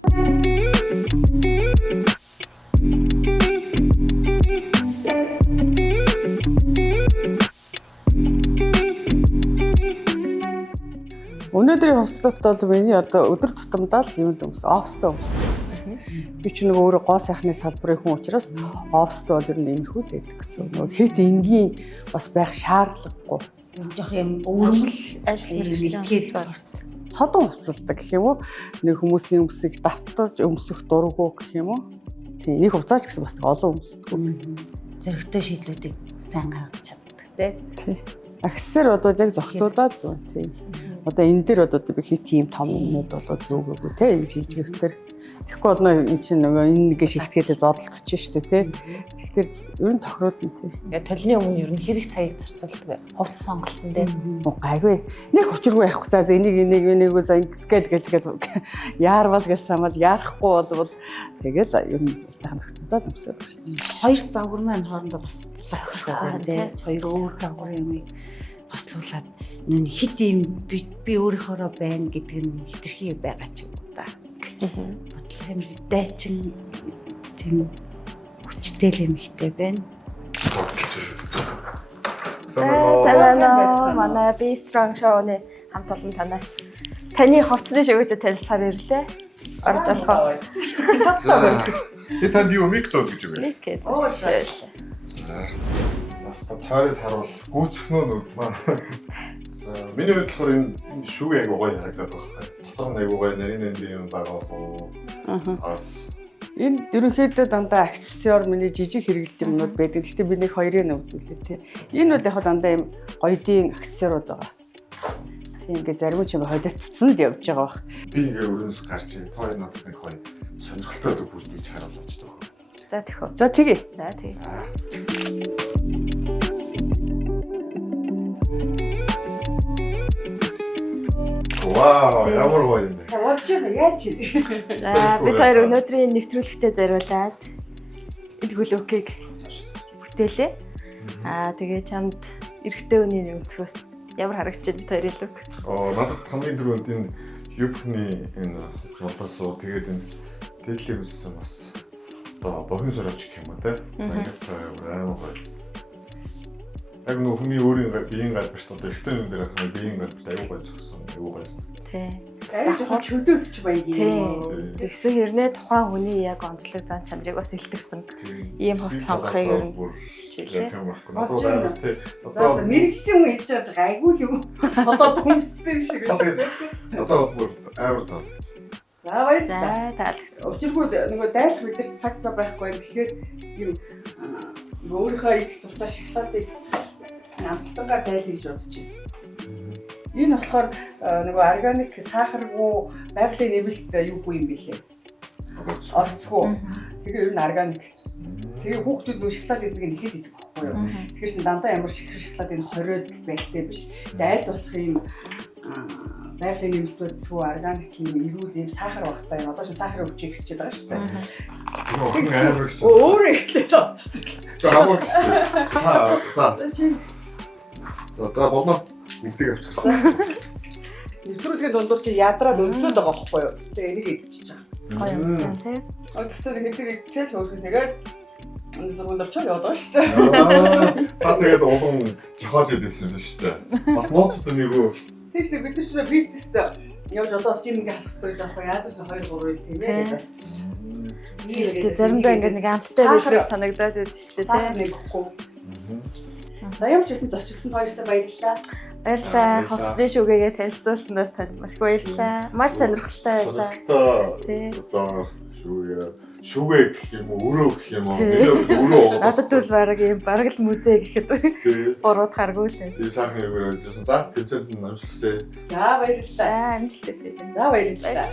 Өнөөдрийн хувцлалт бол миний одоо өдөр тутамдаа л юм өмс, оффстоо өмсдөг. Би ч нэг өөрөө гоо сайхны салбарын хүн учраас оффстоо бол ер нь иймэрхүү л байдаг гэсэн. Нөгөө хэд энгийн бас байх шаардлагагүй. Жоох юм өөрчлөл ажил мэргэжлээд хувцас. Цодон хувцалдаг гэх юм уу? Нэг хүмүүсийн өмсийг давтаж өмсөх дурггүй гэх юм уу? Тийм, нэг хувцаач гэсэн бас олон өмсдөг. Зөрөгтэй шийдлүүдийг сайн гаргаж чаддаг тий. Аксессуар бол яг зохицуулаад зөв тийм. Одоо энэ дээр бол одоо би хит тийм том юмнууд бол зүгөөгүй те юм шийдвэхтэр тэгэхгүй бол энэ чинь нөгөө энэ нэгэ шигтгэдээ зодолдож штэ те. Тэгэхээр ер нь тохируулна те. Ингээ толны өмнө ер нь хэрэг цагийг зарцуулдаг хувцас сонголтын дээр. Гайгүй. Нэг учиргүй явах. За энийг за ингээл яарвал гэсэн самал яарахгүй бол тэгэл ер нь тахан зохицуулаад өмсөөлөх шин. Хоёр загвар маань хоорондоо бас булаахтай байна те. Хоёр өөр загвар юмыг хослуулад нүн хит юм би өөрийнхоороо байна гэдэг нь хитрхи байгаа ч юм уу та. Бодлоо юм дайчин тийм хүчтэй л юм ихтэй байна. Сайн манай би Strong Show-ны хамт олон танай. Таны хувцсны шивэдэ танилцахаар ирлээ. Ордолгоо. Би танд юу мик зоол гэж үгүй. Мик зоол. За таарыг харуул гүйцэхнөө нүд маань. За миний хувьд болохоор энэ шүүг яг угаа харагдаад байна. Дотор нь аягүй гоё нарийн юм байгаа болов. Бас энэ ерөнхийдөө дандаа аксессуар миний жижиг хэрэглэл юмнууд байдаг. Гэхдээ би нэг хоёрыг нөхцөлөө тий. Энэ бол яг дандаа юм гоёдын аксессуарууд байгаа. Тийм ингээ зарим ч юм холиотцсон л явж байгаа бах. Би ингээ өрөөс гарч ийн тоо надад нэг гоё сонирхолтой бүрдэж харуулж байгаа. За тэхөө. За тэгье. За тэгье. Вау, ямар гоё юм бэ. Болж байгаа яаж вэ? За бид хоёр өнөөдрийн нэвтрүүлэгтээ зориулаад энэ хөлөөгийг бүтээлээ. Тэгээ чамд эрэгтэй хүний өнцгөөс ямар харагдаж байна бид хоёрын лүг? Надад хамгийн түрүүнд энэ юбхний энэ болоосоо тэгээд энэ дэлхий үссэн бас одоо богино сураач гэх юм уу те. Амар гоё. Яг нөгөө хүний өөрийн биеийн галбирт одоо эрэгтэй хүн дээр ахна биеийн галбирт аюу гой зогсон, аюу гойсон. Тий. Гай жоохон чөлөөтч баян юм. Тэгсэн хэрнээ тухайн хүний яг онцлог зан чанарыг бас илтгэсэн. Ийм хувц сонгохыг ер нь хичээлээ. Одоо мэрэгчлийн хүн хийж байгаа айгүй л юм. Болоод хүмссэн шиг шүү. Одоо бүр амар таалагдсан. За баярлалаа. Таалагдсан. Учиргүй нөгөө дайлах мэдэрч цаг цаа байхгүй. Тэгэхээр юм өөрийнхөө идэх дуртай шоколадыг амттангаар daйл хийж бодож байна. Энэ болохоор нөгөө органик сахаргүй байгалийн нэмэлт юугүй юм бэлээ. Орцгүй. Тэгээ ер нь органик. Тэгээ хүүхдүүд нөгөө шоколад гэдэг нь ихэд идэх байхгүй юу. Тэгэхээр чи дандаа ямар шоколадын 20-д байхтай биш. Дайлд болох юм байгалийн нэмэлтүүдсгүй органик юм эрүүл юм сахар багтай юм. Одоо чи сахарын өвчийг гэсчихэд байгаа шүү дээ. Өөрөө ихтэй тавчдаг. Браво гэсэн. За болно. Нэгдэг авчихсан. Нэвтрүүлгийн дундуур чи ядраад өнсөд байгаа байхгүй юу? Тэгээ энийг идчихэж байгаа. Гоё юм байна тий. Тэгэхээр хэвээр идчихэл хөөс тэгээд зургунд очоод яваад байгаа шүү дээ. Та тэгээд улам жохоож идсэн юм шүү дээ. Бас нууцтай нэг үү. Тийш бид ч битстэй. Явж одоо бас жимгээ харах хэрэгтэй гэж аахгүй яаж ч 2 3 ил тийм ээ. Тийш заримдаа ингээд нэг амттай хэлбэр санагдаад байдаг шүү дээ тий. Нэг гэхгүй. За ямар ч гэсэн зорчилсан хоёртай баярлалаа. Баярлалаа. Хувцсны шүгээгээ танилцуулсанаас танд маш их баярлалаа. Маш сонирхолтой байлаа. Тий. Одоо шүгээ гэх юм уу, өрөө гэх юм уу? Өрөө. Надад бол бараг л музей гэхэд бурууд харгүй л. Die сайхан өгөөрэй. За, тэмцээнд нь амжилт хүсье. За баярлалаа. Амжилт хүсье. За баярлалаа.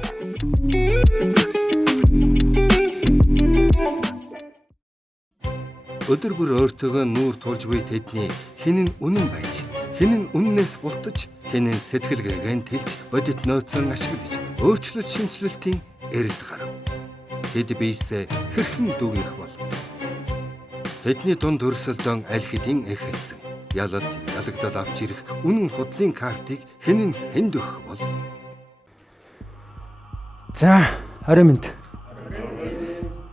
Өдөр бүр өөртөөгөө нүүр тулж буй тэдний хэн нь үнэн байж, хэн нь үннээс бултаж, хэн нь сэтгэл гээгэн тэлж, бодит нөөцөн ашиглаж, өөрчлөлт шинжлэлтийн эрэлт гарав. Тэд биесээ хэрхэн дүгнэх бол. Тэдний дунд өрсөлдөөн аль хэдийн эхэлсэн. Ялалт ялагдал авч ирэх үнэн худлын картыг хэн нь хэнд өгөх бол. За, орой минь.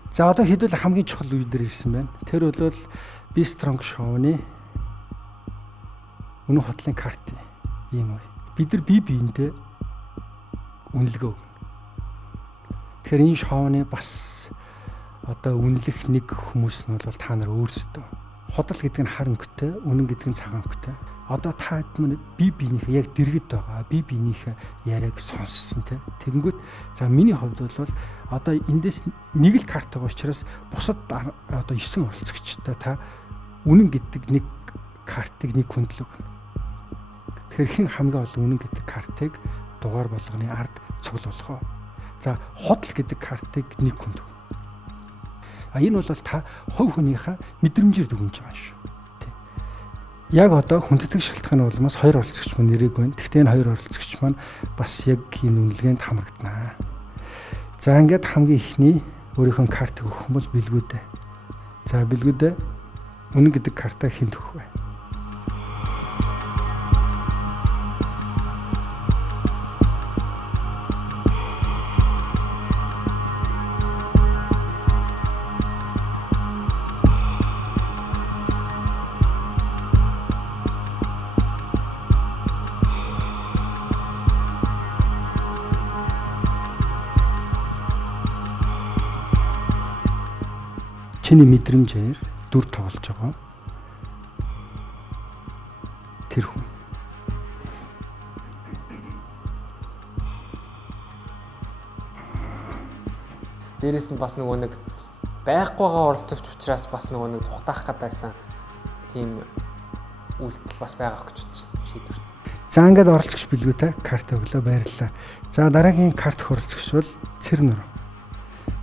За одоо хэдүүл хамгийн чухал үе дээр ирсэн байна. Тэр бол Be Strong шоуны үнэн худлын карт юм уу. Бид нар бие биендээ үнэлгээ өгнө. Тэгэхээр энэ шоуны бас одоо үнэлэх нэг хүмүүс нь бол та нар өөрсдөө. Худал гэдэг нь хар өнгөтэй, үнэн гэдэг нь цагаан өнгөтэй. Одоо та хэд бие биенийхээ яг дэргэд байгаа, бие биенийхээ яриаг сонссон те. Тэгэнгүүт за миний хувьд бол одоо эндээс нэг л карт байгаа учраас бусад одоо 9 оролцогчтой та үнэн гэдэг нэг картыг нэг хүндлэг. Тэгэхээр хэн хамгийн олон үнэн гэдэг картыг дугаар болгоны ард цуглуулах. За худал гэдэг картыг нэг хүнд. Энэ бол та хувь хүнийхээ мэдрэмжээр дүгнэж байгаа шүү. Яг одоо хүндэтгэх шалтгааны улмаас 2 оролцогч маань нэрийг байна. Гэхдээ энэ 2 оролцогч маань бас яг энэ үнэлгээнд хамрагдана. За ингээд хамгийн ихний өөрийнхөө картыг өгөх юм бол бэлгүүдээ. За бэлгүүдээ үнэн гэдэг картаа хэнд өгөх вэ? Чиний мэдрэмжээр дүр тоглож байгаа тэр хүн. Дээрээс нь бас нөгөө нэг байхгүйгаа оролцогч учраас бас нөгөө нэг тухтаах гэдайсан тийм үйлдэл бас байгаа гэж шийдвэрт. За ингээд оролцогч билгүүтэй карт өглөө баярлалаа. За дараагийн карт оролцогч бол Цэрнэр.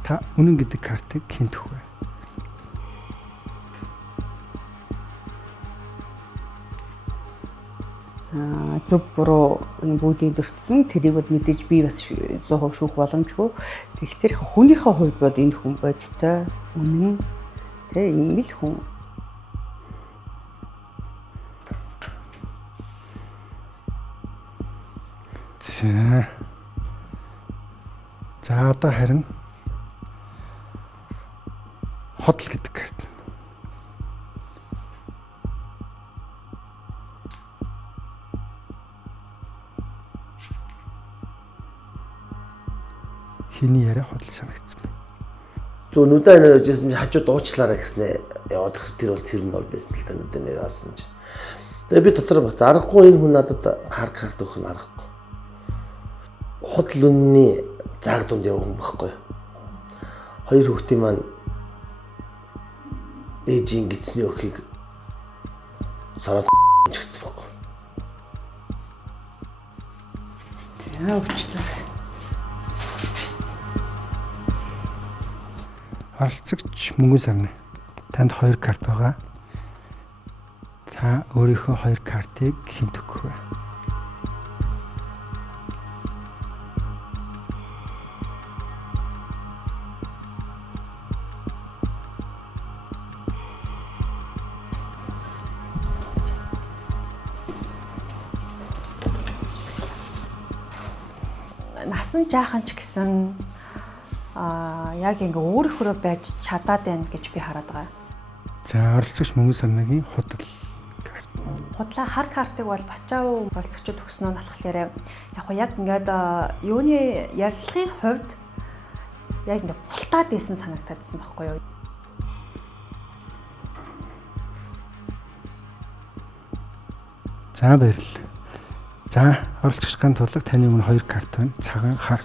Та үнэн гэдэг картыг хэнд өгөх вэ? зөв буруу юм бүлэнд өртсөн тэрийг бол мэдээж би бас 100% шүүх боломжгүй. Тэгэхээр хүнийхээ хувьд бол энэ хүн бодтой үнэн тэ ийм л хүн. За одоо харин хотл гэдэг карт. Хиний яриа хотл санагдсан. Зөв нүдэ нэрж ирсэн чинь хажуу дуучлаараа гэснээр яваад их тэр бол цэрэн ор байсан л та нүдэ нэр харсан чинь. Тэгээ би дотор бац аргагүй энэ хүн надад хар карт өгөх нь аргагүй. Хотл үнний заг дунд явах хүн байхгүй. Хоёр хүүхдийн маань ээжийн гидсний өхийг сараад чигцсэн байхгүй. За өвчтэй. Оролцогч мөнгөн сарна. Танд 2 карт байгаа. Та өөрийнхөө 2 картыг хэмт өгөх вэ? Насан жаахан ч гэсэн яг ингээ өөрийнхөө байж чадаад байна гэж би хараад байгаа. За оролцогч мөнгөн сарнагийн худал карт. Худлаа хар картыг бол бачаав оролцогчид өгснөө нь болохоор яг ингээд юуны ярилцлагын хувьд яг ингээ бултаад исэн санагтаадсэн байхгүй юу? За баярлалаа. За оролцогч ган тулаг таны өмнө 2 карт байна. Цагаан хар.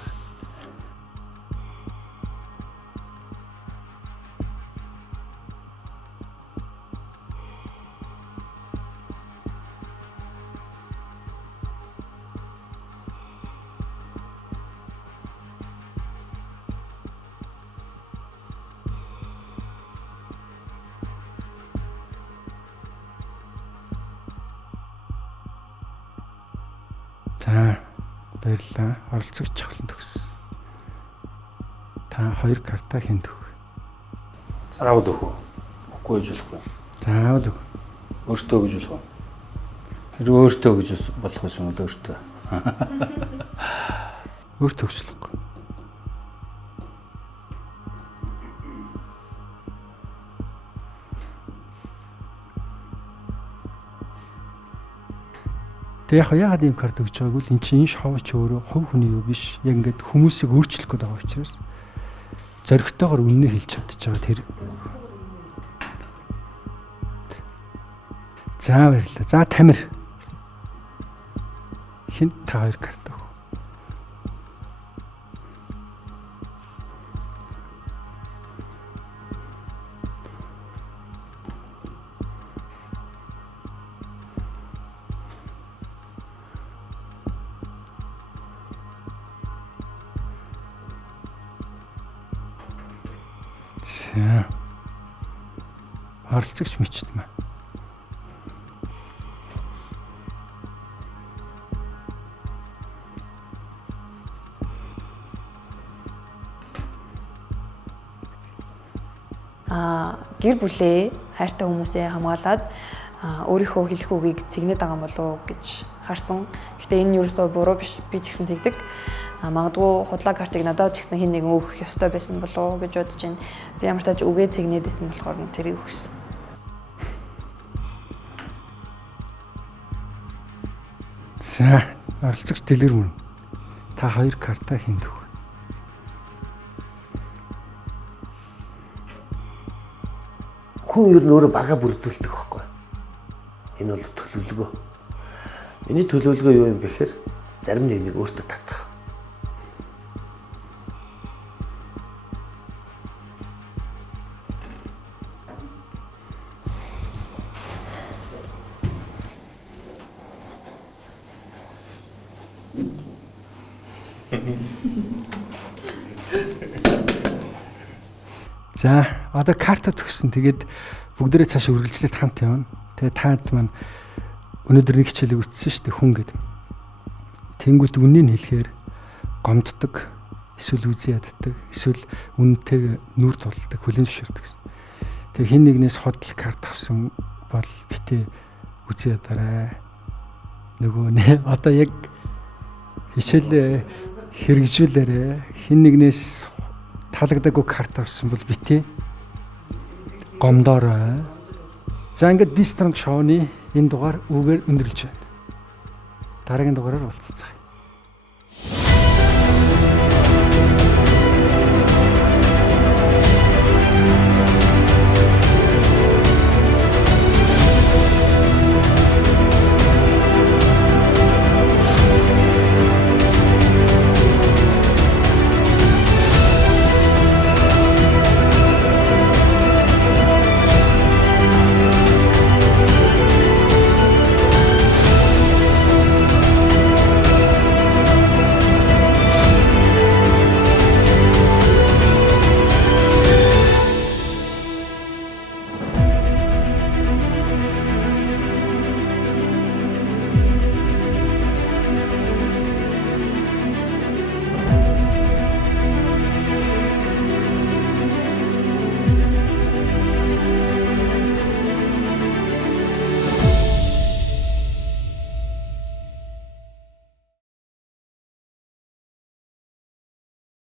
За баярлалаа. Оролцогч чухлан төгс. Та 2 карта хинт өг. Заавал өгөх үү? Үгүй гэж болохгүй. Заавал өг. Өөртөө гэж болох уу? Хэрэг өөртөө гэж болох юм бол өөртөө. Өөртөө гэж болохгүй. Тэгээ яагаад ийм карт өгч байгааг бол эн чинь шоуч өөрөө хувь хүний юу биш. Яг ингээд хүмүүсийг өөрчлөх гээд байгаа учраас зоригтойгоор үннээ хэлж чадчих байгаа тэр. За баярлалаа. За Тамир. Хинт та 2 карт өг. За. Оролцогч мичтмэ. Гэр бүлээ хайртай хүмүүсээ хамгаалаад өөрийнхөө хэлэх үгийг цэгнээд байгаа юм болов уу гэж харсан. Гэтэ энэ юусоо буруу биш. Би ч гэсэн тэгдэг. Магадгүй худлаа картыг надад ч гэсэн хин нэгэн өгөх ёстой байсан болов уу гэж бодож байна. Би ямар ч тач үгээ цэгнээдсэн болохоор тэрийг өгсөн. За, оролцогч дэлгэр мөн. Та 2 карта хинт өг. Хүн ер нь өөрөө бага бүрдүүлдэг байхгүй. Энэ бол төлөвлөгөө. Миний төлөвлөгөө юу юм бэ гэхээр зарим нэг өөртөө татах. За, одоо карта төгссөн. Тэгээд бүгдээрээ цаашаа үргэлжлээд хамт явна. Тэгээд таад маань өнөөдөр нэг хичээлийг үтсэн шүү дээ хүн гэдэг. Тэнгүүт үннийг хэлэхээр гомддог, эсвэл үзий яддаг, эсвэл үнэнтэйг нүур тулдаг, хүлэн зөвшөөрдөг гэсэн. Тэгээ хин нэгнээс ходол карт авсан бол битээ үзий ядараа. Нөгөө нэ одоо яг хичээл хэрэгжүүлээрэ хин нэгнээс таалагдаагүй карт авсан бол битээ гомдоорой. За ингээд Be Strong шоуны энэ дугаар үгээр өндөрлж байна. Дараагийн дугаараар уулзцгаая.